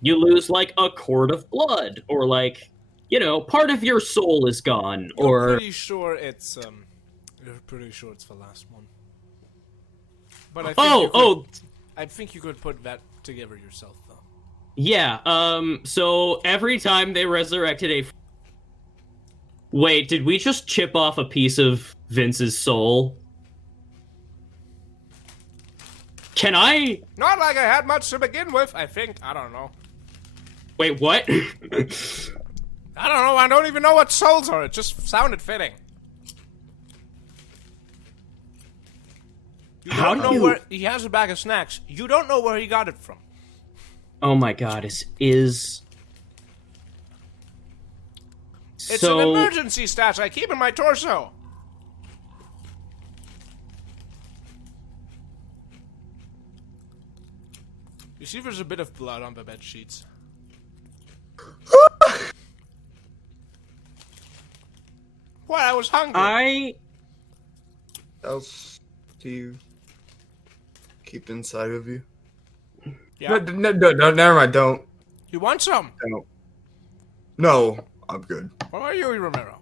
you lose like a cord of blood, or like, you know, part of your soul is gone, or You're pretty sure it's the last one. But I think you could put that together yourself, though. yeah. So every time they resurrected a. Wait, did we just chip off a piece of Vince's soul? Can I? Not like I had much to begin with, I think. I don't know. Wait, what? I don't know. I don't even know what souls are. It just sounded fitting. You How don't do know you- where he has a bag of snacks. You don't know where he got it from. Oh my god, is It's so an emergency stash I keep in my torso. You see, there's a bit of blood on the bed sheets. What? I was hungry. Else do you keep inside of you? Yeah. No, never mind. Don't. You want some? No, I'm good. What are you, Romero?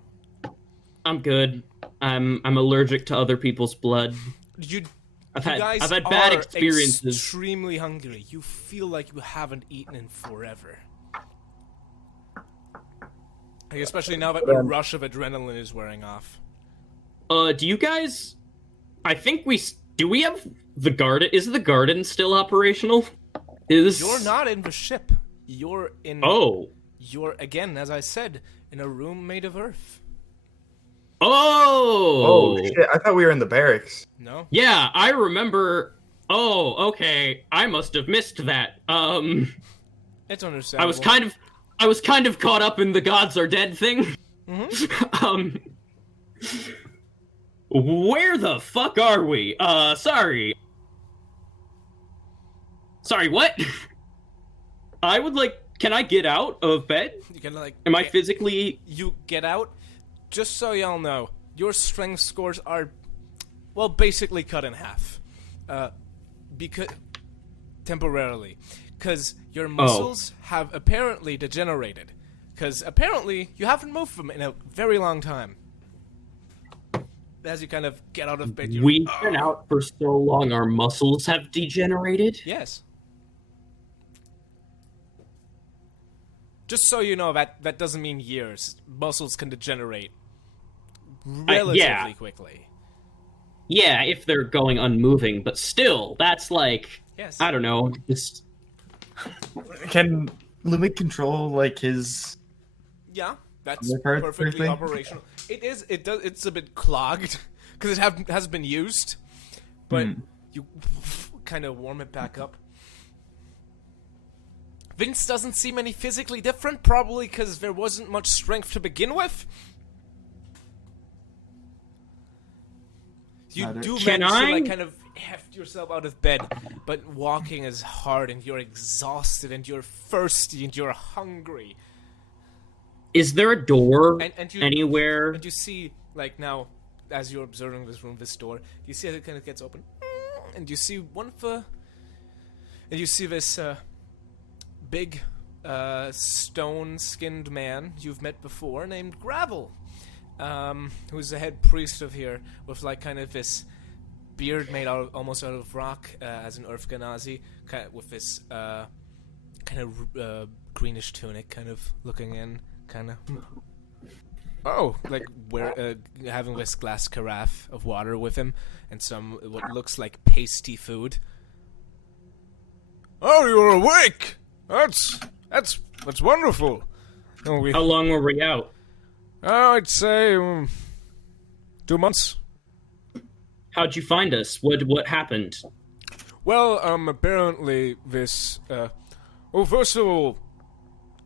I'm good. I'm allergic to other people's blood. I've had bad experiences. Extremely hungry. You feel like you haven't eaten in forever. Like, especially now that the rush of adrenaline is wearing off. Do you guys? I think do we have the garden? Is the garden still operational? You're not in the ship. You're in. Oh. You're again, as I said, in a room made of earth. Oh. Oh shit! I thought we were in the barracks. No. Yeah, I remember. Oh, okay. I must have missed that. It's understandable. I was kind of caught up in the gods are dead thing. Mm-hmm. Where the fuck are we? Sorry. Sorry, what? I would like. Can I get out of bed? You can like. Am I physically? You get out. Just so y'all know, your strength scores are, well, basically cut in half, because temporarily, because your muscles have apparently degenerated, because apparently you haven't moved them in a very long time. As you kind of get out of bed, We've been out for so long, our muscles have degenerated. Yes. Just so you know, that doesn't mean years. Muscles can degenerate relatively quickly. Yeah, if they're going unmoving, but still, that's like, Yes. I don't know, just... Can Limit control like his? Yeah, that's Other part perfectly briefly? operational. It is. It does. It's a bit clogged because it has been used, but you kind of warm it back up. Vince doesn't seem any physically different, probably because there wasn't much strength to begin with. You do manage to like kind of heft yourself out of bed, but walking is hard, and you're exhausted, and you're thirsty, and you're hungry. Is there a door And you, anywhere? And you see, like now, as you're observing this room, this door, you see as it kind of gets open, and you see and you see this big stone-skinned man you've met before named Gravel, who's the head priest of here, with like kind of this beard made almost out of rock, as an Earth Ganazi, kind of with this kind of greenish tunic, kind of looking in, kind of. Oh, like having this glass carafe of water with him, and some what looks like pasty food. Oh, you're awake! That's wonderful. Oh, How long were we out? I'd say 2 months. How'd you find us? What happened? Well, apparently this. Well, first of all,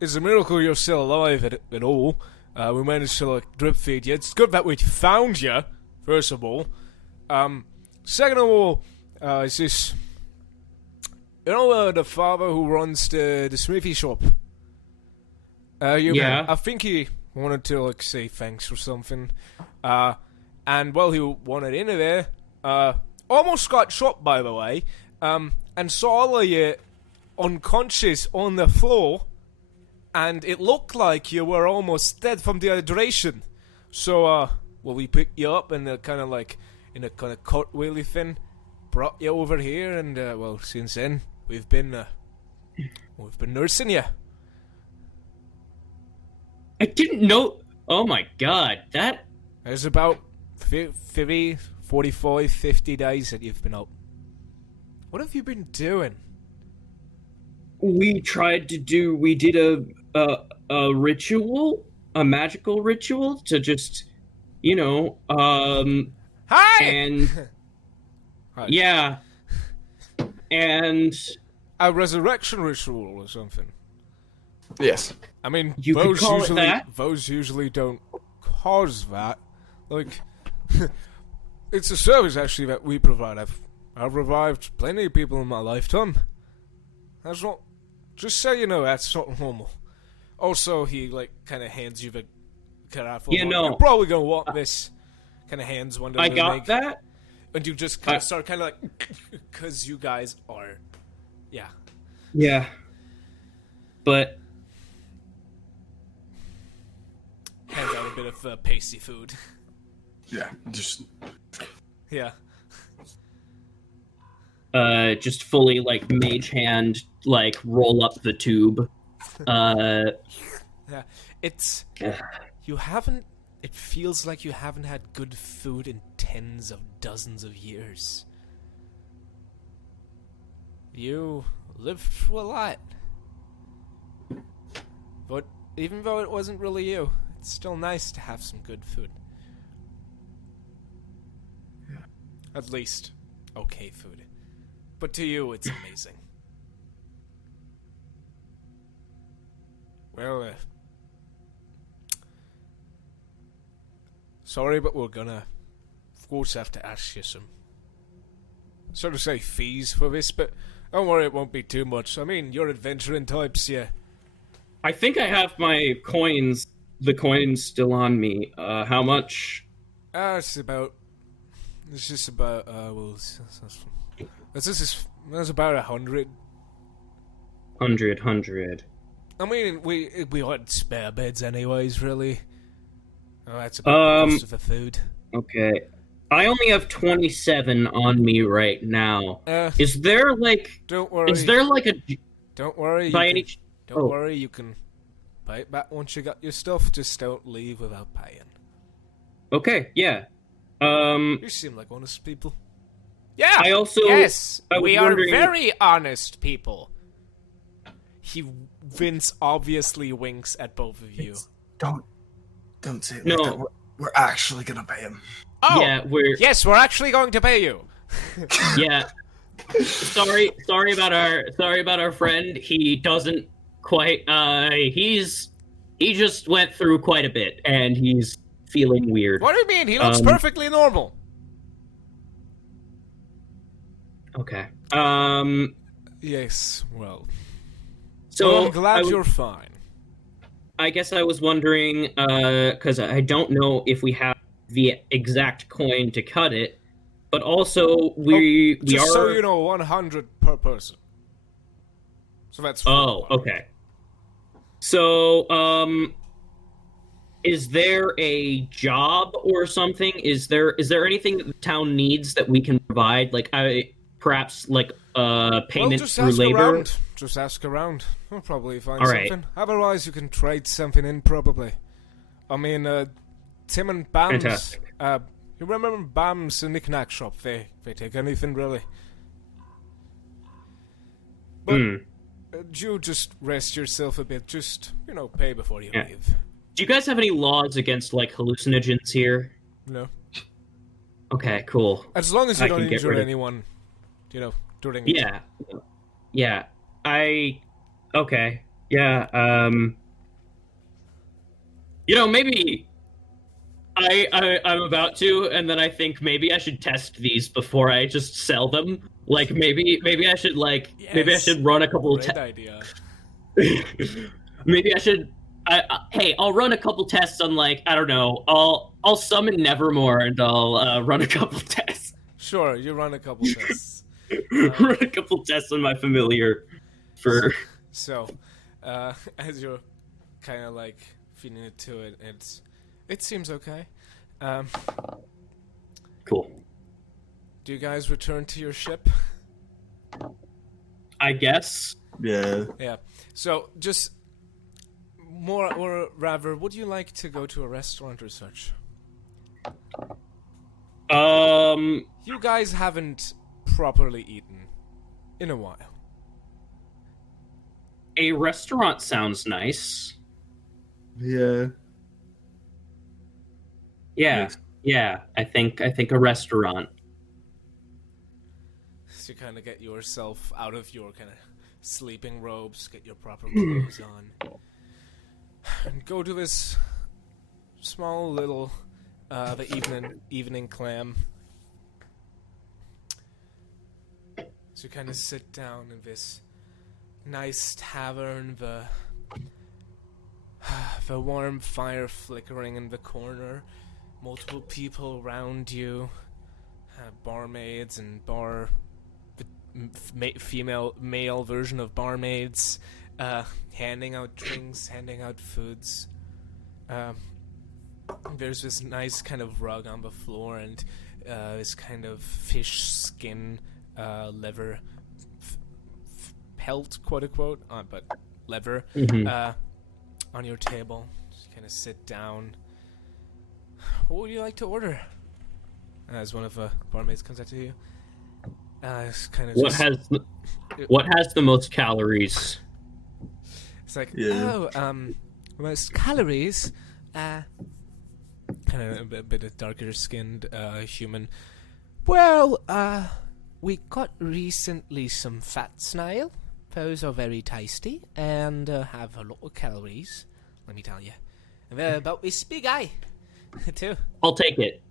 it's a miracle you're still alive at all. We managed to, like, drip feed you. It's good that we found you, first of all. Second of all, is this... You know, the father who runs the smithy shop? Yeah. I think he wanted to, like, say thanks or something. And while he wanted into there, almost got shot, by the way, and saw all of you unconscious on the floor, and it looked like you were almost dead from dehydration. So, well, we picked you up and kind of like, in a kind of cartwheely thing, brought you over here, and, well, since then, we've been nursing you. I didn't know. Oh my god, that. There's about 50, 45, 50 days that you've been out. What have you been doing? We did a ritual, a magical ritual to just, Hi! and Hi. yeah, and A resurrection ritual or something. Yes. I mean, You could call it that. those usually don't cause that. Like, it's a service actually that we provide. I've revived plenty of people in my lifetime. That's not. Just so you know, that's not normal. Also, he like kind of hands you the carafe. You're probably gonna want this. Kind of hands one to I the got leg. that. And you just kind of start kind of like, because you guys are, yeah. Yeah, but Hands out a bit of pasty food. Yeah, just... Yeah. just fully like mage hand, like roll up the tube. Yeah. It's... You haven't... It feels like you haven't had good food in tens of dozens of years. You lived through a lot. But even though it wasn't really you, it's still nice to have some good food. Yeah. At least, okay food. But to you, it's amazing. Well, sorry, but we're gonna, of course, have to ask you some, sort of say fees for this, but don't worry, it won't be too much. I mean, you're adventuring types, yeah. I think I have my coins. The coins still on me. How much? It's just about, well, that's about 100. 100. I mean, we had spare beds anyways, really. Oh, that's about most of the food. Okay. I only have 27 on me right now. Is there like... Don't worry. Is there like a... Don't worry. Don't worry, you can pay it back once you got your stuff. Just don't leave without paying. Okay, yeah. You seem like honest people. Yeah! I also... Yes! We are wondering... very honest people. Vince obviously winks at both of you. Don't say it No. like that. We're actually gonna pay him. Oh! Yeah, Yes, we're actually going to pay you. Yeah. Sorry about our friend. He doesn't quite he just went through quite a bit and he's feeling weird. What do you mean? He looks perfectly normal. Okay. Yes, well. So I'm glad you're fine. I guess I was wondering, because I don't know if we have the exact coin to cut it, but also we Just are... so you know, 100 per person. So that's... Oh, okay. So, is there a job or something? Is there anything that the town needs that we can provide? Like, perhaps, like, payment just through ask labor? around. Just ask around. We'll probably find All right. something. Otherwise, you can trade something in, probably. I mean, Tim and Bam's... Fantastic. You remember Bam's knick-knack shop? They take anything, really. But you just rest yourself a bit. Just, pay before you leave. Do you guys have any laws against, like, hallucinogens here? No. Okay, cool. As long as you I don't can get injure rid of- anyone, during the Yeah. Yeah. Okay. Yeah, maybe I'm about to, and then I think maybe I should test these before I just sell them. Like maybe I should maybe I should run a couple. Great idea. Maybe I should. Hey, I'll run a couple tests on I don't know. I'll summon Nevermore and I'll run a couple tests. Sure, you run a couple tests. Run a couple tests on my familiar. So, as you're kind of feeding it to it, it seems okay. Cool. Do you guys return to your ship? I guess. Yeah. Yeah. So, just more, or rather, would you like to go to a restaurant or such? You guys haven't properly eaten in a while. A restaurant sounds nice. Yeah. Yeah. I think a restaurant. So you kind of get yourself out of your kind of sleeping robes, get your proper clothes on, and go to this small little the evening clam. So you kind of sit down in this nice tavern, the warm fire flickering in the corner, multiple people around you, barmaids and male version of barmaids, handing out drinks, handing out foods. There's this nice kind of rug on the floor and this kind of fish skin leather pelt, quote unquote, but leather on your table. Just kind of sit down. What would you like to order? As one of the barmaids comes up to you. It's kind of what has the most calories? It's like, Yeah. most calories. Kind of a bit of darker skinned human. Well, we got recently some fat snail. Those are very tasty and have a lot of calories, let me tell you. And they're about this big eye, too. I'll take it.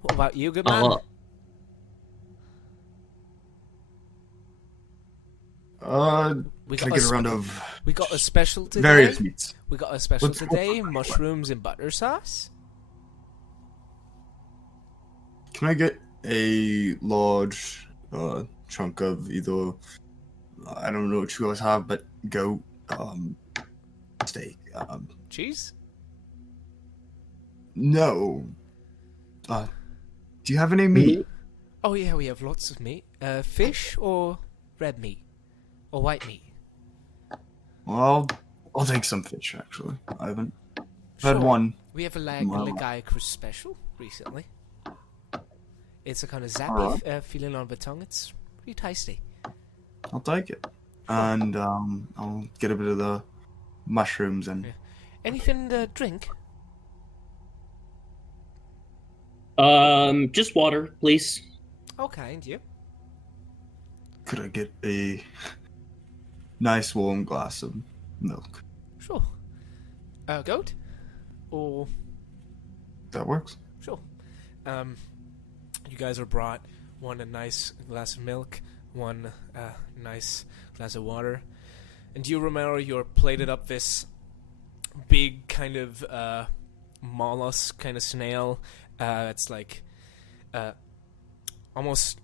What about you, good man? We Can I got get a round of we got a special today. various meats? We got a special What's- today: mushrooms and butter sauce. Can I get a large chunk of either, I don't know what you guys have, but goat steak? Cheese? No. Do you have any meat? Oh yeah, we have lots of meat. Fish or red meat or white meat? Well, I'll take some fish, actually. I haven't Sure. had one. We have a Wow. Lagai special recently. It's a kind of zappy Alright. feeling on the tongue. It's pretty tasty. I'll take it. And I'll get a bit of the mushrooms and... Yeah. Anything to drink? Just water, please. Okay, and you? Could I get a nice warm glass of milk? Sure. Goat? Or That works. sure. You guys are brought one a nice glass of milk, one nice glass of water, and you, Romero, you're plated up this big kind of mollusk kind of snail. It's like almost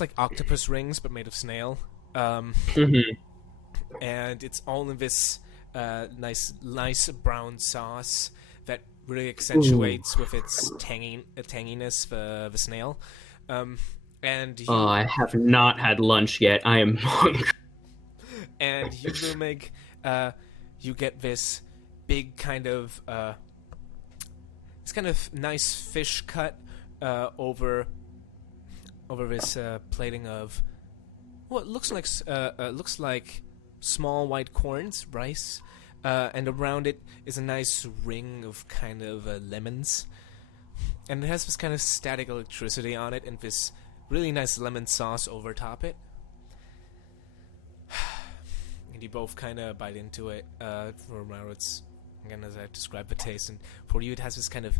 like octopus rings but made of snail. And it's all in this nice brown sauce that really accentuates with its tanginess for the snail. And you, I have not had lunch yet. I am hungry. and you, Lumig, you get this big kind of this kind of nice fish cut over this plating of what looks like small white corns, rice, and around it is a nice ring of kind of lemons, and it has this kind of static electricity on it, and this really nice lemon sauce over top it. And you both kind of bite into it. For Romero, it's again, as I described the taste, and for you it has this kind of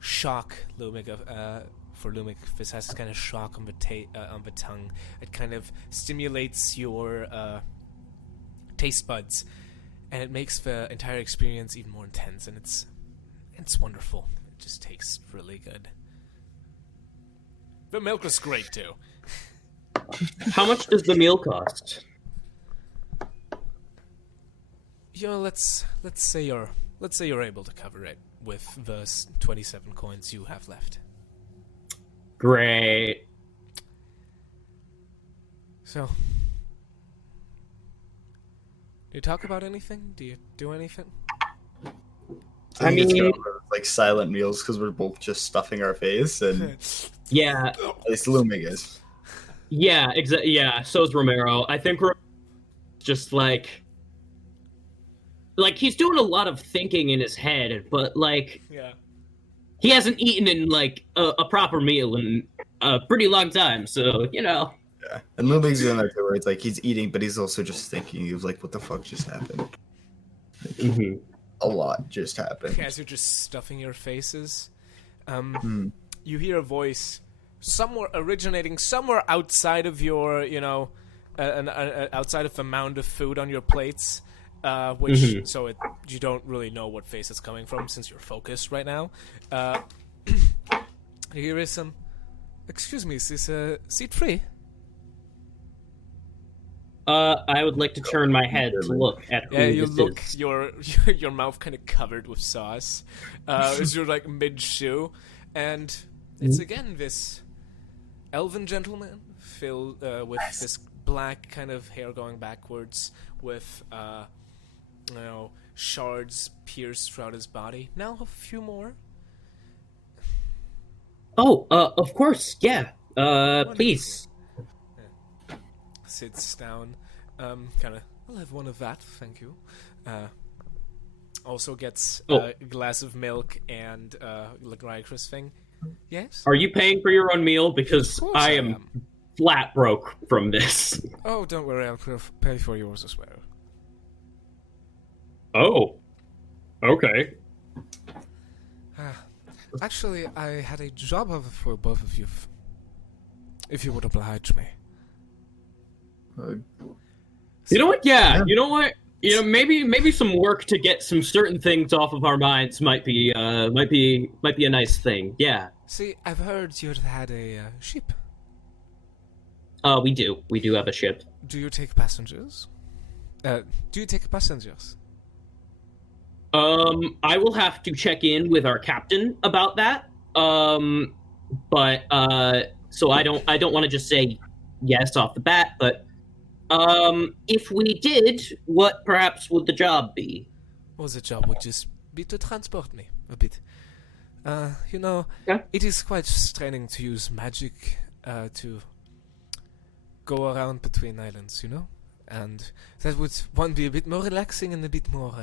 shock, Lumik, for Lumik, this has this kind of shock on the tongue. It kind of stimulates your taste buds, and it makes the entire experience even more intense, and it's wonderful. It just tastes really good. The milk was great too. How much does the meal cost? You know, let's say you're able to cover it with the 27 coins you have left. Great. So, do you talk about anything? Do you do anything? I think it's mean- one of those, like silent meals because we're both just stuffing our face, and Yeah, at least Lumig is. yeah, exactly. Yeah, so is Romero. I think Romero's just like he's doing a lot of thinking in his head, but like Yeah. he hasn't eaten in like a proper meal in a pretty long time. So Yeah, and Lumig's doing that too, where it's like he's eating, but he's also just thinking. He was like, "What the fuck just happened?" Mhm. A lot just happened. As you're just stuffing your faces, Hmm. you hear a voice originating somewhere outside of your, outside of the mound of food on your plates, which you don't really know what face it's coming from since you're focused right now. Here is some. Excuse me, is this seat free? I would like to turn my head to look at who Yeah, you this look is. your mouth kind of covered with sauce as you're like mid chew, and it's again this elven gentleman filled with this black kind of hair going backwards, with shards pierced throughout his body. Now a few more. Oh, of course, yeah. Please. Sits down, kind of. I'll have one of that, thank you. Also gets a glass of milk and Lagriacris thing. Yes. Are you paying for your own meal? Because Of course I I am am. flat broke from this. Oh, don't worry, I'll pay for yours as well. Oh. Okay. Actually, I had a job offer for both of you, if you would oblige me. You know what? Yeah. You know what? Maybe some work to get some certain things off of our minds might be a nice thing. Yeah. See, I've heard you had a ship. We do have a ship. Do you take passengers? Do you take passengers? I will have to check in with our captain about that. But so I don't want to just say yes off the bat, but if we did, what perhaps would the job be? Well, the job would just be to transport me a bit. Yeah. It is quite straining to use magic to go around between islands, and that would be a bit more relaxing and a bit more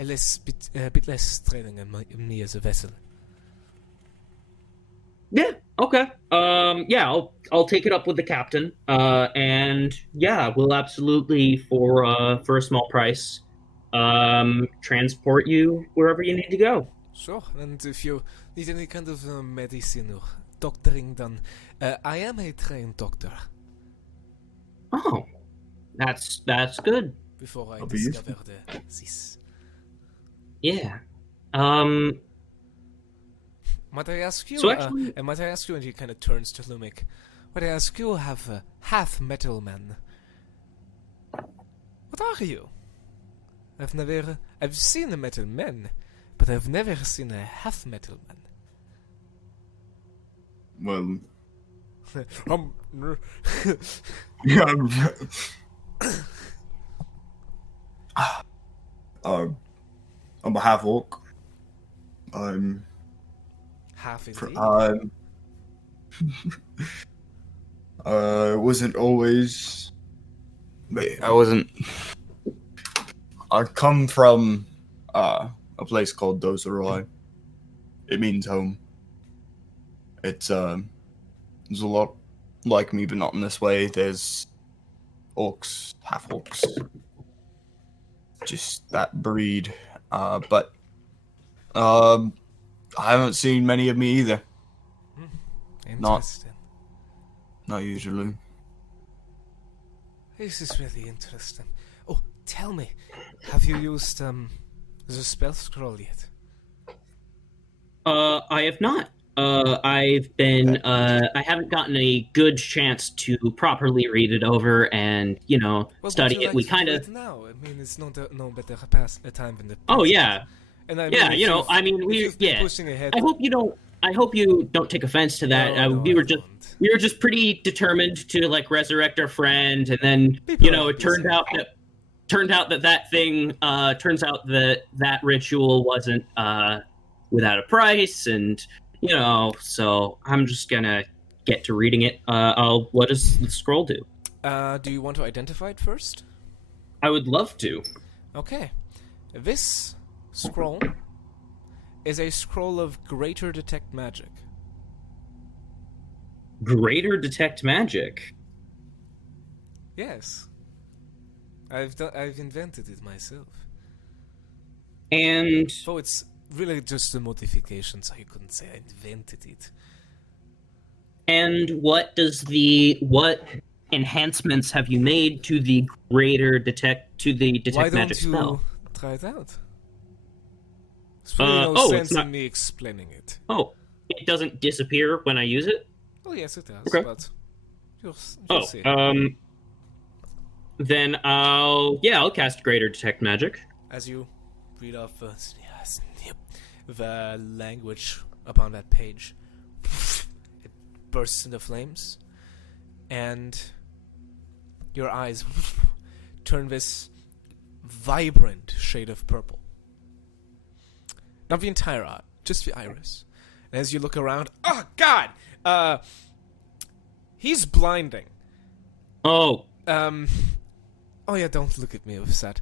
a bit less straining on me as a vessel. Yeah. Okay. Yeah. I'll take it up with the captain. And yeah, we'll absolutely for a small price, transport you wherever you need to go. Sure, and if you need any kind of medicine or doctoring done, I am a trained doctor. Oh, that's good. Before I I'll be discovered this. Yeah. Might I ask you? So actually- and might I ask you? And he kind of turns to Lumik. Might I ask you? Have a half metal man. What are you? I've seen a metal man, but I've never seen a half metal man. Well, Um, I'm a half orc. I'm half indeed. wasn't always. Wait, I wasn't. I come from a place called Dozeroi. It means home. It's there's a lot like me, but not in this way. There's orcs, half orcs, just that breed. But I haven't seen many of me either. Interesting. Not usually. This is really interesting. Oh, tell me, have you used the spell scroll yet? I have not. I've been. I haven't gotten a good chance to properly read it over and Well, study would you it. We like to kind do of. it now. I mean, it's no better time than the. Oh past. yeah, And I mean, yeah. if you've- I mean, if we. you've been Yeah. pushing ahead. I hope you don't. I hope you don't take offense to that. No, We I were don't. just pretty determined to like resurrect our friend, and then People are it turned out that thing. Turns out that ritual wasn't without a price, and so I'm just gonna get to reading it. What does the scroll do? Do you want to identify it first? I would love to. Okay. This scroll is a scroll of Greater Detect Magic. Greater detect magic. Yes. I've invented it myself. And So it's really just a modification, so you couldn't say I invented it. what enhancements have you made to the detect Why magic don't you spell? try it out? There's really no it's sense not- in me explaining it. Oh, it doesn't disappear when I use it? Oh, yes, it does, Okay. but you'll Oh, see. then I'll cast Greater Detect Magic. As you read off the language upon that page, it bursts into flames, and your eyes turn this vibrant shade of purple. Not the entire eye, just the iris. And as you look around, oh God! He's blinding. Oh, Oh yeah, don't look at me with that.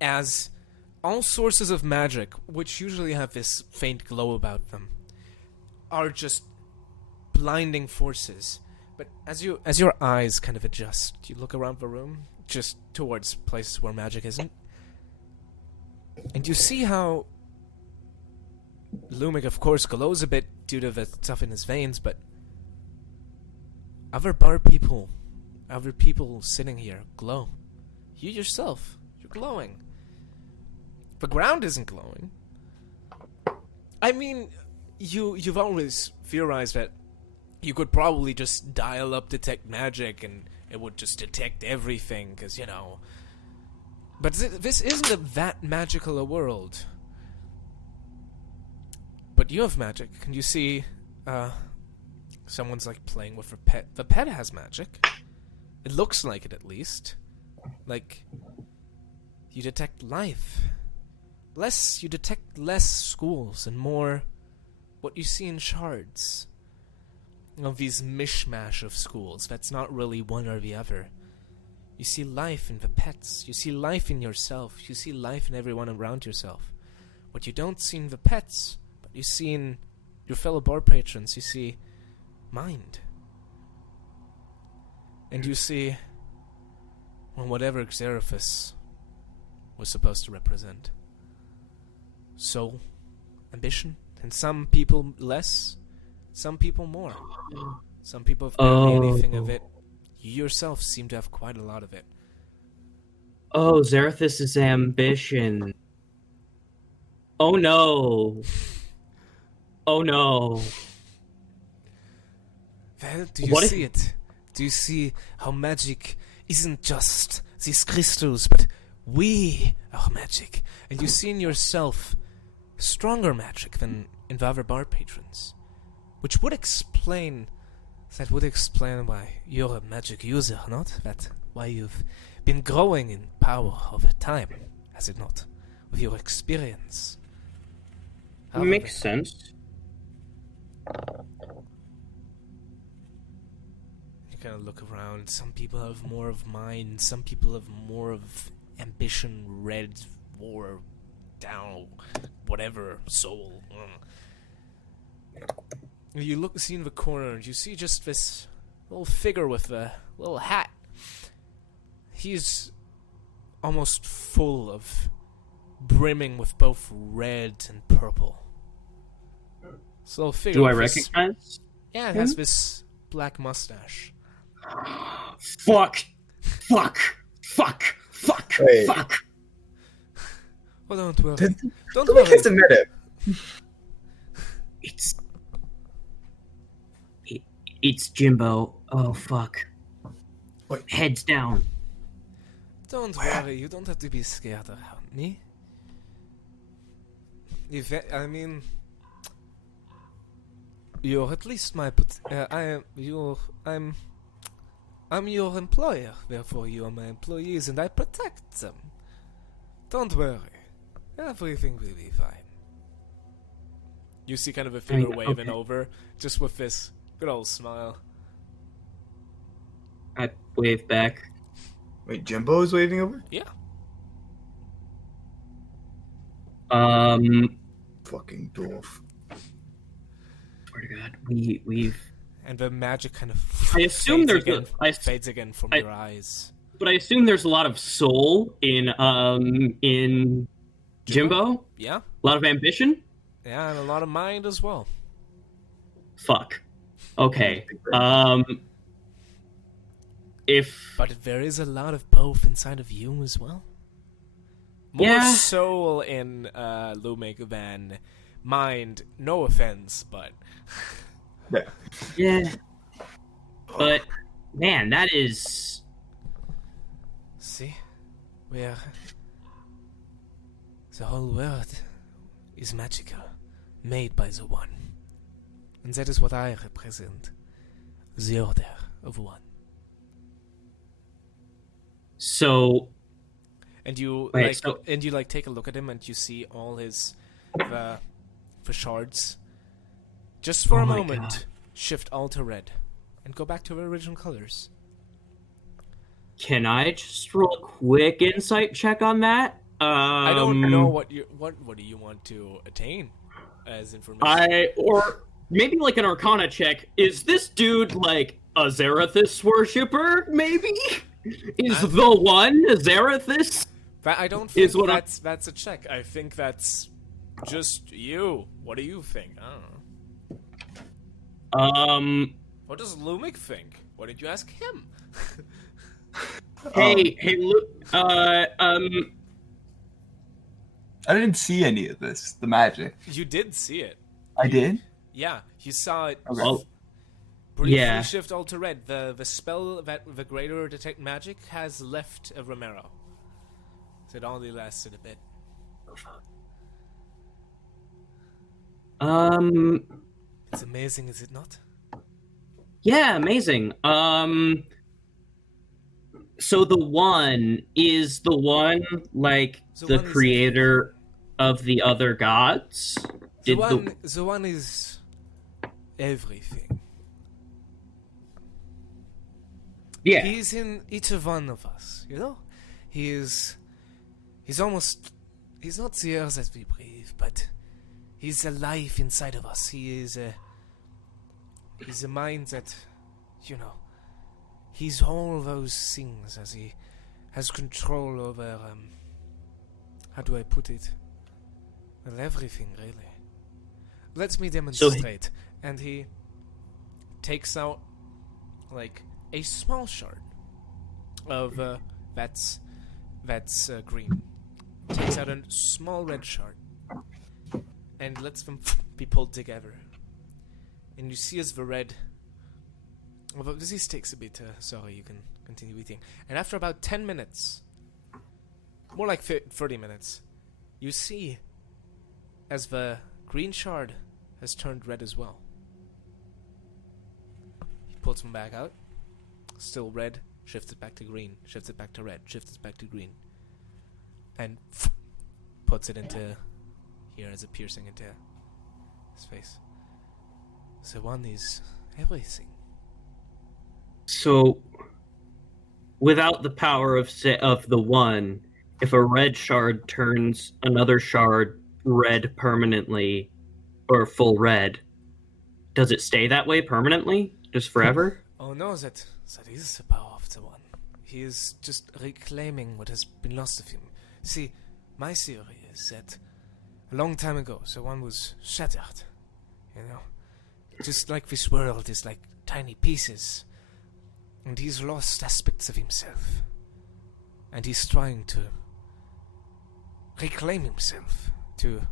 As all sources of magic, which usually have this faint glow about them, are just blinding forces. But as your eyes kind of adjust, you look around the room, just towards places where magic isn't, and you see how Lumik, of course, glows a bit due to the stuff in his veins, but other people sitting here glow. You yourself, you're glowing. The ground isn't glowing. I mean, you've always theorized that you could probably just dial up detect magic and it would just detect everything, because, But this isn't that magical a world. But you have magic, and you see, someone's like playing with a pet. The pet has magic. It looks like it, at least. Like, you detect life. You detect less schools and more what you see in shards. Of these mishmash of schools that's not really one or the other. You see life in the pets. You see life in yourself. You see life in everyone around yourself. What you don't see in the pets, but you see in your fellow bar patrons, you see mind. And you see whatever Xeraphus was supposed to represent. Soul, ambition, and some people less, some people more. Some people have barely anything of it. You yourself seem to have quite a lot of it. Oh, Zarathus's ambition. Oh no. Oh no. Well, do you What if- see it? Do you see how magic isn't just these crystals, but we are magic? And you see in yourself stronger magic than in the other bar patrons. Which would explain why you're a magic user, not? That why you've been growing in power over time, has it not? With your experience. However, Makes sense. you kind of look around. Some people have more of mind. Some people have more of ambition, red, war, down, whatever, soul. You see in the corner, and you see just this little figure with a little hat. He's almost full of brimming with both red and purple. So figure. Do I recognize? Yeah, it has this black mustache. Fuck. Wait. Well, don't worry. Don't Don't worry. get to met him. It's Jimbo. Oh fuck. Wait. Heads down. Don't worry. You don't have to be scared around me. You're at least my. I'm your employer. Therefore, you are my employees, and I protect them. Don't worry. Everything will be fine. You see kind of a finger waving over, just with this good old smile. I wave back. Wait, Jimbo is waving over? Yeah. Fucking dwarf. Swear to God, we've. And the magic kind of I assume there's fades again from your eyes. But I assume there's a lot of soul in Jimbo. Yeah. A lot of ambition. Yeah, and a lot of mind as well. Fuck. Okay. But there is a lot of both inside of you as well. More soul in Lumik than mind. No offense, but Yeah. But man, that is. See, the whole world is magical, made by the One, and that is what I represent: the Order of One. So. And you take a look at him, and you see all his the shards. Just for a moment, God. shift all to red, and go back to the original colors. Can I just roll a quick insight check on that? I don't know what do you want to attain as information. Or maybe like an Arcana check. Is this dude like a Zarathus worshipper? Maybe is the one Zarathus? I don't think that's a check. I think that's just you. What do you think? I don't know. What does Lumik think? What did you ask him? Hey, look. I didn't see any of this. The magic. You did see it. I did. Yeah, you saw it. Okay. Briefly shift all to red. The spell that the greater detect magic has left Romero. So it only lasted a bit. It's amazing, is it not? Yeah, amazing. So the One is the One like the creator of the other gods? The One is everything. Yeah. He's in each of one of us, you know? He's not the air that we breathe, but he's a life inside of us. He's a mind that, he's all those things as he has control over, how do I put it? Well, everything, really. Let me demonstrate. And he takes out, like, a small shard of, that's green. Takes out a small red shard and lets them be pulled together. And you see as the red... Well, this takes a bit, sorry, you can continue eating. And after about 10 minutes, more like 30 minutes, you see as the green shard has turned red as well. He pulls them back out. Still red, shifts it back to green, shifts it back to red, shifts it back to green. And puts it into here as a piercing into his face. So one is everything. So, without the power of the One, if a red shard turns another shard red permanently, or full red, does it stay that way permanently? Just forever? Oh no, that is the power of the One. He is just reclaiming what has been lost of him. See, my theory is that a long time ago, someone was shattered. You know, just like this world is like tiny pieces, and he's lost aspects of himself, and he's trying to reclaim himself, to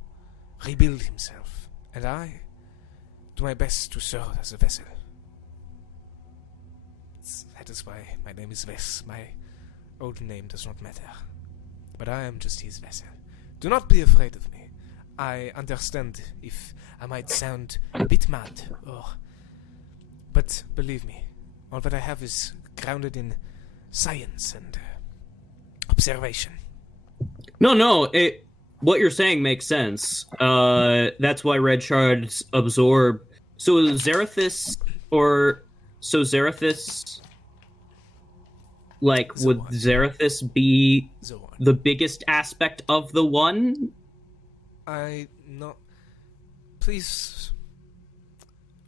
rebuild himself, and I do my best to serve as a vessel. That is why my name is Ves. My old name does not matter, but I am just his vessel. Do not be afraid of me. I understand if I might sound a bit mad, but believe me, all that I have is grounded in science and observation. No, what you're saying makes sense. That's why red shards absorb. So Zarathis, like, would Zarathis be the biggest aspect of the one? Please,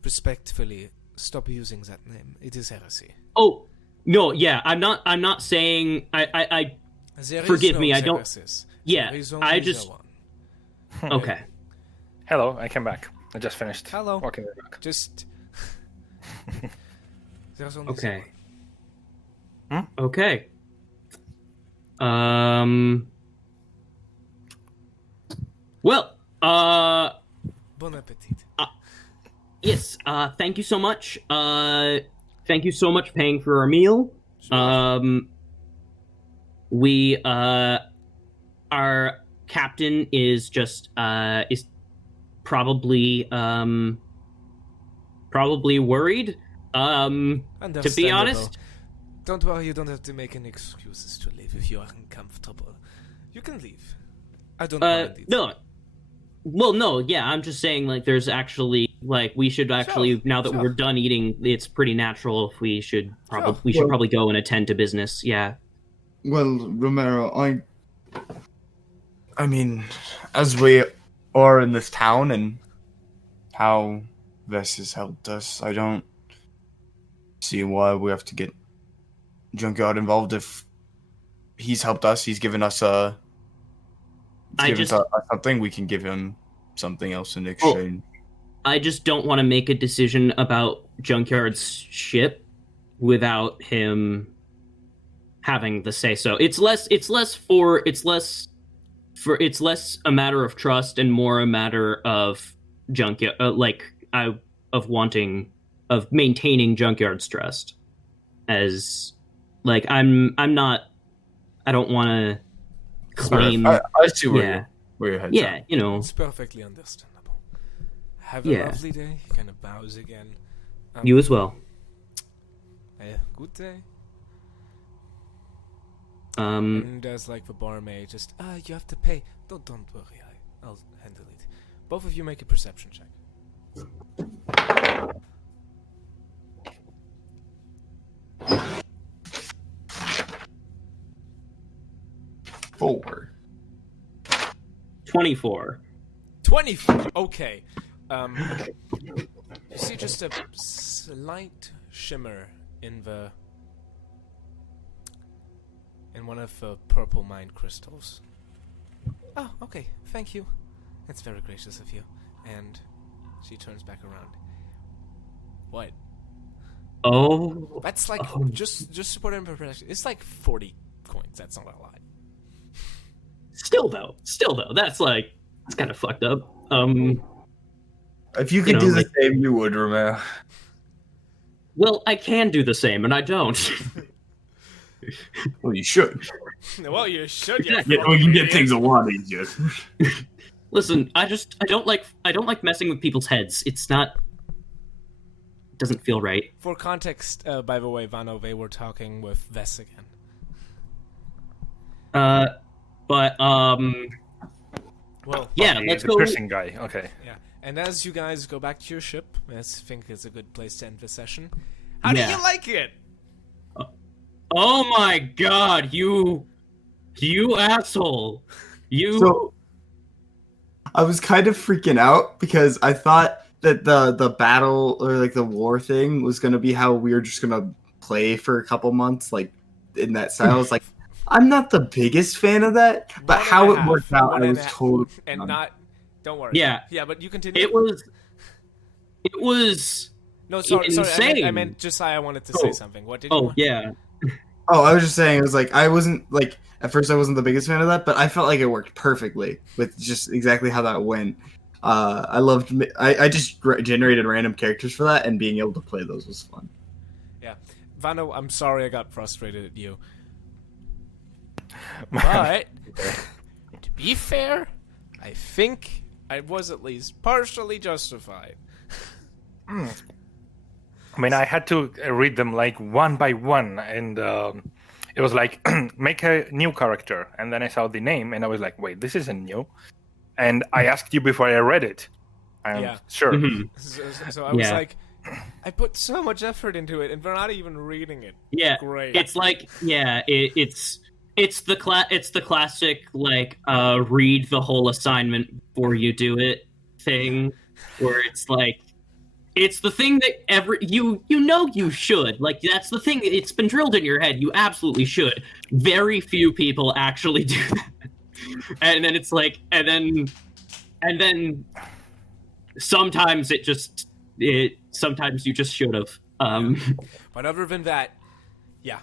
respectfully, stop using that name. It is heresy. Oh, no, yeah, I'm not saying, forgive me, I don't, Heresis. yeah, I just, okay. Hello, I came back. I just finished. Hello. Walking back. Just... There's only Okay. Hmm? Okay. Well, Bon appetit. yes, thank you so much. Thank you so much for paying for our meal. We, our captain is just, is probably worried. To be honest. Don't worry, you don't have to make any excuses to leave if you are uncomfortable. You can leave. I don't mind it. No. Well, no, yeah, I'm just saying, like, there's actually, like, we should actually, now that we're done eating, it's pretty natural if we should probably go and attend to business, yeah. Well, Romero, I mean, as we are in this town and how Ves has helped us, I don't see why we have to get Junkyard involved. If he's helped us, he's given us something, we can give him something else in exchange. I just don't want to make a decision about Junkyard's ship without him having the say so. It's less a matter of trust and more a matter of of maintaining Junkyard's trust. As like I don't want to claim. I see where your head's at. You know, It's perfectly understandable. Have a lovely day. He kind of bows again. You as well. Good day. Um, And as like the barmaid, just you have to pay. Don't worry, I'll handle it. Both of you make a perception check. 4. 24. 24. Okay. You see just a slight shimmer in one of the purple mind crystals. Oh, okay. Thank you. That's very gracious of you. And she turns back around. What? Oh. That's like just to put it in perspective. It's like 40 coins. That's not a lot. Still though, that's kind of fucked up. If you could do the same, you would, Romero. Well, I can do the same, and I don't. Well, you should. Well, you should. You we can get things a lot easier. Listen, I don't like messing with people's heads. It doesn't feel right. For context, by the way, Vano, they were talking with Ves again. But well, yeah, let's go. Christian guy. Okay. Yeah, and as you guys go back to your ship, I think it's a good place to end the session. How do you like it? Oh my god, you asshole! So, I was kind of freaking out because I thought that the battle or like the war thing was gonna be how we were just gonna play for a couple months, like in that style. It's like I'm not the biggest fan of that, but how it worked out, I was totally and not. Don't worry. Yeah. Yeah, but you continue. It was. No, sorry. insane. I meant Josiah wanted to say something. What did you? Oh want? yeah. Oh, I was just saying, it was like, I wasn't, like, at first I wasn't the biggest fan of that, but I felt like it worked perfectly with just exactly how that went. I just generated random characters for that, and being able to play those was fun. Yeah. Vano, I'm sorry I got frustrated at you. But, to be fair, I think I was at least partially justified. I mean, I had to read them like one by one, and it was like, make a new character. And then I saw the name, and I was like, wait, this isn't new. And I asked you before I read it. Yeah. Sure. Mm-hmm. So I was like, I put so much effort into it, and we're not even reading it. Yeah. Great. It's like it's the classic like read the whole assignment before you do it thing, where it's like it's the thing that you should, like, that's the thing, it's been drilled in your head, you absolutely should. Very few people actually do that. And then it's like, and then sometimes sometimes you just should have. But other than that, yeah.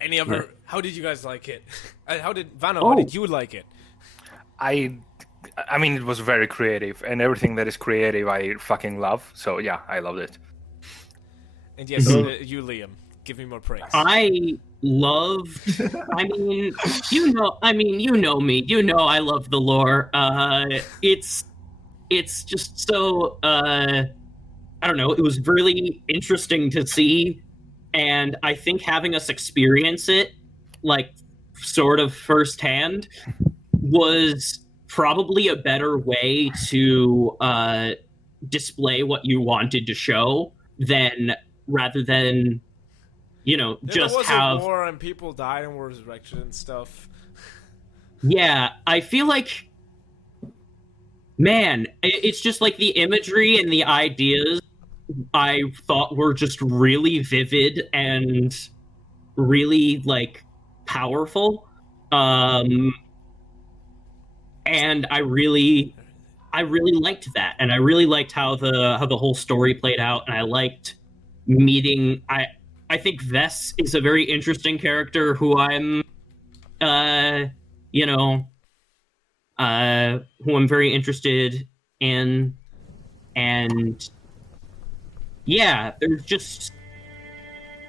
Any other? How did you guys like it? How did How did you like it? I mean, it was very creative, and everything that is creative, I fucking love. So yeah, I loved it. And yes, you, Liam, give me more praise. I loved. I mean, you know me. You know, I love the lore. It's just so. I don't know. It was really interesting to see, and I think having us experience it, like, sort of firsthand, was probably a better way to display what you wanted to show rather than just was have a war and people died and were resurrected and stuff. Yeah, I feel like, man, it's just like the imagery and the ideas I thought were just really vivid and really, like, powerful. And I really liked that, and I really liked how the whole story played out, and I liked meeting. I think Vess is a very interesting character who I'm, who I'm very interested in, and yeah, there's just,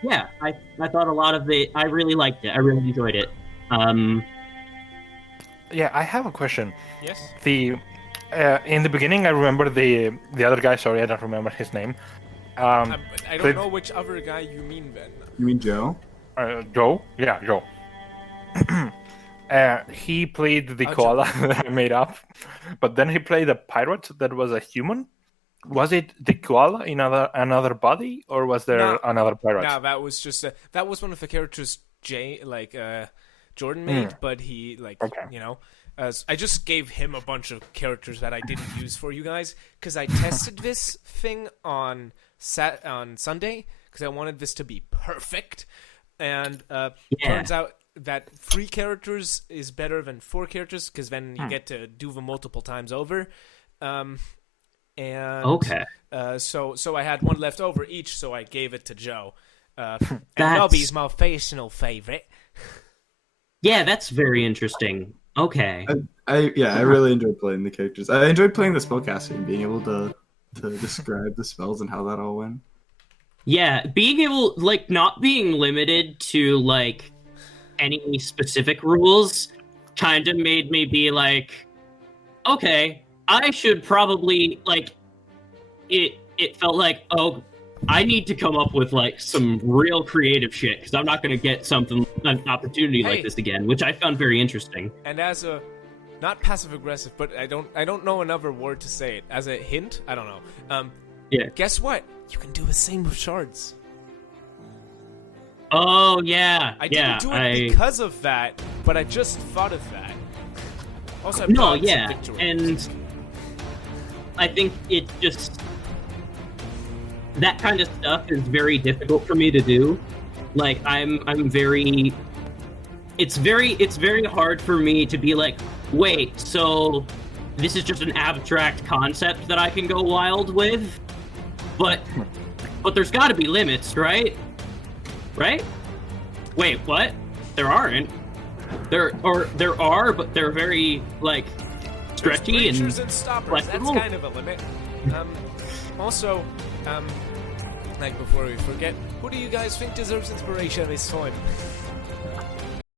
yeah, I thought a lot of it. I really liked it. I really enjoyed it. Yeah, I have a question. Yes. In the beginning, I remember the other guy. Sorry, I don't remember his name. I don't know which other guy you mean, Ben. You mean Joe? Joe? Yeah, Joe. He played the koala that I made up, but then he played a pirate that was a human. Was it the koala in another body, or was there another pirate? No, that was just that was one of the characters Jordan made, but he I just gave him a bunch of characters that I didn't use for you guys because I tested this thing on Sunday because I wanted this to be perfect, and turns out that 3 characters is better than 4 characters because then you get to do them multiple times over. So I had 1 left over each, so I gave it to Joe. And Robbie's my personal favorite. Yeah, that's very interesting. Okay. I really enjoyed playing the characters. I enjoyed playing the spellcaster and being able to describe the spells and how that all went. Yeah, being able, like, not being limited to, like, any specific rules kind of made me be like, okay, I should probably, like, it felt like, oh, I need to come up with, like, some real creative shit because I'm not going to get an opportunity like this again, which I found very interesting. And as a, not passive aggressive, but I don't know another word to say it. As a hint, I don't know. Yeah. Guess what? You can do the same with shards. Oh yeah. I didn't do it because of that, but I just thought of that. Also, and I think it just. That kind of stuff is very difficult for me to do. Like, I'm very... it's very hard for me to be like, wait, so this is just an abstract concept that I can go wild with, but there's got to be limits, right? Right? Wait, what? There aren't. There are, but they're very like stretchy and stoppers. flexible. That's kind of a limit. Also, like before we forget, who do you guys think deserves inspiration this time?